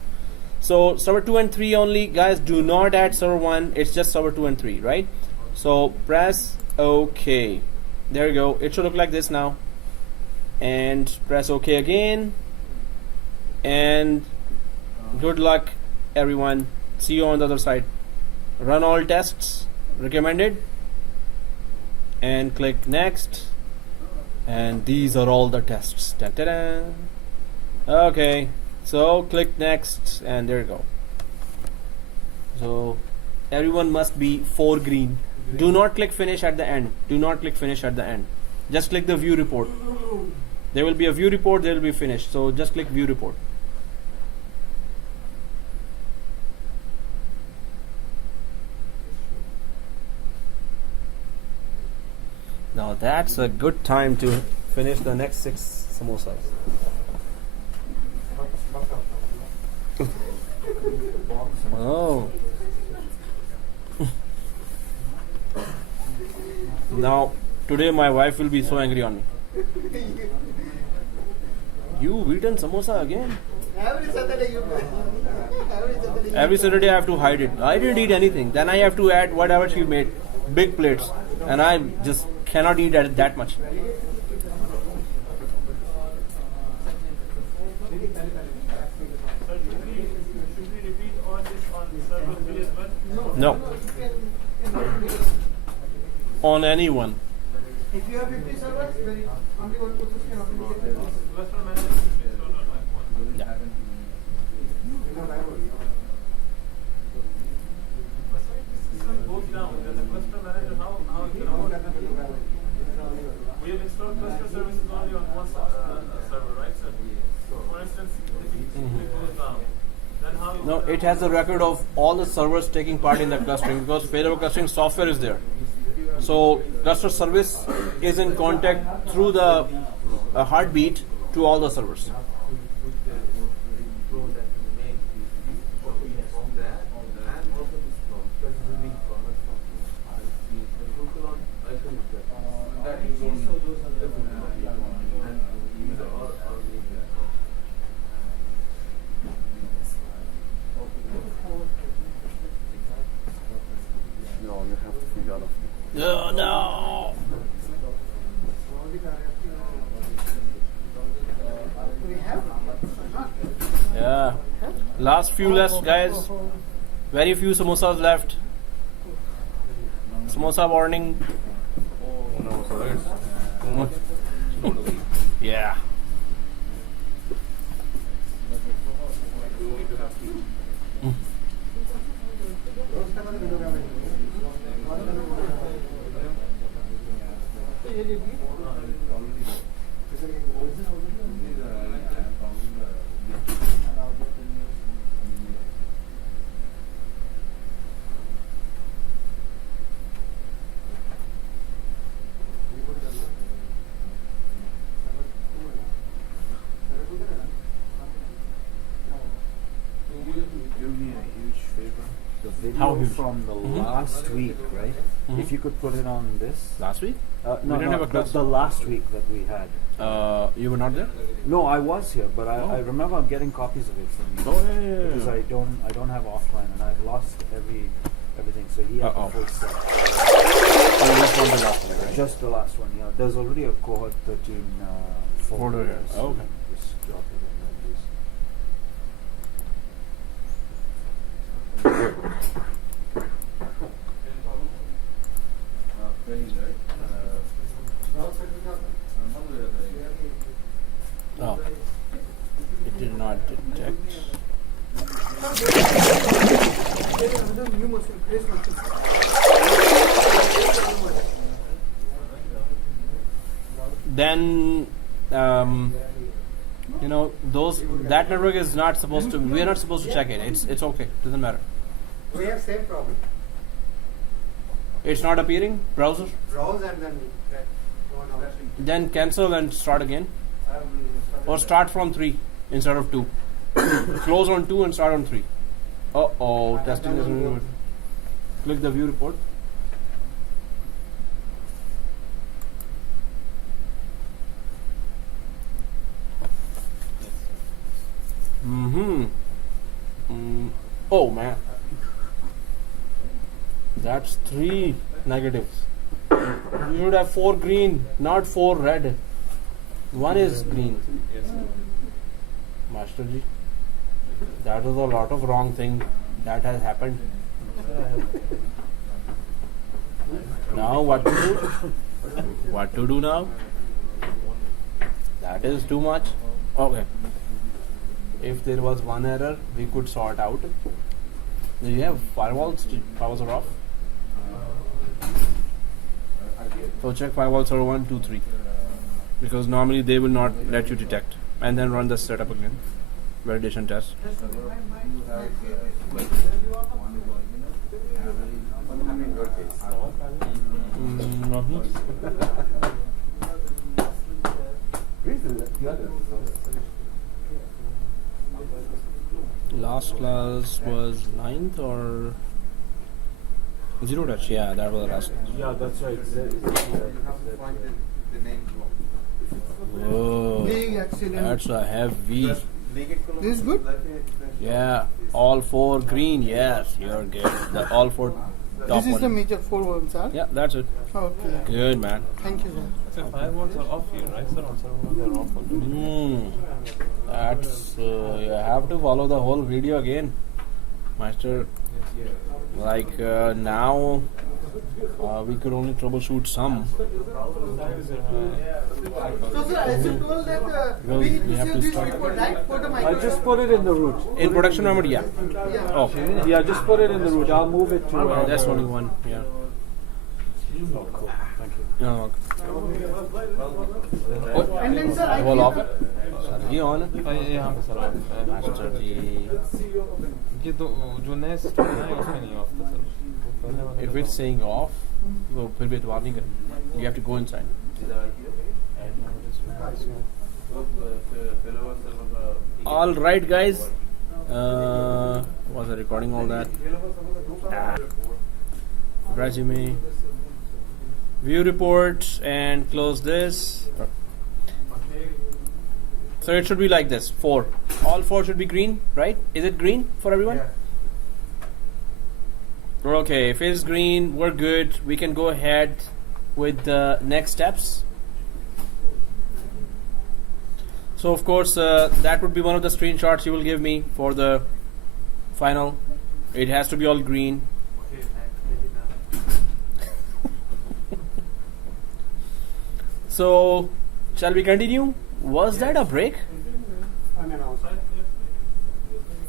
So server 2 and 3 only, guys, do not add server 1. It's just server 2 and 3, right? So press OK. There you go. It should look like this now. And press OK again. And good luck, everyone. See you on the other side. Run all tests. Recommended. And click next. And these are all the tests. Dun, dun, dun. Okay. So click next. And there you go. So everyone must be 4 green. Do not click finish at the end. Do not click finish at the end. Just click the view report. There will be a view report, there will be finished. So just click view report. Now that's a good time to finish the next 6 samosas. Oh. Now, today my wife will be so angry on me. You eaten samosa again? Every Saturday you Every Saturday I have to hide it. I didn't eat anything. Then I have to add whatever she made. Big plates. And I just cannot eat that much. So should we repeat all this on server 3 as well? No. On anyone. If you have 50 servers, then only one process can authenticate the process. Cluster manager is installed on my phone. Yeah. System goes down, then the cluster manager, how it can work? We have installed cluster services only on one server, right, sir? For instance, if it goes down, then how? No, it has a record of all the servers taking part in the clustering because failover clustering software is there. So cluster service is in contact through the heartbeat to all the servers. Oh no! We have not. Yeah. Last few left, guys. Very few samosas left. Samosa warning. No, so it's Yeah. Do me a huge favor. The video How huge? from the Mhm. last week, right? Mhm. If you could put it on this. Last week? No, didn't have a the, class. the last week that we had. You were not there? No, I was here, but I Oh. remember getting copies of it from you. Oh, yeah. Because I don't have offline and I've lost everything. So he had Uh-oh. the full set. So you just want the last one, right? Just the last one. Yeah, there's already a cohort 13 Folder here. so Oh, okay. Just drop it in there, please. training, right? Oh. It did not detect. There is another new machine, place machine. Then, that network is not supposed to. We are not supposed to check it. It's okay. Doesn't matter. We have same problem. It's not appearing. Browser. Browse and then that one out. Then cancel and start again, or start from 3 instead of 2. Close on 2 and start on 3. Oh, testing doesn't do it. Click the view report. Oh man, that's 3 negatives. You should have 4 green, not 4 red. One is green. Yes, sir. Master Ji, that is a lot of wrong thing that has happened. Now what to do? What to do now? That is too much. Okay. If there was one error, we could sort out. Do you have firewalls? Firewalls are off. So check firewall server 1, 2, 3. Because normally they will not let you detect. And then run the setup again. Validation test. Last class was 9th or Zero Touch? Yeah, that was the last class. Yeah, that's right. Whoa, Big accident. that's a heavy. This is good. Yeah, all 4 green. Yes, you're good. All 4 top This is the one. major 4 ones, huh? Yeah, that's it. Okay. Good man. Thank you, sir. So firewalls are off here, right, sir? On server one, they're off already. That's you have to follow the whole video again, Master. Like now, we could only troubleshoot some. So, sir, as you told that Well, we need we to have save to this start. report, right? For the I micro. just put it in the root. In production memory, yeah. Yeah. Oh, Yeah, just put it in the root. I'll move it to. that's only one. Yeah. Oh, cool. Thank you. No. And then, sir, I Wall keep off. the- He on. यहाँ पे sir off है। Master जी. ये तो जो नया system है उसमें नहीं ऑफ था सर। पहले वाला If it's saying off, तो फिर भी एतबार नहीं करें. You have to go inside. All right, guys. Was I recording all that? Resume, view reports, and close this. So it should be like this. 4. All 4 should be green, right? Is it green for everyone? Okay, if it's green, we're good. We can go ahead with the next steps. So of course, that would be one of the screenshots you will give me for the final. It has to be all green. Okay, next. So, shall we continue? Was that a break? I mean, also.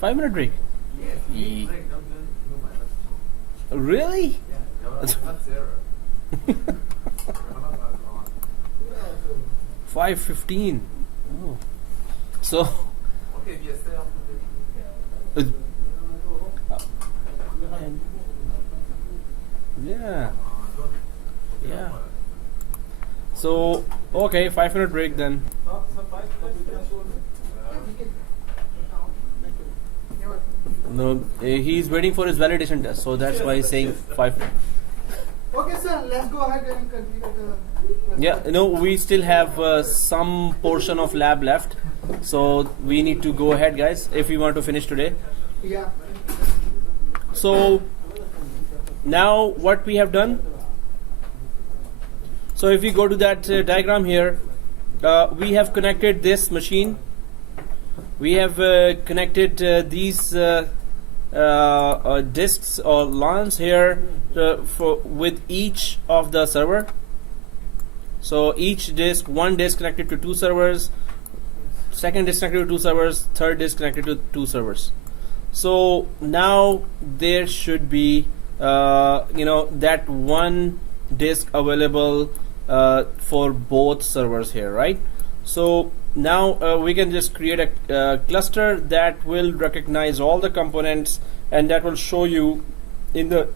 5-minute break? Yes, Ye- break, don't do my Really? Yeah, that's Sarah. 5:15. Oh. So, Okay, we stay up to and- yeah. Yeah. So, okay, 5-minute break then. So 5 minutes. No, he's waiting for his validation test, so that's why he's saying 5. Okay, sir, let's go ahead and continue the. Yeah, no, we still have some portion of lab left, so we need to go ahead, guys, if we want to finish today. Yeah. So now what we have done, so if we go to that diagram here, we have connected this machine, we have connected these disks or LANs here with each of the server. So each disk, one disk connected to 2 servers, second disk connected to 2 servers, third disk connected to 2 servers. So now there should be that one disk available for both servers here, right? So now we can just create a cluster that will recognize all the components, and that will show you in the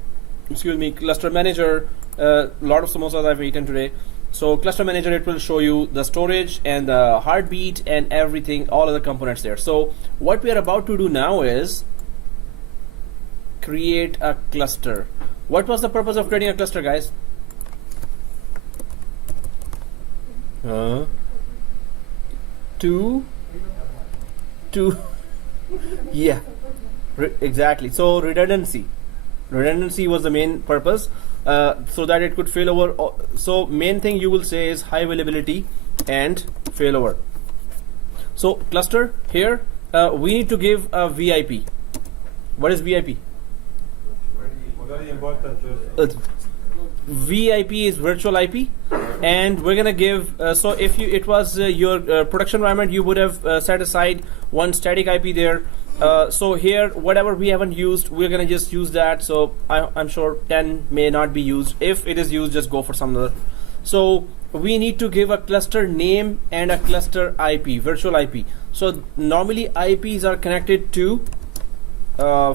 cluster manager. A lot of samosas I've eaten today. So cluster manager, it will show you the storage and the heartbeat and everything, all of the components there. So what we are about to do now is create a cluster. What was the purpose of creating a cluster, guys? To yeah, exactly. So redundancy was the main purpose, so that it could fail over. So main thing you will say is high availability and failover. So cluster here, we need to give a VIP. What is VIP? Very important. VIP is virtual IP, and we're gonna give. So if it was your production environment, you would have set aside one static IP there. So here, whatever we haven't used, we're gonna just use that. So I'm sure 10 may not be used. If it is used, just go for some other. So we need to give a cluster name and a cluster IP, virtual IP. So normally IPs are connected to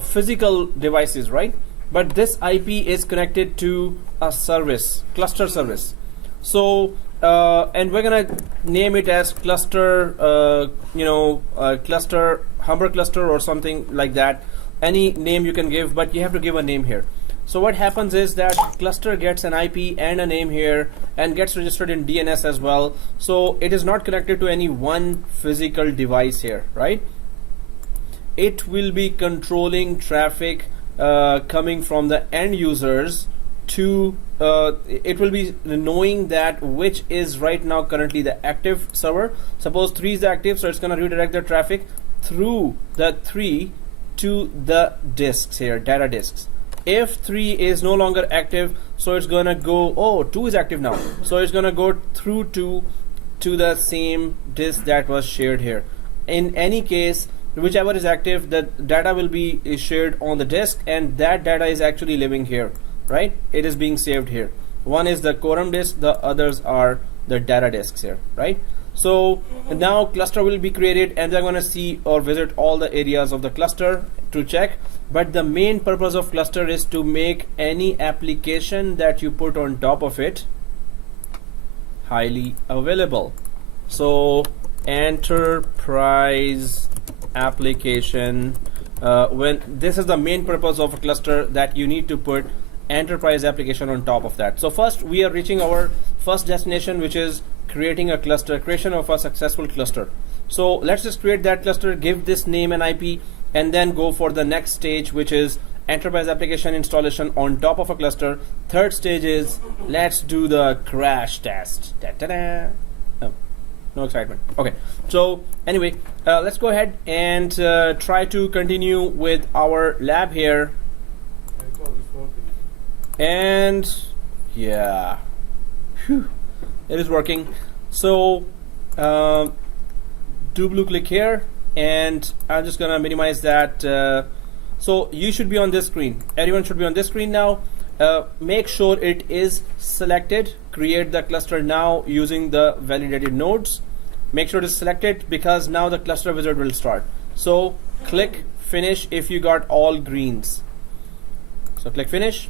physical devices, right? But this IP is connected to a service, cluster service. So and we're gonna name it as cluster, cluster Humber cluster or something like that. Any name you can give, but you have to give a name here. So what happens is that cluster gets an IP and a name here and gets registered in DNS as well. So it is not connected to any one physical device here, right? It will be controlling traffic coming from the end users to it will be knowing that which is right now currently the active server. Suppose 3 is the active, so it's going to redirect the traffic through the 3 to the disks here, data disks. If 3 is no longer active, so it's going to go, 2 is active now, so it's going to go through to the same disk that was shared here. In any case, whichever is active, the data will be shared on the disk, and that data is actually living here, right? It is being saved here. One is the Quorum disk, the others are the data disks here, right? So now cluster will be created, and they're going to see or visit all the areas of the cluster to check. But the main purpose of cluster is to make any application that you put on top of it highly available. So enterprise application, when this is the main purpose of a cluster, that you need to put enterprise application on top of that. So first we are reaching our first destination, which is creating a cluster, creation of a successful cluster. So let's just create that cluster, give this name and IP, and then go for the next stage, which is enterprise application installation on top of a cluster. Third stage is let's do the crash test. Da-da-da. Oh, no excitement. Okay, so anyway, let's go ahead and try to continue with our lab here. I call this working. And yeah, Phew. It is working. So do blue click here, and I'm just gonna minimize that. So you should be on this screen. Everyone should be on this screen now. Make sure it is selected. Create the cluster now using the validated nodes. Make sure it is selected because now the cluster wizard will start. So click finish if you got all greens. So click finish.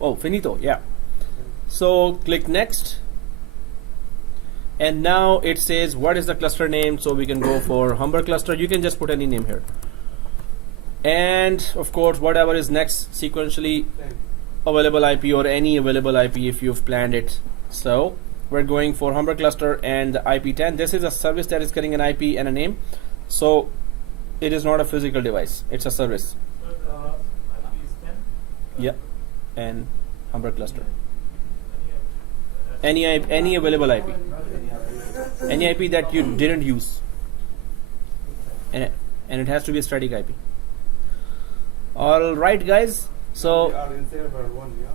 Oh, finito, yeah. So click next. And now it says what is the cluster name, so we can go for Humber cluster. You can just put any name here. And of course, whatever is next sequentially available IP or any available IP if you've planned it. So we're going for Humber cluster and the IP 10. This is a service that is getting an IP and a name. So it is not a physical device, it's a service. But IP is 10? Yeah, and Humber cluster. Any Any available IP. Any IP that you didn't use. And it has to be a static IP. Alright guys, so We are in server 1, yeah?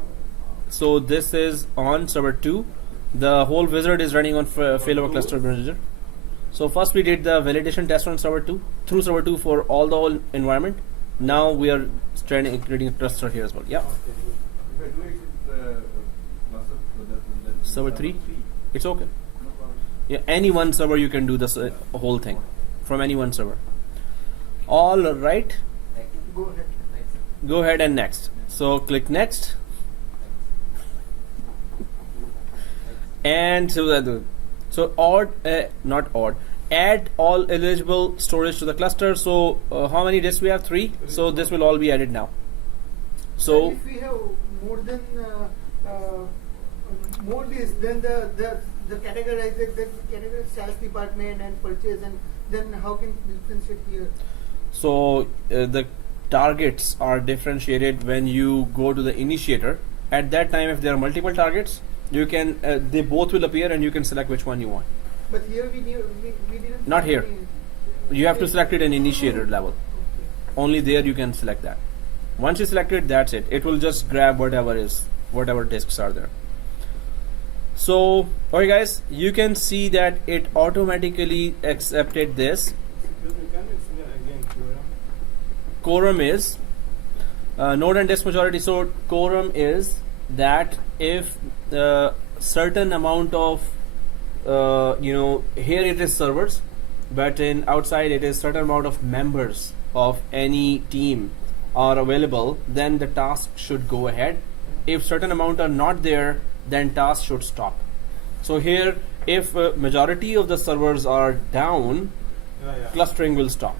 so this is on server 2. The whole wizard is running on Failovercluster manager. So first we did the validation test on server 2 through server 2 for all the whole environment. Now we are creating a cluster here as well. Yeah. If I do it with cluster, so that will let me Server 3? It's okay. No problem. Yeah, any one server you can do this whole thing from any one server. All right. Go ahead. Go ahead and next. So click next. And so not odd. Add all eligible storage to the cluster. So how many disks we have? 3. So this will all be added now. So if we have more than more disks, then the categorize the category sales department and purchase, and then how can we differentiate here? So the targets are differentiated when you go to the initiator. At that time, if there are multiple targets, you can they both will appear and you can select which one you want. But here we didn't. Not here. You have to select it in initiator level. Okay. Only there you can select that. Once you select it, that's it. It will just grab whatever disks are there. So, okay guys, you can see that it automatically accepted this. Excuse me, can you explain again Quorum? Quorum is node and disk majority. So quorum is that if certain amount of here it is servers, but in outside it is certain amount of members of any team are available, then the task should go ahead. If certain amount are not there, then task should stop. So here, if majority of the servers are down, Yeah. clustering will stop.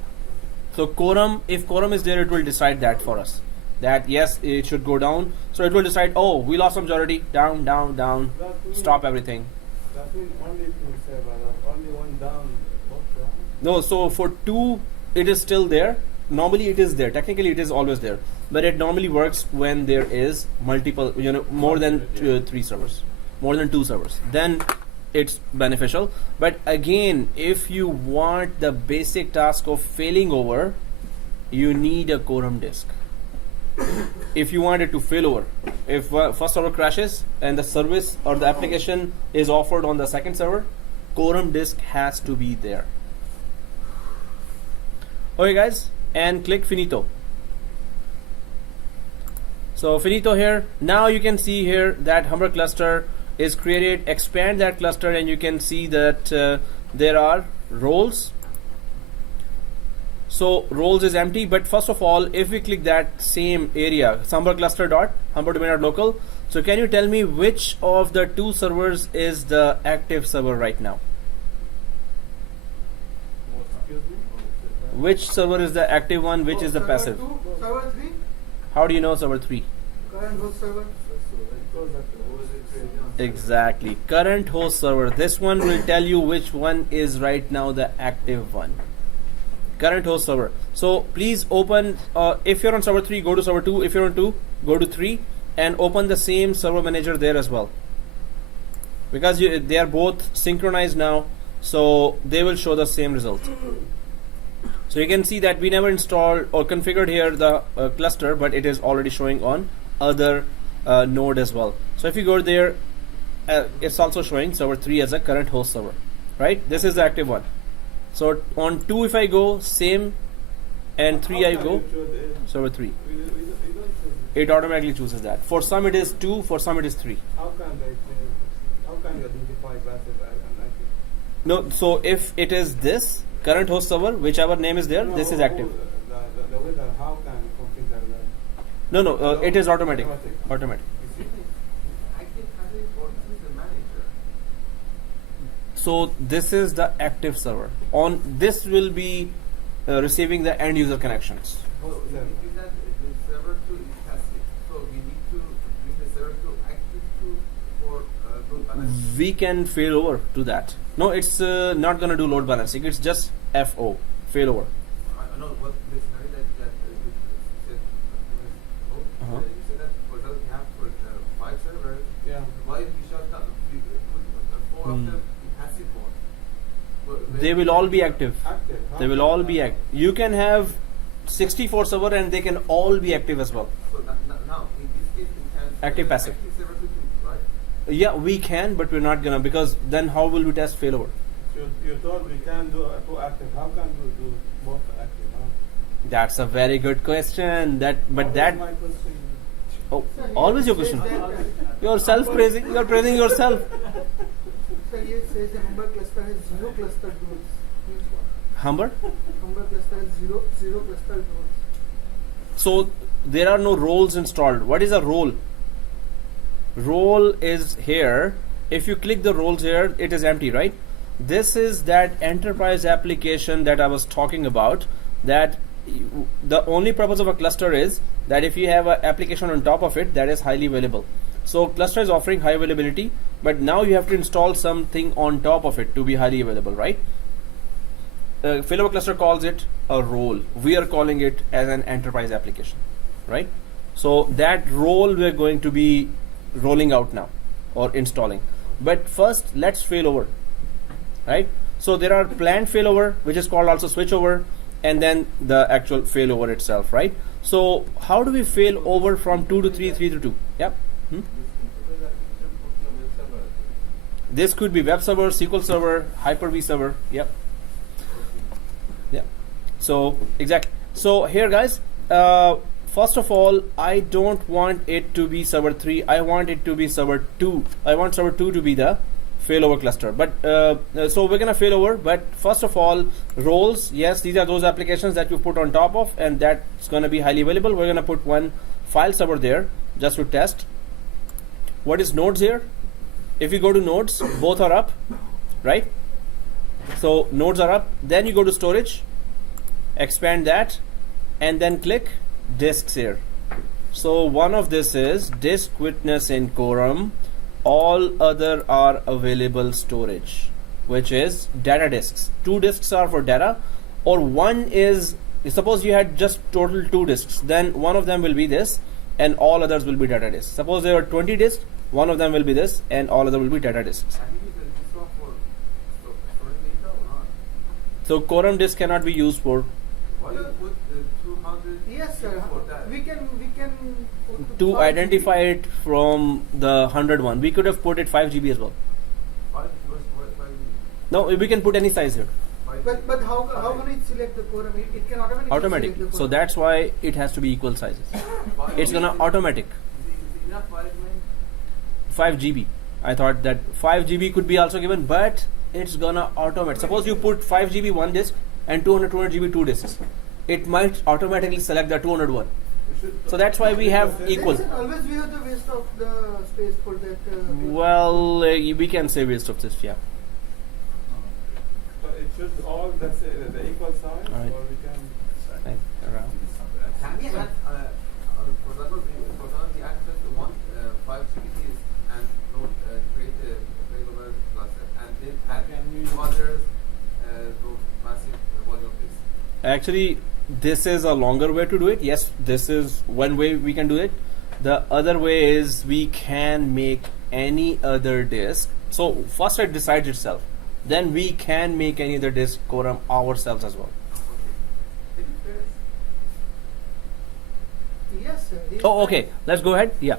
So quorum, if quorum is there, it will decide that for us. That yes, it should go down. So it will decide, oh, we lost majority, down, down, down, That means, stop everything. That means only 2 servers, only one down. What down? No, so for 2, it is still there. Normally it is there. Technically it is always there. But it normally works when there is multiple, more than 3 servers, more than 2 servers. Then it's beneficial. But again, if you want the basic task of failing over, you need a quorum disk. If you want it to fail over, if first server crashes and the service or the application is offered on the second server, quorum disk has to be there. Okay guys, and click finito. So finito here. Now you can see here that Humber cluster is created. Expand that cluster and you can see that there are roles. So roles is empty, but first of all, if we click that same area, Humber cluster dot Humber domain dot local. So can you tell me which of the 2 servers is the active server right now? Excuse me? Which server is the active one? Which is the server passive? 2, server 3, How do you know server 3? current host server. Exactly. Current host server. This one will tell you which one is right now the active one. current host server. So please open, if you're on server 3, go to server 2. If you're on 2, go to 3 and open the same server manager there as well. Because they are both synchronized now, so they will show the same result. So you can see that we never installed or configured here the cluster, but it is already showing on other node as well. So if you go there, it's also showing server 3 as a current host server, right? This is the active one. So on 2 if I go, same, and 3 I go, server 3. It automatically chooses that. For some it is 2, for some it is 3. How can you identify passive and active? No, so if it is this current host server, whichever name is there, this is active. The winner, how can configure that? No, it is automatic. Automatic. Active passive or this is the manager. So this is the active server. On this will be receiving the end user connections. So it is that the server 2 is passive. So we need to bring the server 2 active to for load balancing. We can fail over to that. No, it's not going to do load balancing. It's just FO, failover. I know what the scenario that you said. Uh-huh. You said that for example we have for 5 servers. Yeah. Why we shut down? We put 4 of them in passive mode. But They will all be active. Active. They will all be active. You can have 64 server and they can all be active as well. So now in this case we can Active, passive. Active server 2 too, right? Yeah, we can, but we're not gonna, because then how will we test failover? You told we can do 2 active. How can we do both active? Huh? That's a very good question. What was my question? Oh, always your question. You're self-praising. You're praising yourself. So here it says the Humber cluster has 0 cluster nodes. Means what? Humber. Humber cluster has 0 cluster nodes. So there are no roles installed. What is a role? Role is here. If you click the roles here, it is empty, right? This is that enterprise application that I was talking about, that the only purpose of a cluster is that if you have an application on top of it that is highly available. So cluster is offering high availability, but now you have to install something on top of it to be highly available, right? Failovercluster calls it a role. We are calling it as an enterprise application, right? So that role we're going to be rolling out now or installing. But first, let's failover, right? So there are planned failover, which is called also switchover, and then the actual failover itself, right? So how do we fail over from 2 to 3, 3 to 2? Yep. This could be web server, SQL server, Hyper-V server. Yep. Yeah. So exactly. So here, guys. First of all, I don't want it to be server 3. I want it to be server 2. I want server 2 to be the failover cluster. But so we're gonna failover. But first of all, roles. Yes, these are those applications that you put on top of, and that's gonna be highly available. We're gonna put one file server there just to test. What is nodes here? If you go to nodes, both are up, right? So nodes are up. Then you go to storage, expand that, and then click disks here. So one of this is disk witness in Quorum. All other are available storage, which is data disks. 2 disks are for data, or one is, suppose you had just total 2 disks, then one of them will be this and all others will be data disks. Suppose there are 20 disks, one of them will be this and all other will be data disks. So Quorum disk cannot be used for Why you put 200 Yes, sir. for that? We can put to 5 identify it from the 100 one. We could have put it 5 GB as well. 5 versus 5 No, we can put any size here. But how can it select the quorum? It can automatically Automatic. select the So quorum. that's why it has to be equal sizes. It's gonna automatic. Is enough 5 5 GB. I thought that 5 GB could be also given, but it's gonna automate. Suppose you put 5 GB one disk and 200 GB 2 disks. It might automatically select the 200 one. So that's why we have equal. Isn't always we have the waste of the space for that. Well, we can say waste of this, yeah. So it should all the equal size, All right. or we can. Around. Can we add, for example, we add just one 5 GPs and create a failover cluster and then add two others to massive volume disk? Actually, this is a longer way to do it. Yes, this is one way we can do it. The other way is we can make any other disk. So first it decides itself. Then we can make any other disk quorum ourselves as well. Yes, sir. Oh, okay. Let's go ahead. Yeah.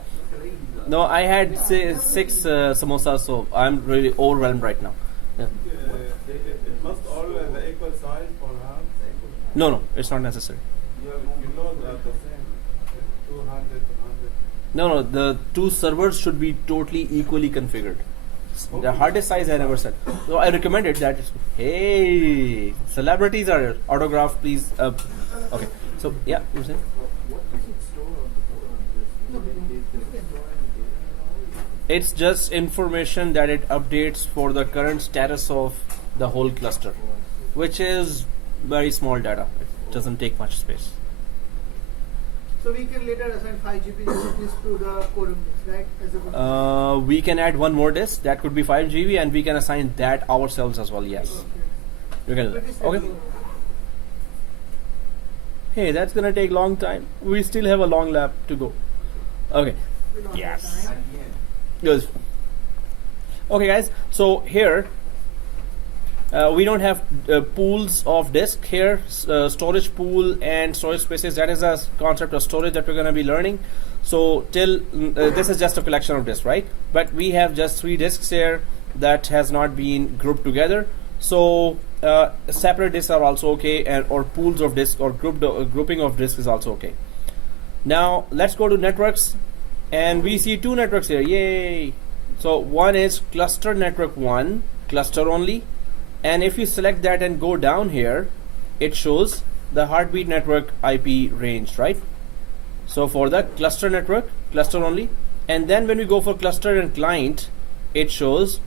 No, I had six samosas, so I'm really overwhelmed right now. Yeah. It must all the equal size for half. No, it's not necessary. You know the same. 200 to 100. No, the two servers should be totally equally configured. The hard disk size I never said. So I recommended that. Hey, celebrities are autographed, please. Okay. So yeah, you were saying? It's just information that it updates for the current status of the whole cluster, which is very small data. It doesn't take much space. So we can later assign 5 GB disk to the Quorum disk, right? As a We can add one more disk that could be 5 GB, and we can assign that ourselves as well. Yes, we can do that. Okay. Hey, that's gonna take long time. We still have a long lap to go. Okay. Yes. Good. Okay, guys. So here we don't have pools of disk here. Storage pool and storage spaces. That is a concept of storage that we're going to be learning. So till this is just a collection of disks, right? But we have just 3 disks here that has not been grouped together. So separate disks are also okay, and or pools of disks or grouping of disks is also okay. Now let's go to networks. And we see 2 networks here. Yay! So one is cluster network 1, cluster only. And if you select that and go down here, it shows the heartbeat network IP range, right? So for the cluster network, cluster only. And then when we go for cluster and client, it shows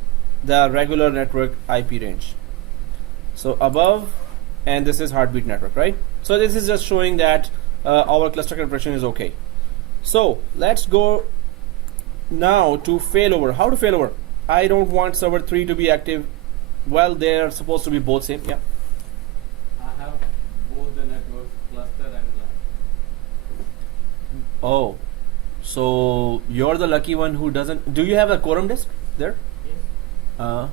the regular network IP range. So above, and this is heartbeat network, right? So this is just showing that our cluster configuration is okay. So let's go now to failover. How to failover? I don't want server 3 to be active. Well, they're supposed to be both same. Yeah. I have both the networks, cluster and client. Oh, so you're the lucky one who doesn't. Do you have a quorum disk there? Yes.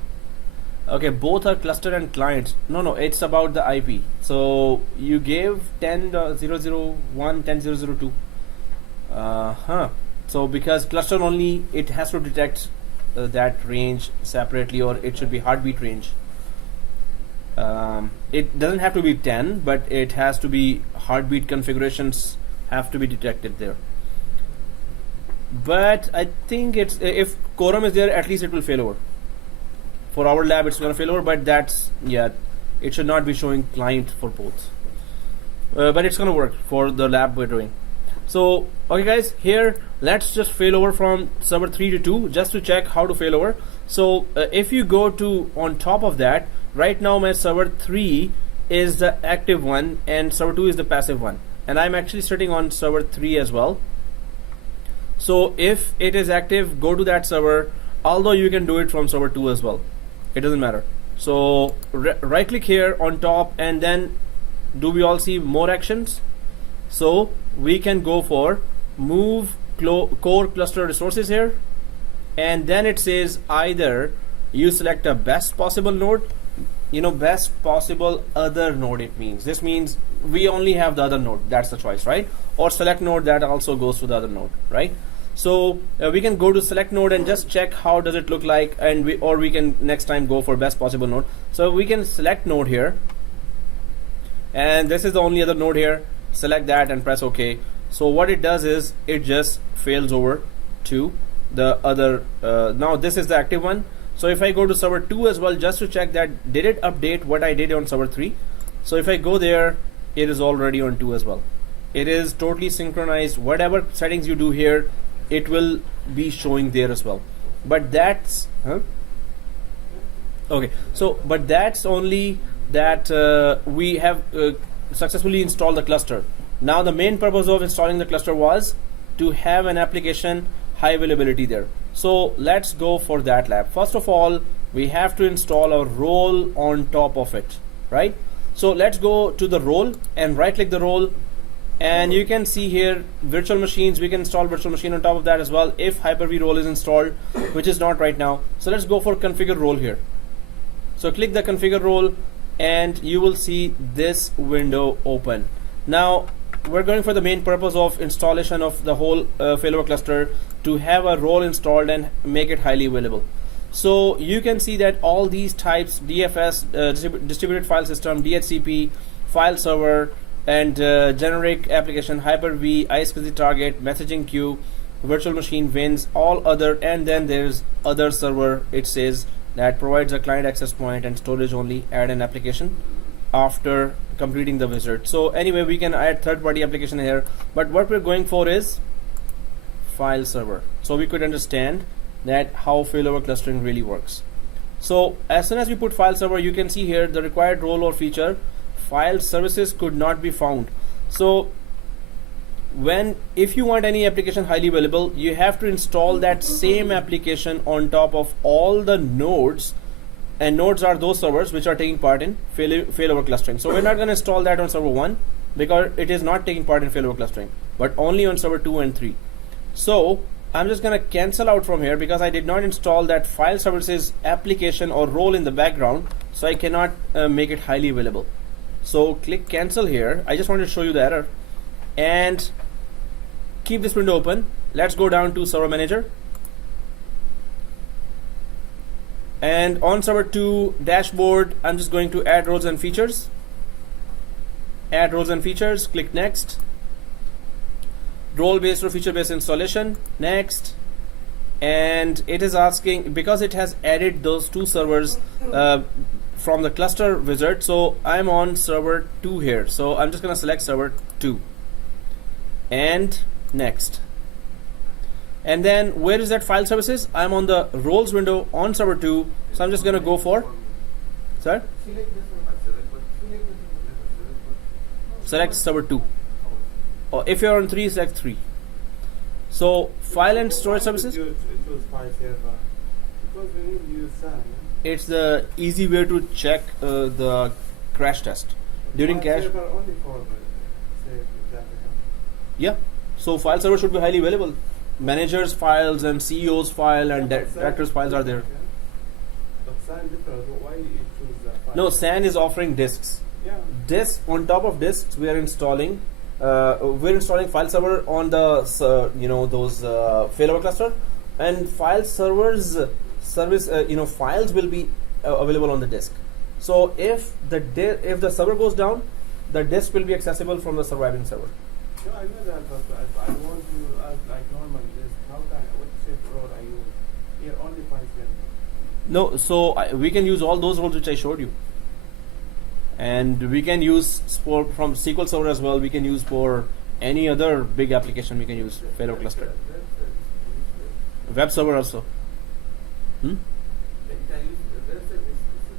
Okay, both are cluster and clients. No, it's about the IP. So you gave 10.001, 10.002. So because cluster only, it has to detect that range separately, or it should be heartbeat range. It doesn't have to be 10, but it has to be heartbeat configurations have to be detected there. But I think it's if quorum is there, at least it will fail over. For our lab, it's going to fail over, but that's it should not be showing client for both. But it's going to work for the lab we're doing. So okay guys, here let's just fail over from server 3 to 2 just to check how to fail over. So if you go to on top of that, right now my server 3 is the active one and server 2 is the passive one, and I'm actually sitting on server 3 as well. So if it is active, go to that server, although you can do it from server 2 as well, it doesn't matter. So right click here on top, and then do we all see more actions? So we can go for move core cluster resources here, and then it says either you select a best possible node, best possible other node. It means this means we only have the other node, that's the choice, right? Or select node that also goes to the other node, right? So we can go to select node and just check how does it look like, and we can next time go for best possible node. So we can select node here, and this is the only other node here. Select that and press OK. So what it does is it just fails over to the other. Now this is the active one. So if I go to server 2 as well, just to check that did it update what I did on server 3. So if I go there, it is already on 2 as well. It is totally synchronized. Whatever settings you do here, it will be showing there as well. But that's okay. So but that's only that we have successfully installed the cluster. Now the main purpose of installing the cluster was to have an application high availability there. So let's go for that lab. First of all, we have to install a role on top of it, right? So let's go to the role and right click the role, and you can see here virtual machines. We can install virtual machine on top of that as well if Hyper-V role is installed, which is not right now. So let's go for configure role here. So click the configure role and you will see this window open. Now we're going for the main purpose of installation of the whole failover cluster to have a role installed and make it highly available. So you can see that all these types, DFS, distributed file system, DHCP, file server, and generic application, Hyper-V, ISQL target, messaging queue, virtual machine, wins, all other, and then there's other server, it says, that provides a client access point and storage only, add an application after completing the wizard. So anyway, we can add third-party application here, but what we're going for is file server, so we could understand that how failover clustering really works. So as soon as we put file server, you can see here the required role or feature, file services could not be found. So if you want any application highly available, you have to install that same application on top of all the nodes, and nodes are those servers which are taking part in failover clustering. So we're not going to install that on server 1 because it is not taking part in failover clustering, but only on server 2 and 3. So I'm just going to cancel out from here because I did not install that file services application or role in the background, so I cannot make it highly available. So click cancel here. I just wanted to show you the error and keep this window open. Let's go down to server manager, and on server 2 dashboard I'm just going to add roles and features. Add roles and features, click next. Role based or feature based installation, next. And it is asking because it has added those two servers from the cluster wizard. So I'm on server 2 here, so I'm just going to select server 2 and next. And then where is that file services? I'm on the roles window on server 2, so I'm just going to go for, sorry, select server 2, or if you're on 3, select 3. So file and storage services, It was file server. Because we need to use SAN. it's the easy way to check the crash test during File cache. server only for say example. Yeah, so file server should be highly available. Managers files and CEO's file and directors files are there. But SAN different. Why you choose that file? No, SAN is offering disks. Yeah. Disk on top of disks we are installing. We're installing file server on the those failover cluster, and file servers service files will be available on the disk. So if the server goes down, the disk will be accessible from the surviving server. No, I know that, but I want to ask like normal this. How can what shape role I use? Here only file server. No, so we can use all those roles which I showed you, and we can use from SQL Server as well. We can use for any other big application. We can use failover cluster. Web server also.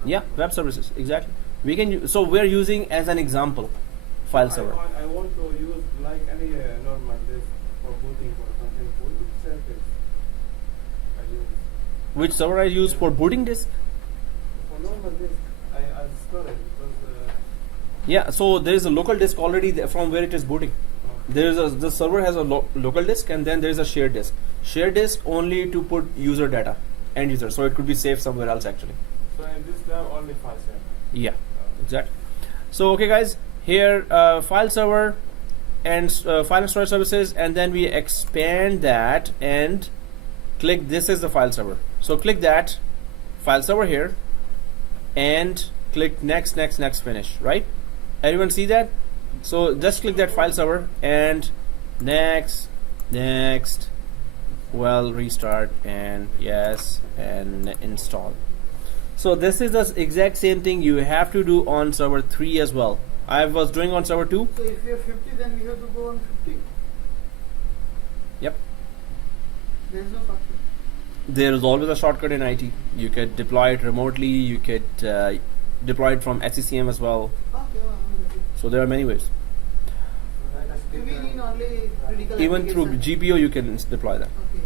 Yeah, web services, exactly. We can so we're using as an example file server. I want to use like any normal disk for booting or something. Which service I use? Which server I use for booting disk? For normal disk, I storage because. Yeah, so there is a local disk already there from where it is booting. The server has a local disk, and then there is a shared disk. Shared disk only to put user data, end user, so it could be saved somewhere else actually. So in this lab only file server. Yeah, exactly. So okay guys, here file server and file and storage services, and then we expand that and click this is the file server. So click that file server here and click next, finish, right? Everyone see that? So just click that file server and next, well, restart and yes, and install. So this is the exact same thing you have to do on server 3 as well. I was doing on server 2. So if we have 50, then we have to go on 50. Yep. There is no shortcut. There is always a shortcut in IT. You could deploy it remotely. You could deploy it from SCCM as well. Okay, So there are many ways. we need only critical Even through application. GPO you can deploy that. Okay.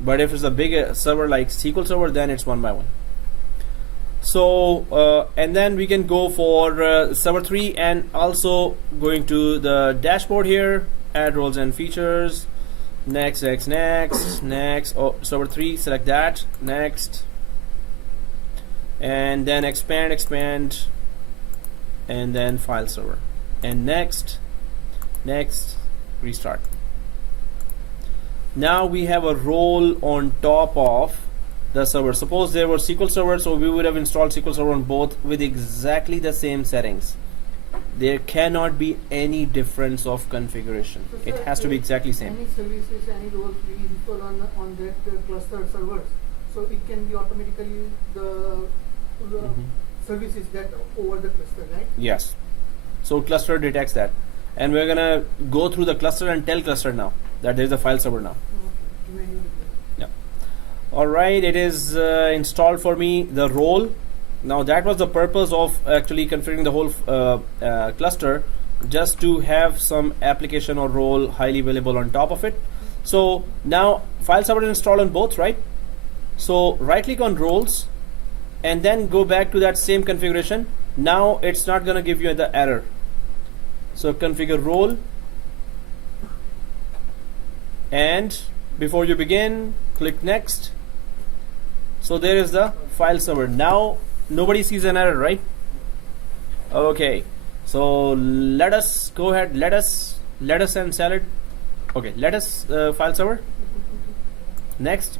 But if it's a big server like SQL Server, then it's one by one. So and then we can go for server 3 and also going to the dashboard here, add roles and features, next. Oh, server 3, select that, next, and then expand, and then file server, and next, restart. Now we have a role on top of the server. Suppose there were SQL servers, so we would have installed SQL server on both with exactly the same settings. There cannot be any difference of configuration. So, It sir, has to be exactly same. Any services, any roles we install on that cluster servers, so it can be automatically the services that over the cluster, right? Yes. So cluster detects that, and we're gonna go through the cluster and tell cluster now that there is a file server now. Okay. Manually. Yeah. All right. It is installed for me, the role. Now that was the purpose of actually configuring the whole cluster, just to have some application or role highly available on top of it. So now file server is installed on both, right? So right click on roles and then go back to that same configuration. Now it's not going to give you the error. So configure role, and before you begin, click next. So there is the file server. Now nobody sees an error, right? Okay, so let us go ahead, let us and salad. Okay, let us file server, next.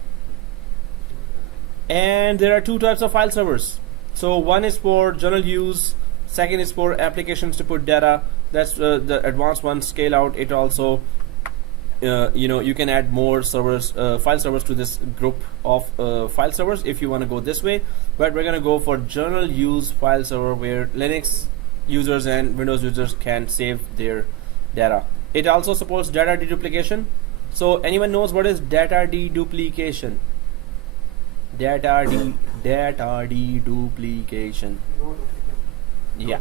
And there are two types of file servers. So one is for general use, second is for applications to put data. That's the advanced one, scale out. It also you can add more servers, file servers to this group of file servers if you want to go this way, but we're going to go for general use file server where Linux users and Windows users can save their data. It also supports data deduplication. So anyone knows what is data deduplication? Data deduplication. Yeah,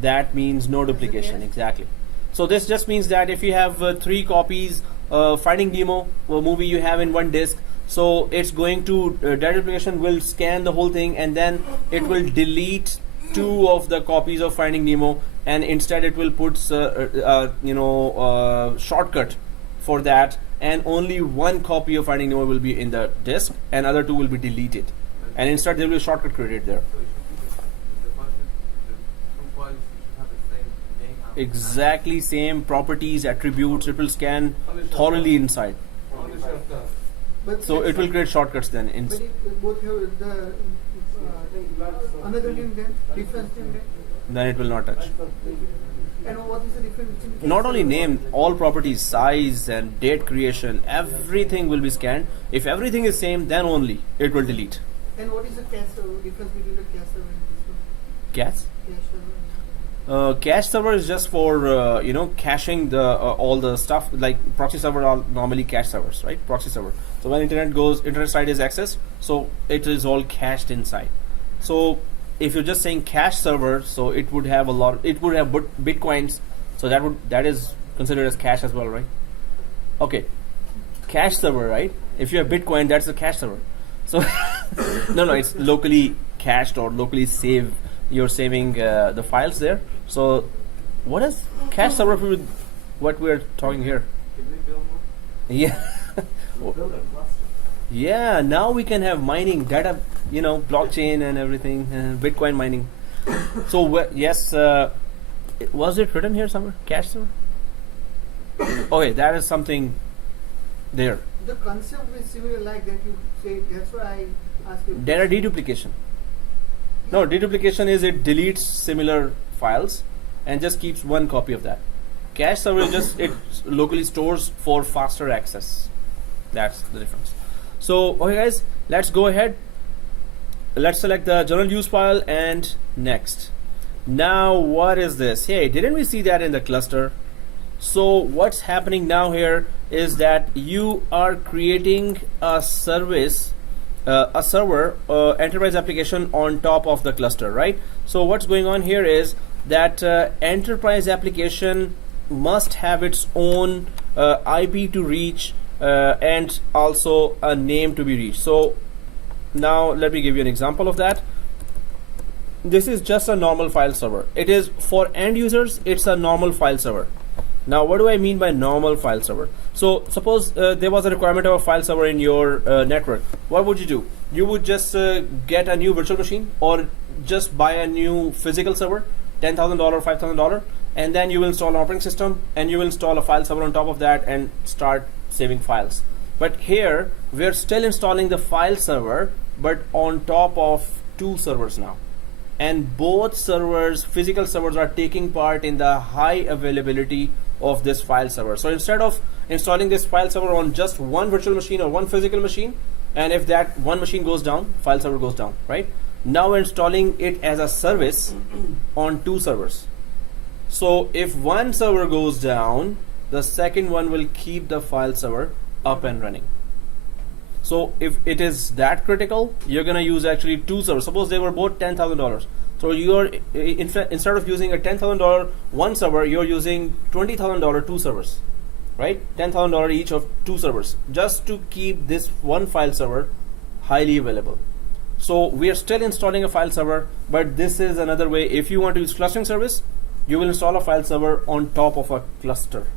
that means no duplication. Exactly. So this just means that if you have 3 copies, Finding Nemo movie you have in one disk, so it's going to data duplication will scan the whole thing, and then it will delete 2 of the copies of Finding Nemo, and instead it will put shortcut for that, and only 1 copy of Finding Nemo will be in the disk, and other 2 will be deleted, and instead there will be a shortcut created there. So it should be the function, the 2 files should have the same name. Exactly same properties, attributes. It will scan thoroughly inside. Only shortcut. But So it will create shortcuts then. But if both have the another name, then different name, Then it will not touch. and what is the difference between? Not only name, all properties, size and date creation, everything will be scanned. If everything is same, then only it will delete. And what is the cache server? Difference between the cache server and this one? Cache? Cache server. Cache server is just for caching the all the stuff. Like proxy server are normally cache servers, right? Proxy server. So when internet site is accessed, so it is all cached inside. So if you're just saying cache server, so it would have it would have bitcoins, so that is considered as cache as well, right? Okay, cache server, right? If you have bitcoin, that's a cache server. So no, it's locally cached or locally saved. You're saving the files there. So what is cache server with what we're talking here? Can we build more? Yeah. Yeah, now we can have mining data, blockchain and everything, Bitcoin mining. So yes, was it written here somewhere? Cache server? Okay, that is something there. The concept is similar like that you say. That's why I asked you. Data deduplication. No, deduplication is it deletes similar files and just keeps 1 copy of that. Cache server just it locally stores for faster access. That's the difference. So okay guys, let's go ahead. Let's select the general use file and next. Now what is this? Hey, didn't we see that in the cluster? So what's happening now here is that you are creating a service, a server, enterprise application on top of the cluster, right? So what's going on here is that enterprise application must have its own IP to reach and also a name to be reached. So now let me give you an example of that. this is just a normal file server. It is for end users, it's a normal file server. Now, what do I mean by normal file server? So suppose there was a requirement of a file server in your network. What would you do? You would just get a new virtual machine or just buy a new physical server, $10,000, $5,000, and then you will install an operating system and you will install a file server on top of that and start saving files. But here, we're still installing the file server, but on top of two servers now. And both servers, physical servers, are taking part in the high availability of this file server. So instead of installing this file server on just one virtual machine or one physical machine, and if that one machine goes down, file server goes down, right? Now we're installing it as a service on two servers. So if one server goes down, the second one will keep the file server up and running. So if it is that critical, you're gonna use actually two servers. Suppose they were both $10,000. So you're instead of using a $10,000 one server, you're using $20,000 two servers, right? $10,000 each of two servers, just to keep this one file server highly available. So we are still installing a file server, but this is another way. If you want to use clustering service, you will install a file server on top of a cluster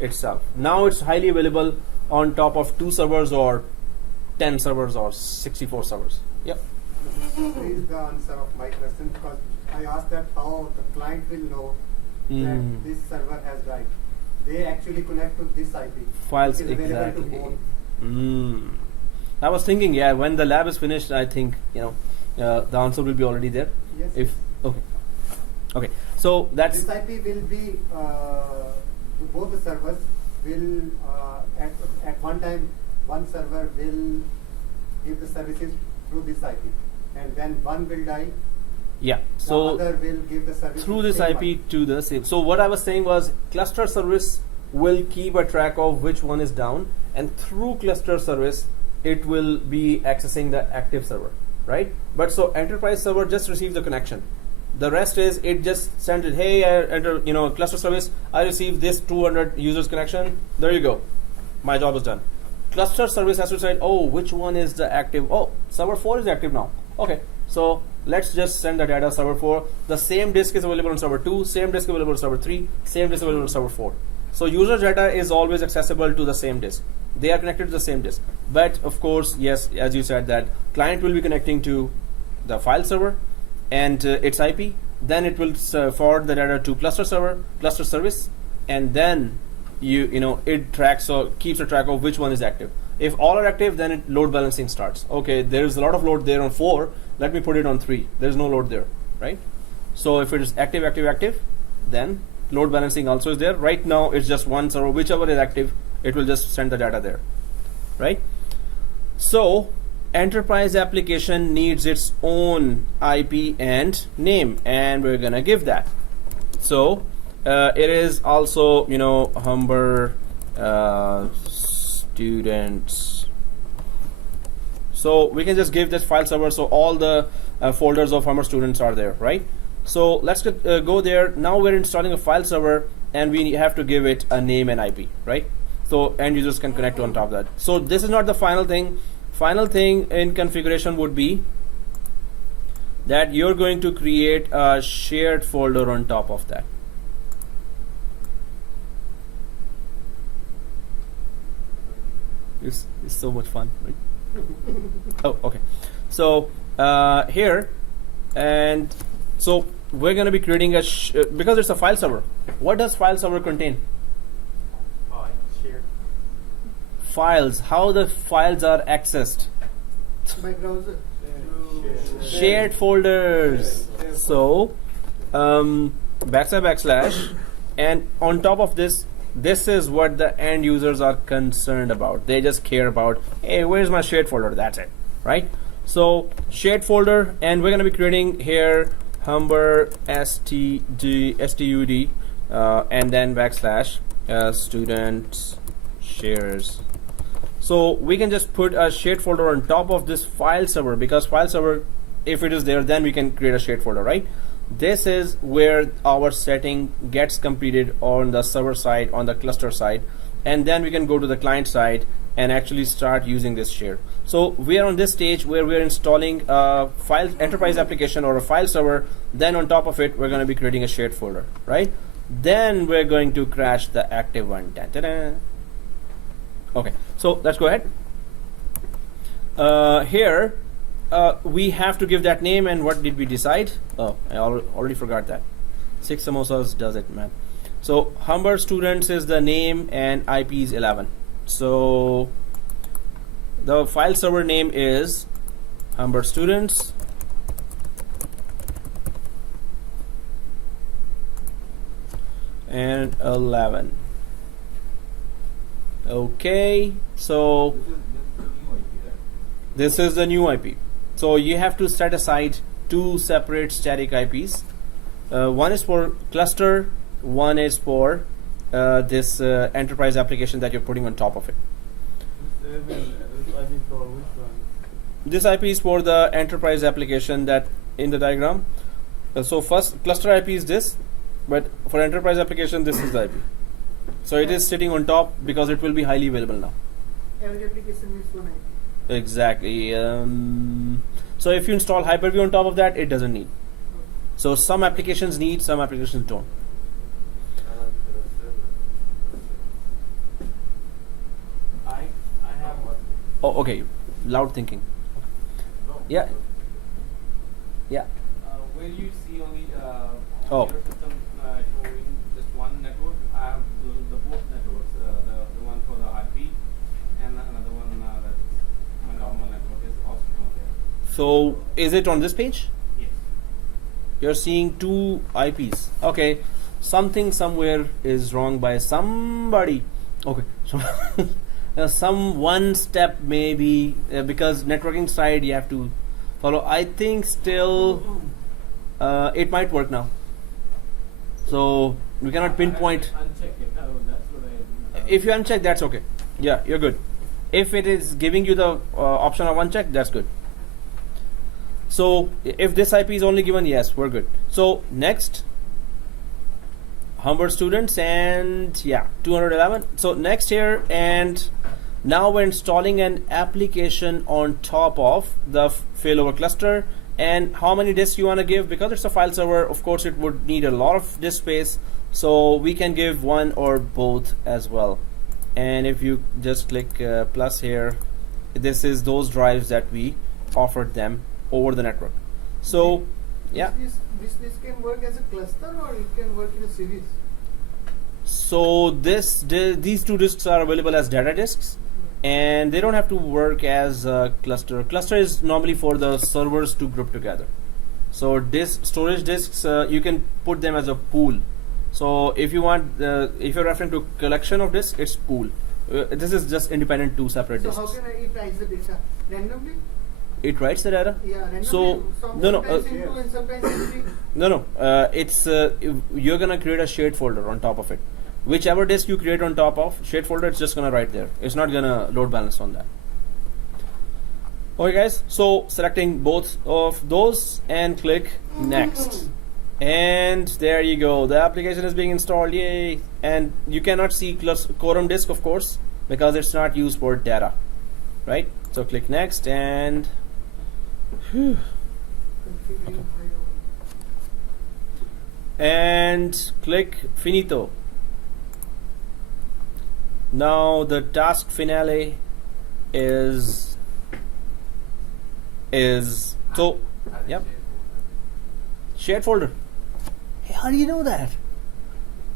itself. Now it's highly available on top of two servers or 10 servers or 64 servers. Yep. This is the answer of my question, because I asked that how the client will know that this server has died. They actually connect to this IP. Files, which is available exactly. to both. I was thinking, yeah, when the lab is finished, I think the answer will be already there. Yes. If okay, so that's This IP will be to both the servers. Will at one time one server will give the services through this IP, and when one will die, yeah. the So other will give the service through to this same IP to the same. So what I was saying was cluster service will keep a track of which one is down, and through cluster service it will be accessing the active server, right? But so enterprise server just receives the connection. The rest is it just sends it, hey, cluster service, I received this 200 users connection. There you go, my job is done. Cluster service has to say, oh, which one is the active? Oh, server 4 is active now. Okay, so let's just send the data server 4. The same disk is available on server 2, same disk available on server 3, same disk available on server 4. So user data is always accessible to the same disk. They are connected to the same disk. But of course, yes, as you said, that client will be connecting to the file server and its IP. Then it will forward the data to cluster server, cluster service, and then it tracks or keeps a track of which one is active. If all are active, then load balancing starts. Okay, there is a lot of load there on 4. Let me put it on 3. There is no load there, right? So if it is active, then load balancing also is there. Right now, it's just one server. Whichever is active, it will just send the data there, right? So enterprise application needs its own IP and name, and we're gonna give that. So it is also Humber students. So we can just give this file server. So all the folders of Humber students are there, right? So let's go there. Now we're installing a file server, and we have to give it a name and IP, right? So end users can connect on top of that. So this is not the final thing. Final thing in configuration would be that you're going to create a shared folder on top of that. It's so much fun, right? Oh, okay. So here, and so we're going to be creating a because it's a file server. What does file server contain? Shared. Files. How the files are accessed? by browser. Shared folders. So \\, and on top of this is what the end users are concerned about. They just care about, hey, where's my shared folder? That's it, right? So shared folder, and we're going to be creating here Humber stud and then \, student shares. So we can just put a shared folder on top of this file server, because file server, if it is there, then we can create a shared folder, right? This is where our setting gets completed on the server side, on the cluster side, and then we can go to the client side and actually start using this share. So we are on this stage where we are installing a file enterprise application or a file server. Then on top of it, we're going to be creating a shared folder, right? Then we're going to crash the active one. Dun, dun, dun. Okay, so let's go ahead. Here, we have to give that name, and what did we decide? Oh, I already forgot that. 6 samosas does it, man. So Humber Students is the name and IP is 11. So the file server name is Humber Students. And 11. Okay, so this is the new IP. So you have to set aside 2 separate static IPs. One is for cluster, one is for this enterprise application that you're putting on top of it. This IP is for the enterprise application that in the diagram. So first cluster IP is this, but for enterprise application this is the IP. So it is sitting on top because it will be highly available now. Every application is one IP. Exactly. So if you install Hyper-V on top of that, it doesn't need. So some applications need, some applications don't. I have one. Oh, okay. Loud thinking. Yeah. Yeah. Where you see only Oh. computer system showing just one network, I have the both networks, the one for the IP and another one that's my normal network is also shown there. So is it on this page? Yes. You're seeing 2 IPs. Okay. Something somewhere is wrong by somebody. Okay. So some one step maybe because networking side you have to follow. I think still it might work now. So we cannot pinpoint. Uncheck it. That's what I. If you uncheck, that's okay. Yeah, you're good. If it is giving you the option of uncheck, that's good. So if this IP is only given, yes, we're good. So next, Humber Students and yeah, 211. So next here, and now we're installing an application on top of the failover cluster. And how many disks you want to give? Because it's a file server, of course it would need a lot of disk space. So we can give one or both as well. And if you just click plus here, this is those drives that we offered them over the network. So yeah. This can work as a cluster or it can work in a series. So these 2 disks are available as data disks. And they don't have to work as a cluster. Cluster is normally for the servers to group together. So storage disks, you can put them as a pool. So if you want, if you're referring to collection of disks, it's pool. This is just independent 2 separate disks. So how can it write the data? Randomly? It writes the data? Yeah, randomly. So Sometimes in 2 and sometimes in 3. no. It's you're gonna create a shared folder on top of it. Whichever disk you create on top of shared folder, it's just gonna write there. It's not gonna load balance on that. Okay guys, so selecting both of those and click next. And there you go, the application is being installed, yay. And you cannot see Quorum disk of course, because it's not used for data, right? So click next and Configuring Failover. and click finito. Now the task finale is so yep, shared folder. Hey, how do you know that?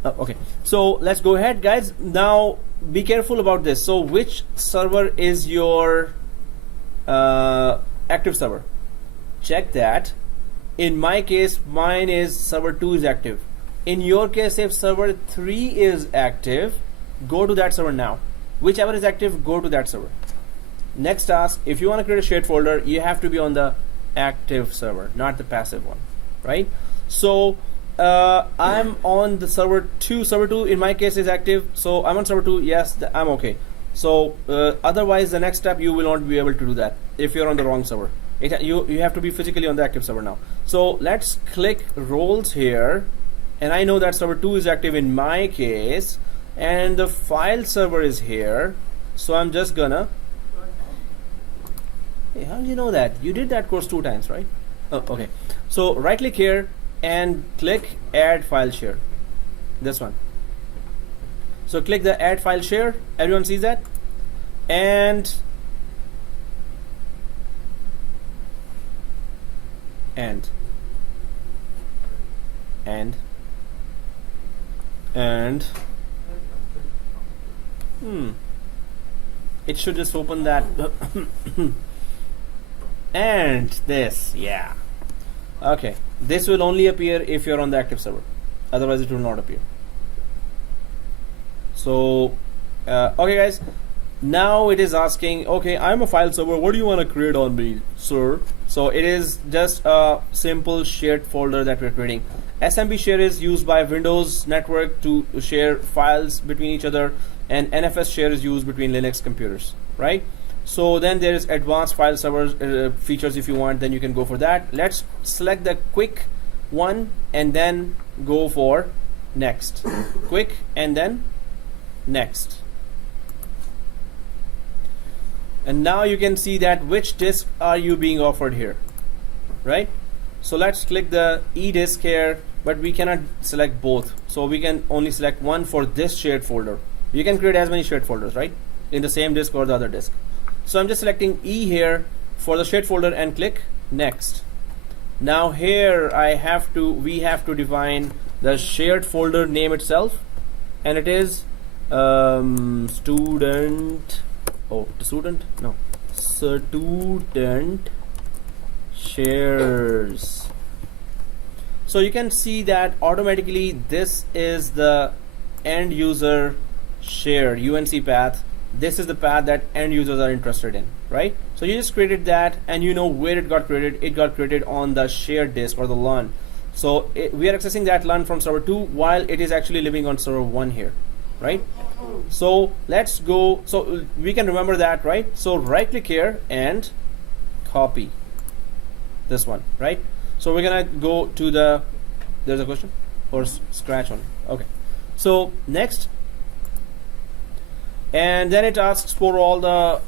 Okay, so let's go ahead guys. Now be careful about this. So which server is your active server? Check that. In my case, mine is server 2 is active. In your case, if server 3 is active, go to that server now. Whichever is active, go to that server. Next task, if you want to create a shared folder, you have to be on the active server, not the passive one, right? So I'm on the server 2. Server 2 in my case is active, so I'm on server 2. Yes, I'm okay. So otherwise, the next step you will not be able to do that if you're on the wrong server. You have to be physically on the active server now. So let's click roles here, and I know that server 2 is active in my case, and the file server is here. So I'm just gonna. Hey, how did you know that? You did that course 2 times, right? Oh, okay. So right click here and click add file share. This one. So click the add file share. Everyone sees that? And it should just open that and this, yeah. Okay, this will only appear if you're on the active server, otherwise it will not appear. So okay guys, now it is asking, okay, I'm a file server, what do you want to create on me, sir? So it is just a simple shared folder that we're creating. SMB share is used by Windows network to share files between each other, and NFS share is used between Linux computers, right? So then there is advanced file server features. If you want, then you can go for that. Let's select the quick one and then go for next. Quick and then next. And now you can see that which disk are you being offered here, right? So let's click the E disk here, but we cannot select both. So we can only select one for this shared folder. You can create as many shared folders, right? In the same disk or the other disk. So I'm just selecting E here for the shared folder and click next. Now here we have to define the shared folder name itself, and it is student shares. So you can see that automatically this is the end user share UNC path. This is the path that end users are interested in, right? So you just created that, and you know where it got created. It got created on the shared disk or the LUN. So we are accessing that LUN from server 2 while it is actually living on server 1 here, right? So let's go. So we can remember that, right? So right click here and copy this one, right? So we're gonna go to the, there's a question or scratch on, okay. So next, and then it asks for all the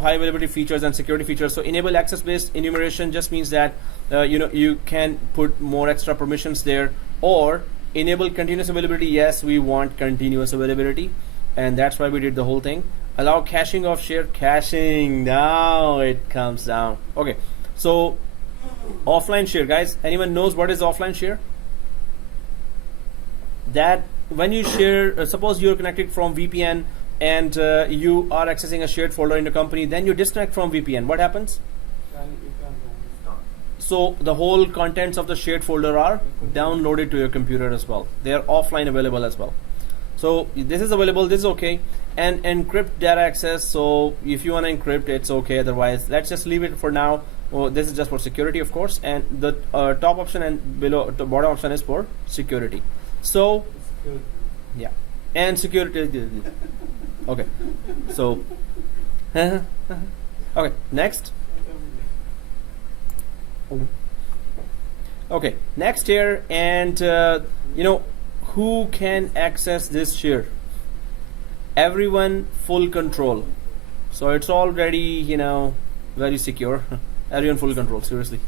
high availability features and security features. So enable access based enumeration just means that you can put more extra permissions there, or enable continuous availability. Yes, we want continuous availability, and that's why we did the whole thing. Allow caching of shared caching. Now it comes down. Okay, so offline share, guys. Anyone knows what is offline share? That when you share, suppose you're connected from VPN and you are accessing a shared folder in the company, then you disconnect from VPN. What happens? So the whole contents of the shared folder are downloaded to your computer as well. They are offline available as well. So this is available, this is okay. And encrypt data access. So if you want to encrypt, it's okay. Otherwise, let's just leave it for now. Oh, this is just for security, of course. And the top option and below the bottom option is for security. So yeah, and security. Okay. So okay, next. Okay, next here, and who can access this share? Everyone, full control. So it's already very secure. Everyone full control, seriously.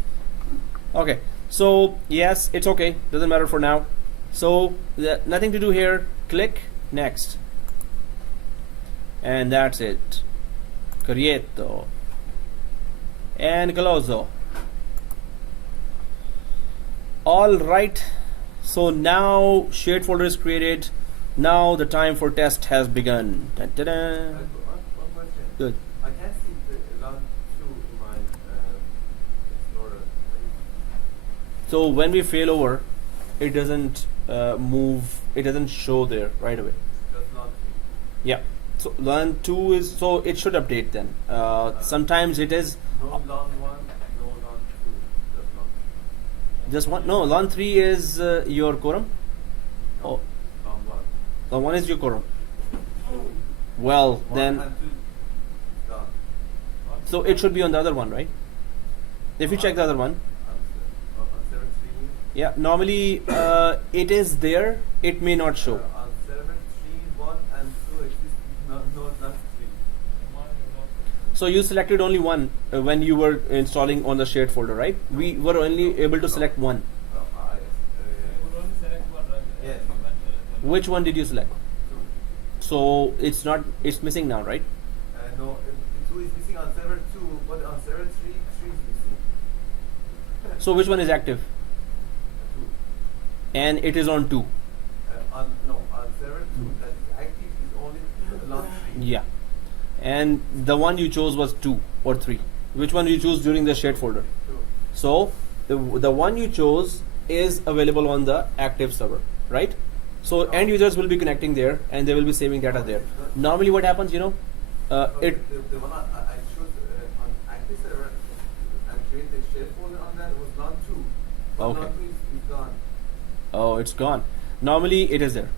Okay, so yes, it's okay, doesn't matter for now. So nothing to do here. Click next, and that's it. Creato and closo. All right, so now shared folder is created. Now the time for test has begun. Dun, dun, dun. One question. Good. I can't see the LUN 2 in my Explorer. So when we fail over, it doesn't move. It doesn't show there right away. Just LUN 3. Yeah. So LUN 2 is, so it should update then. Sometimes it is. No LUN 1, no LUN 2, just LUN 3. Just one. No, LUN 3 is your Quorum. No, Oh, LUN 1. LUN 1 is your Quorum. Well, 1 then, and 2 done. so it should be on the other one, right? If you check the other one, On 7.3. yeah, normally it is there. It may not show. On server 3, 1 and 2 exists, not 3. So you selected only one when you were installing on the shared folder, right? We were only able to select one. You would only select one, right? Yes. You can't select one. Which one did you select? So it's not, it's missing now, right? No, 2 is missing on server 2, but on server 3 is missing. So which one is active? 2. And it is on 2. On server 2, that is active is only not 3. Yeah. And the one you chose was 2 or 3. Which one you choose during the shared folder? 2. So the one you chose is available on the active server, right? So end users will be connecting there and they will be saving data there. Normally what happens, you know, The one I chose on active server and create a share folder on that was not 2. But Okay. not 2 is gone. oh, it's gone. Normally it is there.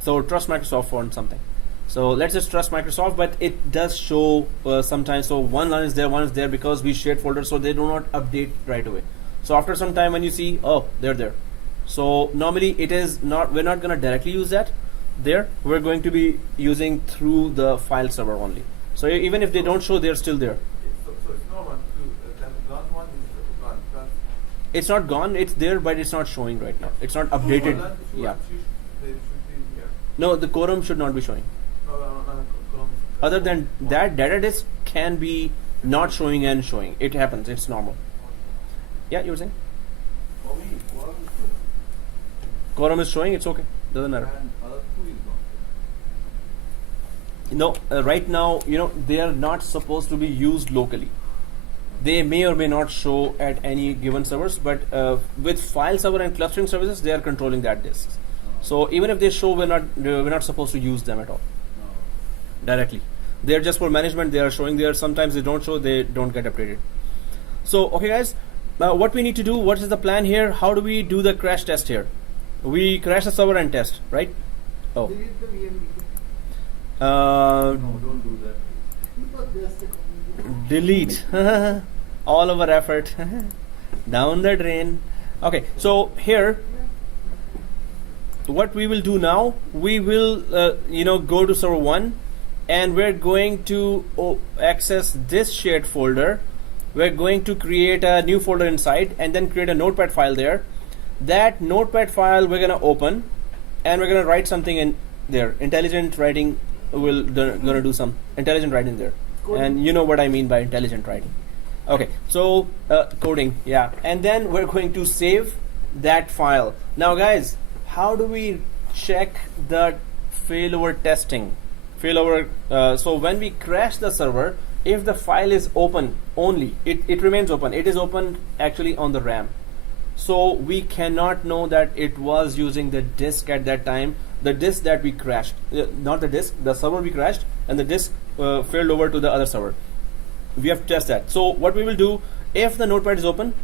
So trust Microsoft for something. So let's just trust Microsoft, but it does show sometimes. So one line is there because we shared folders, so they do not update right away. So after some time when you see, oh, they're there. So normally it is not, we're not going to directly use that there. We're going to be using through the file server only. So even if they don't show, they're still there. So it's normal to then gone one is gone. Because It's not gone, it's there, but it's not showing right now. It's not updated. one, two, Yeah. and three, they should be here. No, the quorum should not be showing. No, Chrome. Other than that, data disk can be not showing and showing. It happens, it's normal. Yeah, you were saying? For me, Quorum is good. Quorum is showing, it's okay. Doesn't matter. And other 2 is not. No, right now, you know, they are not supposed to be used locally. They may or may not show at any given servers, but with file server and clustering services, they are controlling that disk. So even if they show, we're not supposed to use them at all directly. They are just for management. They are showing there. Sometimes they don't show. They don't get updated. So okay, guys, what we need to do? What is the plan here? How do we do the crash test here? We crash the server and test, right? Oh. Delete the VM. Uh, No, don't do that. Not just a delete all of our effort down the drain. Okay, so here what we will do now, we will go to server 1 and we're going to access this shared folder. We're going to create a new folder inside and then create a notepad file there. That notepad file we're gonna open and we're gonna write something in there. Intelligent writing gonna do some intelligent writing there. And you know what I mean by intelligent writing. Okay, so coding, yeah. And then we're going to save that file. Now guys, how do we check the failover testing? Failover, so when we crash the server, if the file is open only, it remains open. It is open actually on the RAM. So we cannot know that it was using the disk at that time. The disk that we crashed, not the disk, the server we crashed, and the disk failed over to the other server. We have to test that. So what we will do, if the notepad is open,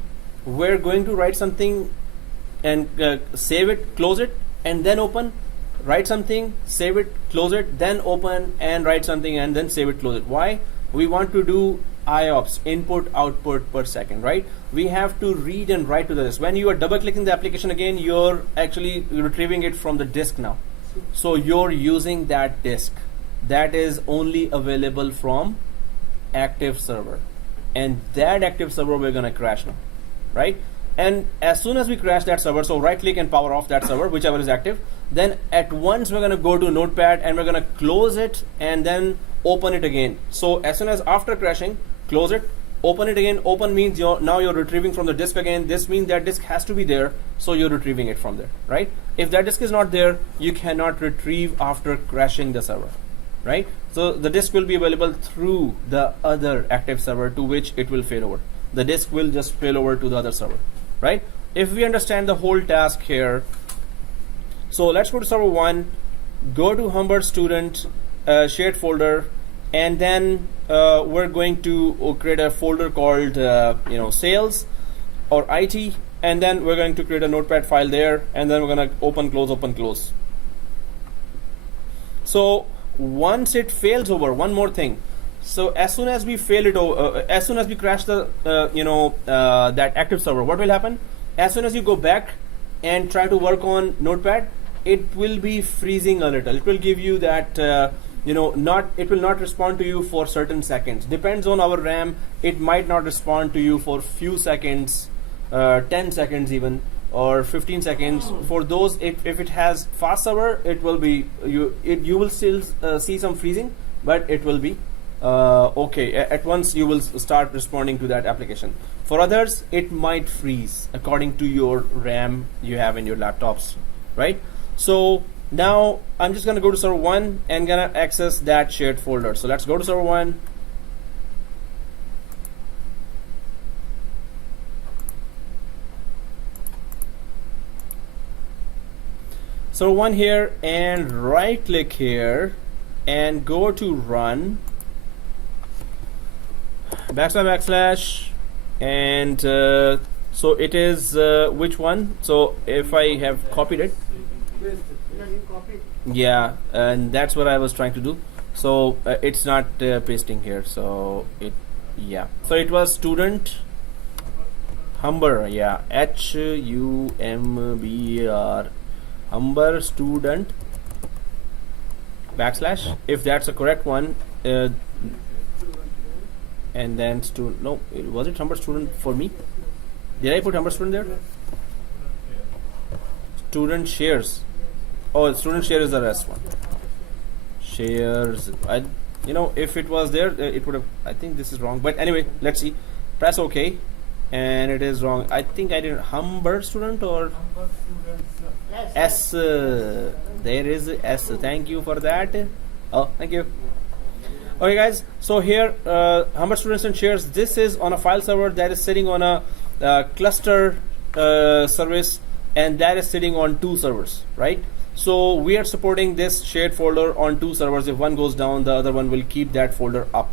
we're going to write something and save it, close it, and then open, write something, save it, close it, then open and write something and then save it, close it. Why? We want to do IOPS, input output per second, right? We have to read and write to the disk. When you are double clicking the application again, you're actually retrieving it from the disk now. So you're using that disk that is only available from active server, and that active server we're gonna crash now, right? And as soon as we crash that server, so right click and power off that server, whichever is active, then at once we're gonna go to notepad and we're gonna close it and then open it again. So as soon as after crashing, close it, open it again. Open means now you're retrieving from the disk again. This means that disk has to be there, so you're retrieving it from there, right? If that disk is not there, you cannot retrieve after crashing the server, right? So the disk will be available through the other active server to which it will fail over. The disk will just fail over to the other server, right? If we understand the whole task here, so let's go to server 1, go to Humber student shared folder, and then we're going to create a folder called sales or IT, and then we're going to create a notepad file there, and then we're going to open close. So once it fails over, one more thing. So as soon as we fail it over, as soon as we crash the that active server, what will happen? As soon as you go back and try to work on notepad, it will be freezing a little. It will give you that it will not respond to you for certain seconds. Depends on our RAM. It might not respond to you for few seconds, 10 seconds even, or 15 seconds. For those, if it has fast server, it will be you will still see some freezing, but it will be okay. At once you will start responding to that application. For others, it might freeze according to your RAM you have in your laptops, right? So now I'm just gonna go to server 1 and gonna access that shared folder. So let's go to server 1. Server 1 here, and right click here and go to run // and so it is which one? So if I have copied it, yeah, and that's what I was trying to do. So it's not pasting here. So so it was student Humber, yeah, HUMBER, Humber student / if that's the correct one, and then was it Humber student for me? Did I put Humber student there? Student shares. Oh, student share is the rest one. Shares. If it was there, it would have. I think this is wrong. But anyway, let's see. Press OK, and it is wrong. I think I didn't. Humber student or S. There is S. Thank you for that. Oh, thank you. Okay, guys. So here, Humber students and shares. This is on a file server that is sitting on a cluster service, and that is sitting on 2 servers, right? So we are supporting this shared folder on 2 servers. If one goes down, the other one will keep that folder up.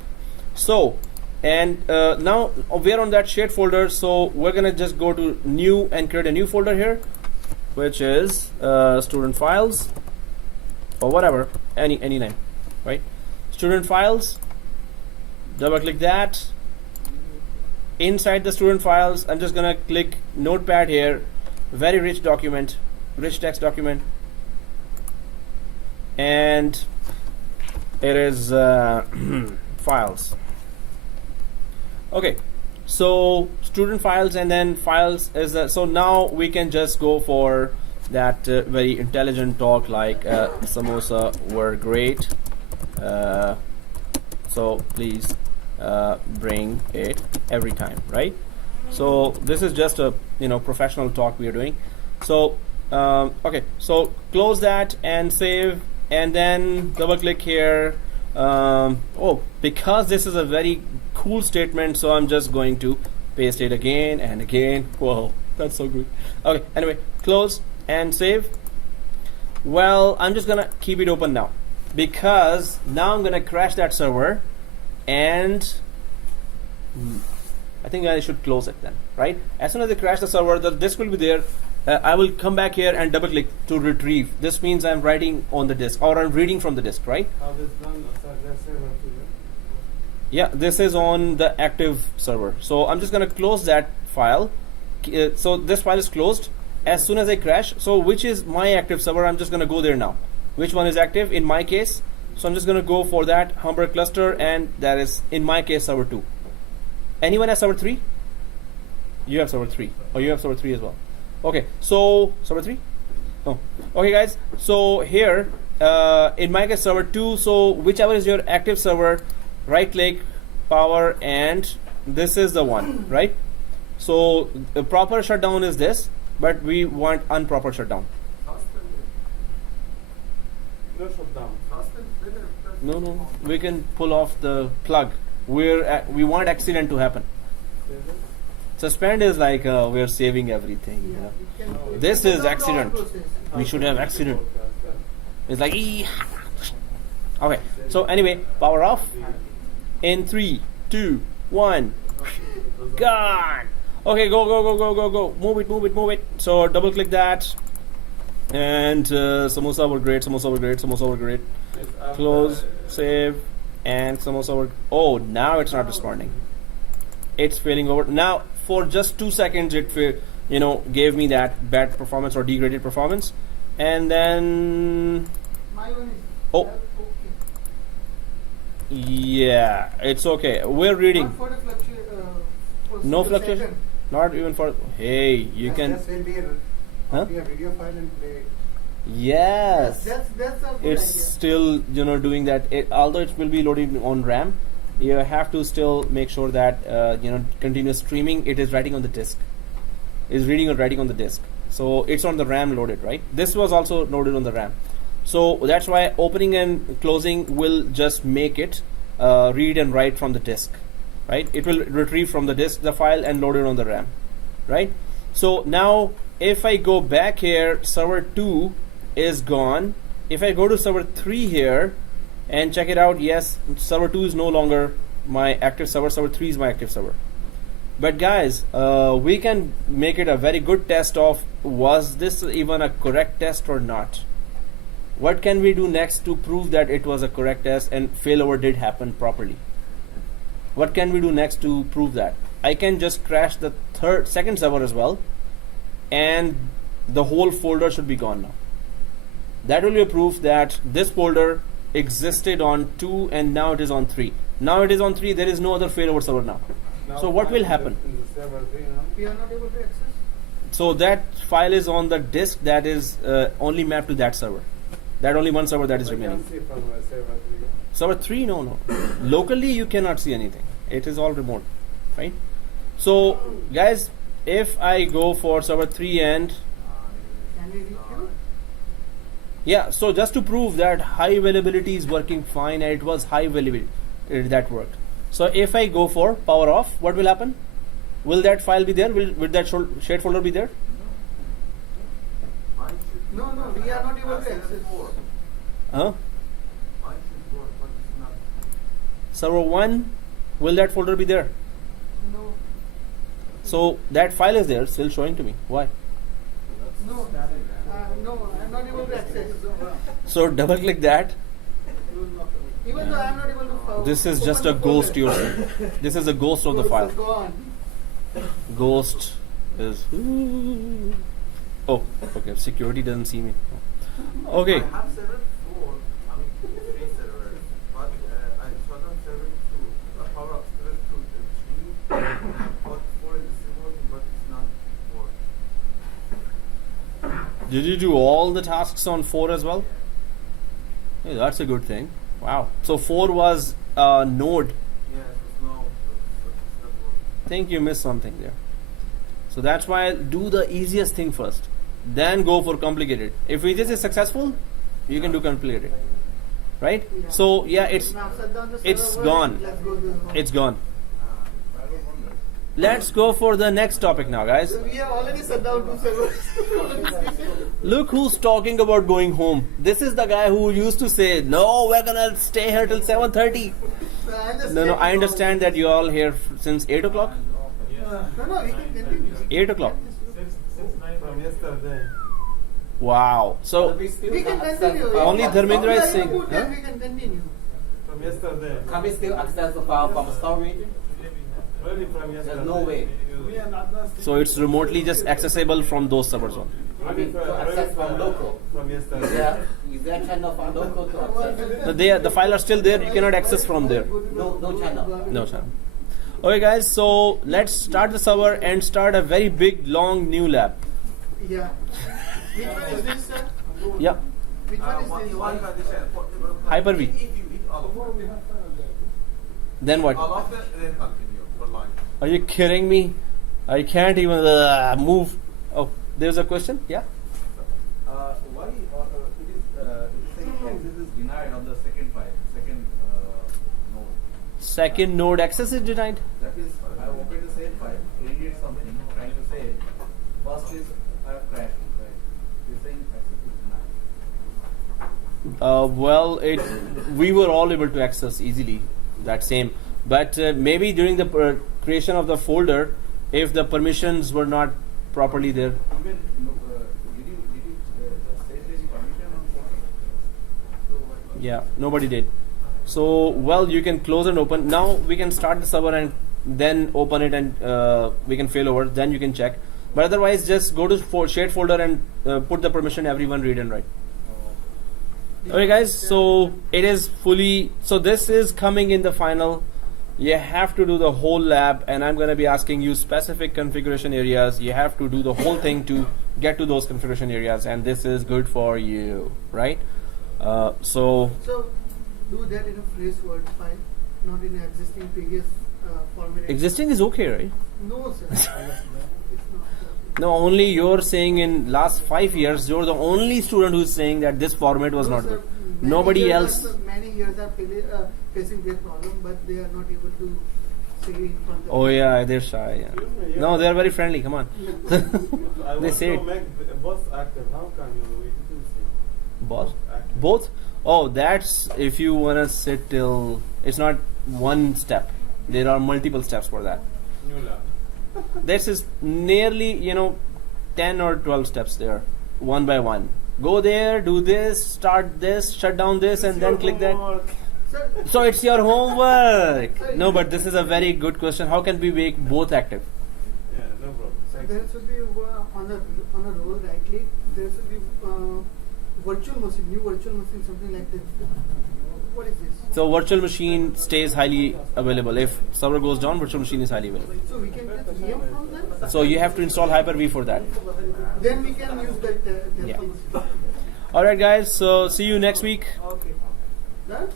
So, and now we're on that shared folder. So we're gonna just go to new and create a new folder here, which is student files or whatever, any name, right? Student files. Double click that. Inside the student files, I'm just gonna click Notepad here. Very rich document, rich text document. And it is files. Okay, so student files, and then files is so now we can just go for that very intelligent talk like samosa were great. So please bring it every time, right? So this is just a professional talk we are doing. So okay, so close that and save. And then double click here. Because this is a very cool statement, so I'm just going to paste it again and again. Whoa, that's so good. Okay, anyway, close and save. Well, I'm just gonna keep it open now, because now I'm gonna crash that server, and I think I should close it then, right? As soon as I crash the server, the disk will be there. I will come back here and double click to retrieve. This means I'm writing on the disk, or I'm reading from the disk, right? How this done? Yeah, this is on the active server. So I'm just gonna close that file. So this file is closed. As soon as I crash, so which is my active server, I'm just gonna go there now. Which one is active in my case? So I'm just gonna go for that Humber cluster, and that is in my case server 2. Anyone has server 3? You have server 3, or you have server 3 as well. Okay, so server 3? Oh, okay, guys. So here, in my case, server 2. So whichever is your active server, right click, power, and this is the one, right? So the proper shutdown is this, but we want improper shutdown. No shutdown. No, we can pull off the plug. We want accident to happen. Suspend is like we're saving everything. This is accident. We should have accident. It's like okay. So anyway, power off. In 3, 2, 1. Gone. Okay, go. Move it. So double click that. And samosa were great. Close, save, and samosa were. Oh, now it's not responding. It's failing over. Now for just 2 seconds, it gave me that bad performance or degraded performance, and then My one is oh. okay. Yeah, it's okay. We're reading. Not for the for No the fluctuation. second. Not even for. Hey, you can. Just will be a, Huh? copy a video file and play. Yes. That's a good It's idea. still doing that. Although it will be loading on RAM, you have to still make sure that continuous streaming. It is writing on the disk. Is reading or writing on the disk. So it's on the RAM loaded, right? This was also loaded on the RAM. So that's why opening and closing will just make it read and write from the disk, right? It will retrieve from the disk the file and load it on the RAM, right? So now if I go back here, server 2 is gone. If I go to server 3 here and check it out, yes, server 2 is no longer my active server. Server 3 is my active server. But guys, we can make it a very good test of was this even a correct test or not. What can we do next to prove that it was a correct test and failover did happen properly? What can we do next to prove that? I can just crash the second server as well, and the whole folder should be gone now. That will be a proof that this folder existed on 2 and now it is on 3. Now it is on 3, there is no other failover server now. So what will happen? In the server 3 now. We are not able to access. So that file is on the disk that is only mapped to that server. That only one server that is I remaining. can see from server 3. Server 3, no. Locally you cannot see anything. It is all remote, right? So guys, if I go for server 3 and Can we requeue? yeah, so just to prove that high availability is working fine and it was high availability that worked. So if I go for power off, what will happen? Will that file be there? Will that shared folder be there? Mine should No, we are not able to access. Huh? Mine should work, but it's not. Server 1, will that folder be there? No, So that file is there, still showing to me. Why? no, no, I'm not able to access. So double click that. Even though I'm not able to follow. This is just a ghost you're seeing. This is a ghost of the file. Go on. Ghost is. Oh, okay. Security doesn't see me. Okay. I have server 4, I mean 3 servers, but I shut down server 2, power up server 2, 3, but 4 is still working, but it's not working. Did you do all the tasks on 4 as well? Hey, that's a good thing. Wow. So 4 was a node. Yeah, it's no, it's not working. I think you missed something there. So that's why do the easiest thing first. Then go for complicated. If this is successful, you can do complicated. Right? Yeah. So yeah, it's Now shut down the it's server. gone. Let's go to the home. It's gone. Let's go for the next topic now, guys. We have already shut down 2 servers. Look who's talking about going home. This is the guy who used to say, "No, we're gonna stay here till 7:30." No, I understand that you all here since 8 o'clock. No, we can continue. 8 o'clock. Since 9 From yesterday. Wow. So We can continue. Only Dharmendra is After saying, input, then huh? we can continue. From yesterday. Can we still access the file from storage? Really from yesterday. There's no way. so it's remotely just accessible from those servers only. I mean, to access from local. From yesterday. Yeah, is there a channel from local to access? The file are still there. You cannot access from there. No channel. No channel. Okay, guys. So let's start the server and start a very big, long new lab. Yeah. Which one is this, sir? Yeah. Which one is One this? condition, Hyper-V. if you hit all of them, Then what? all of them, then continue for line. Are you kidding me? I can't even move. Oh, there's a question. Yeah. Why it is saying access is denied on the second file, second node? Second node access is denied. That is, I opened the same file, read something, trying to say, first is I have crashed, right? You're saying access is denied. Well, we were all able to access easily that same, but maybe during the creation of the folder, if the permissions were not properly there. Even, did you say there is permission on Quorum? Yeah, nobody did. So, well, you can close and open. Now we can start the server and then open it and we can fail over. Then you can check. But otherwise, just go to shared folder and put the permission everyone read and write. Okay, guys. So it is fully. So this is coming in the final. You have to do the whole lab, and I'm going to be asking you specific configuration areas. You have to do the whole thing to get to those configuration areas, and this is good for you, right? So So do that in a fresh Word file, not in an existing previous format. existing is okay, right? No, sir. It's not. No, only you're saying in last 5 years, you're the only student who's saying that this format was No, not sir. good. Many Nobody years else. are- Many years are facing their problem, but they are not able to say in front of. Oh yeah, they're shy. Yeah. No, they're very friendly. Come on. I They want say to it. make both active. How can you reduce it? Both? Active. Both? Oh, that's if you wanna sit till. It's not one step. There are multiple steps for that. New lab. This is nearly 10 or 12 steps there, one by one. Go there, do this, start this, shut down this, and then click that. Sir, So it's your homework. No, but this is a very good question. How can we make both active? Yeah, no problem. so there should be on a roll right click. There should be virtual machine, new virtual machine, something like this. What is this? So virtual machine stays highly available. If server goes down, virtual machine is highly available. So we can get VM from that. So you have to install Hyper-V for that. Then we can use that. Yeah. Machine. All right, guys. So see you next week. Okay. Done?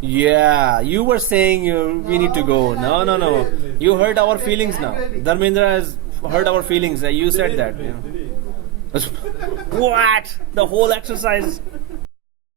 Yeah, you were saying we need to go. No. You hurt our feelings now. Dharmendra has hurt our feelings. You said that. What? The whole exercise.